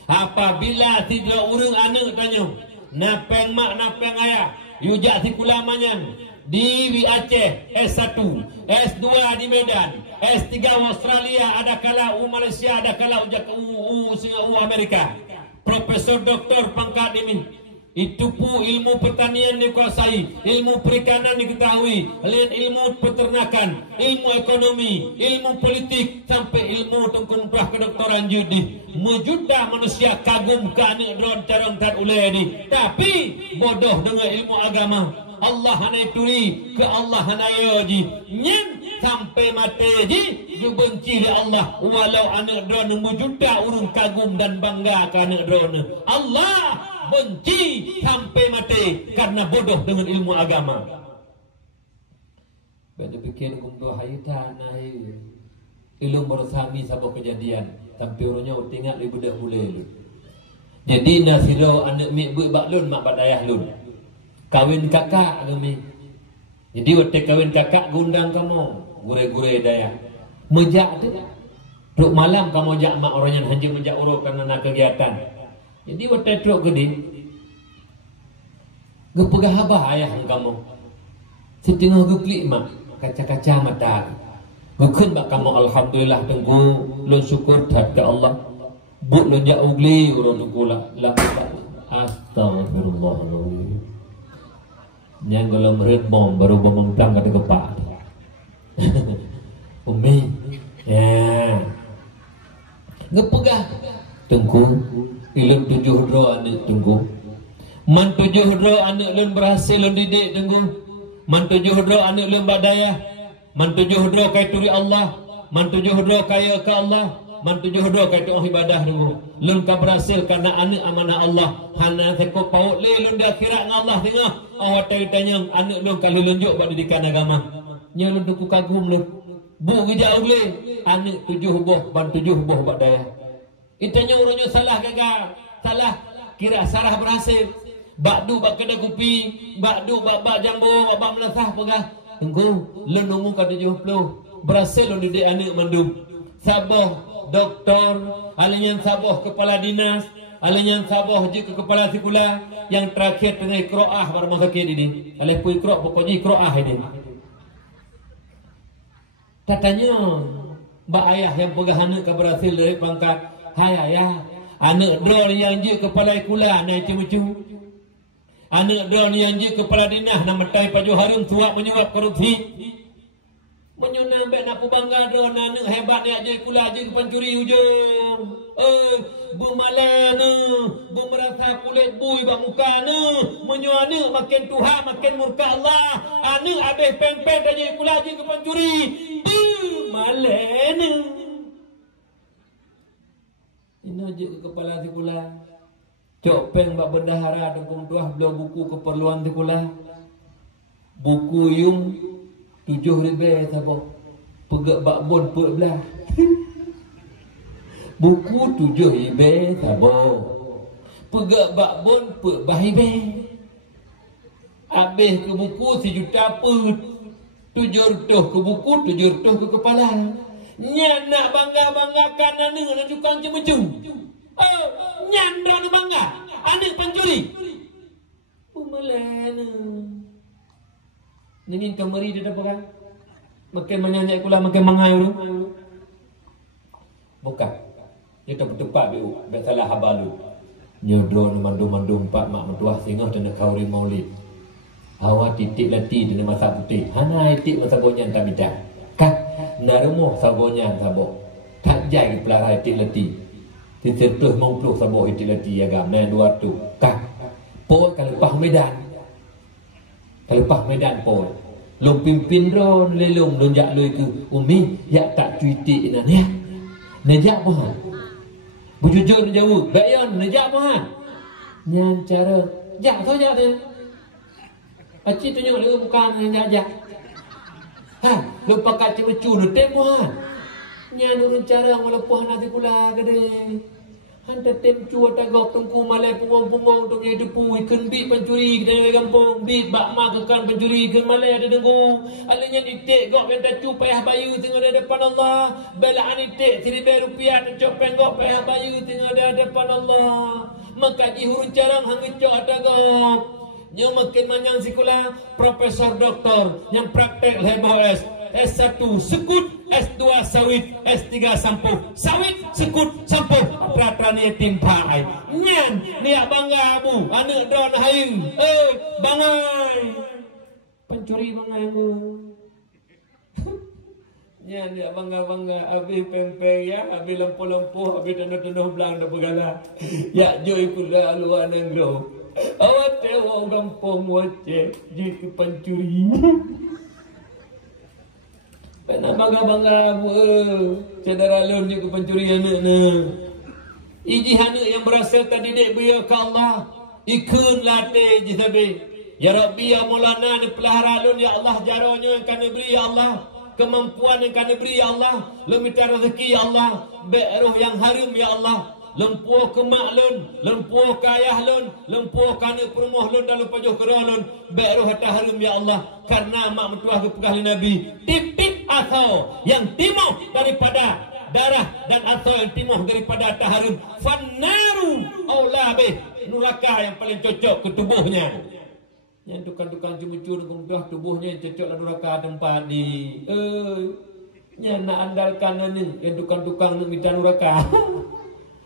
Apabila tidak urang anak tanya, napeng mak napeng ayah, yujak tikula manyang di Aceh S1, S2 di Medan, S3 Australia, ada kala Malaysia, ada kala Amerika. Profesor doktor pangkat ini. Itu pun ilmu pertanian dikuasai, ilmu perikanan diketahui, lain ilmu peternakan, ilmu ekonomi, ilmu politik, sampai ilmu tengkumprah kedoktoran judi. Mejuta manusia kagum ke anak drone carang tat ulai ni. Tapi bodoh dengan ilmu agama. Allah hanai turi ke Allah hanai ji. Nyen sampai mati ji dibenci oleh Allah. Walau anak drone mejuta urung kagum dan bangga ke anak drone. Allah benci sampai mati karena bodoh dengan ilmu agama. Pada bikin kumpulan hayutan naik ilmu bersami sabuk kejadian sampai orangnya tinggal di budak boleh. Jadi nasirau anak mik baklun mak badayah lun kawin kakak kami. Jadi waktu kawin kakak gundang kamu gure-gure daya mejak tu duk malam kamu jak mak orang yang hanjur mejak urut karena nak kegiatan. Jadi waktu truk gede gepegah habah ayah kamu setengah geklik mak kaca-kaca mata gukun mak kamu alhamdulillah tunggu lun syukur tat ke Allah buk lun jak ugli urun nukula la astagfirullahaladzim Yang kalau merit bom baru bom memplang kata kepak. Umi, ya, ngepegah tunggu, ilmu 7 dro anak tunggu, man 7 dro anak lun berhasil lun didik tunggu, man 7 dro anak lun badaya, man 7 dro kaya turi Allah, man 7 dro kaya ke Allah, man 7 dro kaya tu ibadah tunggu, lun ka berhasil karena anak amanah Allah, hana seko paut le lun di akhirat dengan Allah tengah, awak tanya anak lun kalau lunjuk buat didikan agama, nya lun tu kagum lun. Bu kerja boleh anak 7 buah ban 7 buah buat daya. Itanya orangnya salah gagal. Salah kira sarah berhasil. Bakdu bak kedai kopi, bakdu bak jambu, bak melasah pegah. Tunggu, lun umur ka 70. Berhasil lun didik anak mandum. Sabah doktor, alanya sabah kepala dinas, alanya sabah je ke kepala sekolah, yang terakhir tengah Qiraah pada masa kini ini. Alih pun Qiraah pokoknya Qiraah ini. Katanya mbak ayah yang pegah anak ke berhasil dari pangkat hai ayah, anak drone yang je kepala ikula naik cemucu, anak drone yang je kepala dinah nama tai paju harum suap menyuap korupsi, menyunang baik nak bangga drone anak hebat nak je ikula je pencuri ujung, bumalana bu merasa kulit bui bak muka ne menyo anak makin Tuhan makin murka Allah, anak habis pen-pen je ikula je pencuri malena ini je ke kepala sekolah cok peng bak bendahara dengkung tuah belah buku keperluan sekolah buku yung 7,000 sabok pegak bak bon pek belah buku 7,000 sabok pegak bak bon pek bahibe habis ke buku 1 juta pet 700 ke buku, 700 ke kepala. Nyan nak bangga-banggakan anak nak tukang cemecu. Oh, nyan dah nak bangga. Anak pencuri. Umalana. Ini kamari dia dapat kan? Makin menyanyi kula makin mangai dulu. Bukan. Dia tepat dia salah habalu. Nyodro mandu-mandu 4 mak mentuah singgah dan kauri maulid. Awak titik lati dengan masa putih. Hana titik masa gonyan tak bida. Kah narumo sagonyan sabo. Tak jai pelarai titik lati. Titik mong pluk sabo titik lati agam na 200. Kah po kalepah medan. Kalepah medan po. Long pimpin ron lelong lonjak lui ke umi yak tak cuiti nan ya. Nejak mohan. Bujujur jauh. Bayon nejak mohan. Nyan cara jak saja dia. Acik tunjuk dia bukan yang ajak. Ha, lupa kat cik mecu nu temo ha. Nya nu cara walaupun nanti kula gede. Hanta tem cu tagak tungku malai pungong-pungong tu dia depu ikan bit pencuri ke kampung bit bak mak kekan pencuri ke malai ada dengung. Alanya ditik gok benta cu payah bayu tengah ada depan Allah. Belaan ditik RM1,000 cocok penggok payah bayu tengah ada depan Allah. Maka hurun carang hang cocok tagak. Yang makin manjang sekolah profesor doktor yang praktek lebas S1 sekut, S2 sawit, S3 sampuh sawit, sekut, sampuh peraturan yatim pakai nyan, niak bangga abu anak drone haing bangai pencuri bangai mu nyan niak bangga-bangga habis pempeng ya, habis lempuh-lempuh, habis tanah-tanah belang dah bergala ya joy pula luar negro. Awak tengok gampang wajib jadi pencuri. Kena bangga-bangga saudara lun juga pencuri anak-anak. Iji anak yang berasal tadi dek biya ke Allah. Ikun latih je sabi. Ya Rabbi ya Maulana ni pelahara lun ya Allah jaronya yang kena beri ya Allah. Kemampuan yang kena beri ya Allah. Lu minta rezeki ya Allah. Baik roh yang harum ya Allah. Lempuh ke mak lun, lempuh ke ayah lun, lempuh ke anak perumah lun dan lupa jauh kerah lun. Baik roh hatta harum ya Allah. Karena mak mentuah ke pegah Nabi. Tip-tip atau yang timur daripada darah dan atau yang timur daripada taharum. Fannaru aula bih. Neraka yang paling cocok ke tubuhnya. Yang tukang-tukang cumucur dengan tubuhnya yang cocok ke neraka tempat di. Yang nak andalkan ni yang tukang-tukang nak minta neraka.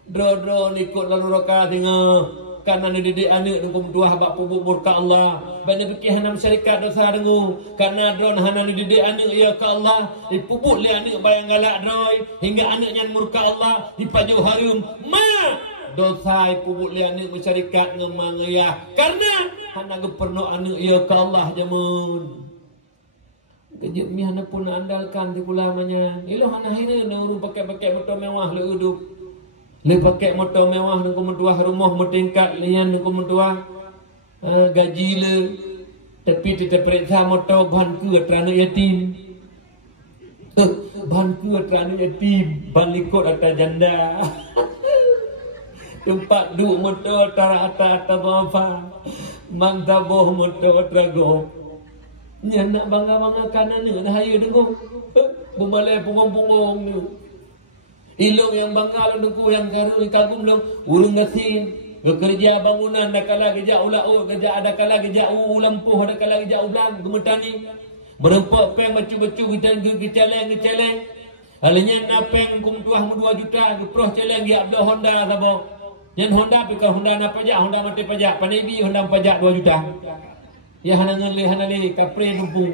Dro-dro ikut lalu raka tengok Karena didik anak nunggu tuah bak pubuk murka Allah. Bana fikih hanam syarikat dosa dengu. Karena dron hana didik anak ya ke Allah. Dipubuk li anak bayang galak droi hingga anaknya murka Allah dipaju harum. Ma dosa pubuk li anak syarikat ngemang ya. Karena hana geperno anak ya ke Allah jamun. Kejut mi hana pun andalkan di pulamanya. Iloh hana hina nuru pakai motor mewah le hidup. Le pakai motor mewah nunggu mentua rumah bertingkat lian nunggu mentua gaji le. Tapi tidak periksa motor bahan ke terana yatim. Bahan ke terana yatim. Balikot atas janda. Tempat duk motor tara-tara apa. Mangtaboh motor trago. Nya nak bangga-bangga kanan ni dah ayo dengung. Bumalai pungong-pungong ni. Ilong yang bangga lu dengung yang kagum lu ulung gasin. Bekerja bangunan ada kala kerja ulau kerja ada kala kerja lampuh ada kala kerja ulang gemetani. Merempak peng bacu-bacu kita celeng. Alanya napeng kum tuah 2 juta geproh celeng ya Abdul Honda sabo. Yang Honda pikir Honda na pajak Honda mati pajak panebi Honda pajak 2 juta. Ya hanangan le hanale kapre numpu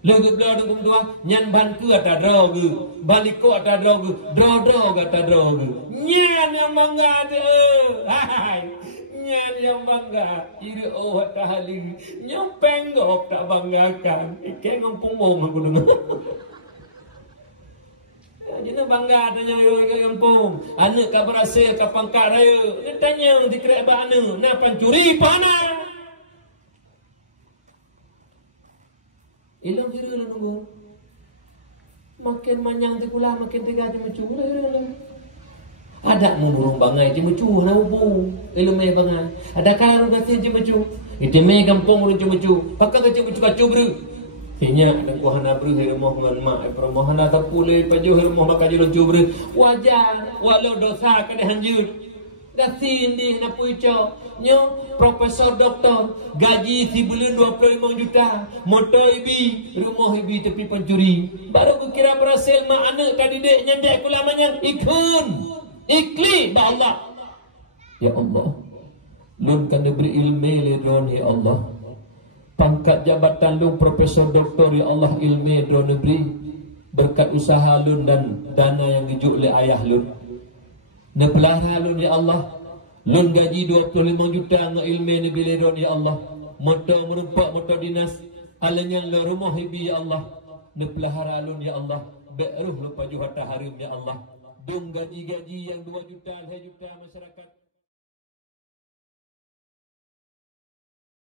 legu bla dum dua nyan ban ku ata drog baliko ata drog drog ata drog nyan yang bangga de hai nyan yang bangga iri oh ata hali nyopeng gok tak banggakan ike ngumpung aku dengar jadi bangga tanya yang pung anak ka berhasil ka pangkat raya dia tanya dikira ba anak na pancuri pana. Ilang kira lah nunggu. Makin manyang ti pula makin tiga ti mecu lah kira lah. Ada murung bangai ti mecu na ubu. Ilang may bangai. Ada kala nasi ti mecu. Iti may kampung rin ti mecu. Pakka ka ti mecu kacu bro. Sinya ada kuhana bro hirmoh ngan mak. Permohana tapulay pajo hirmoh makaji lucu bro. Wajar walau dosa ka dihanjur. Gasin di na puico. Nyo profesor doktor gaji si bulan 25 juta motor ibi rumah ibi tepi pencuri baru kira berhasil mak anak kadidik nyandek kulamanya ikli ba Allah ya Allah lun kan diberi ilmu lidron ya Allah pangkat jabatan lun profesor doktor ya Allah ilmu lidron diberi berkat usaha lun dan dana yang dijuk oleh ayah lun nepelihara lun ya Allah. Lun gaji 25 juta ngak ilmu ni biledon ya Allah. Motor merempak motor dinas. Alanya le rumah hibi ya Allah. Nepelihara lun ya Allah. Be'ruh lupa juhata harim ya Allah. Dung gaji-gaji yang 2 juta, 3 juta masyarakat.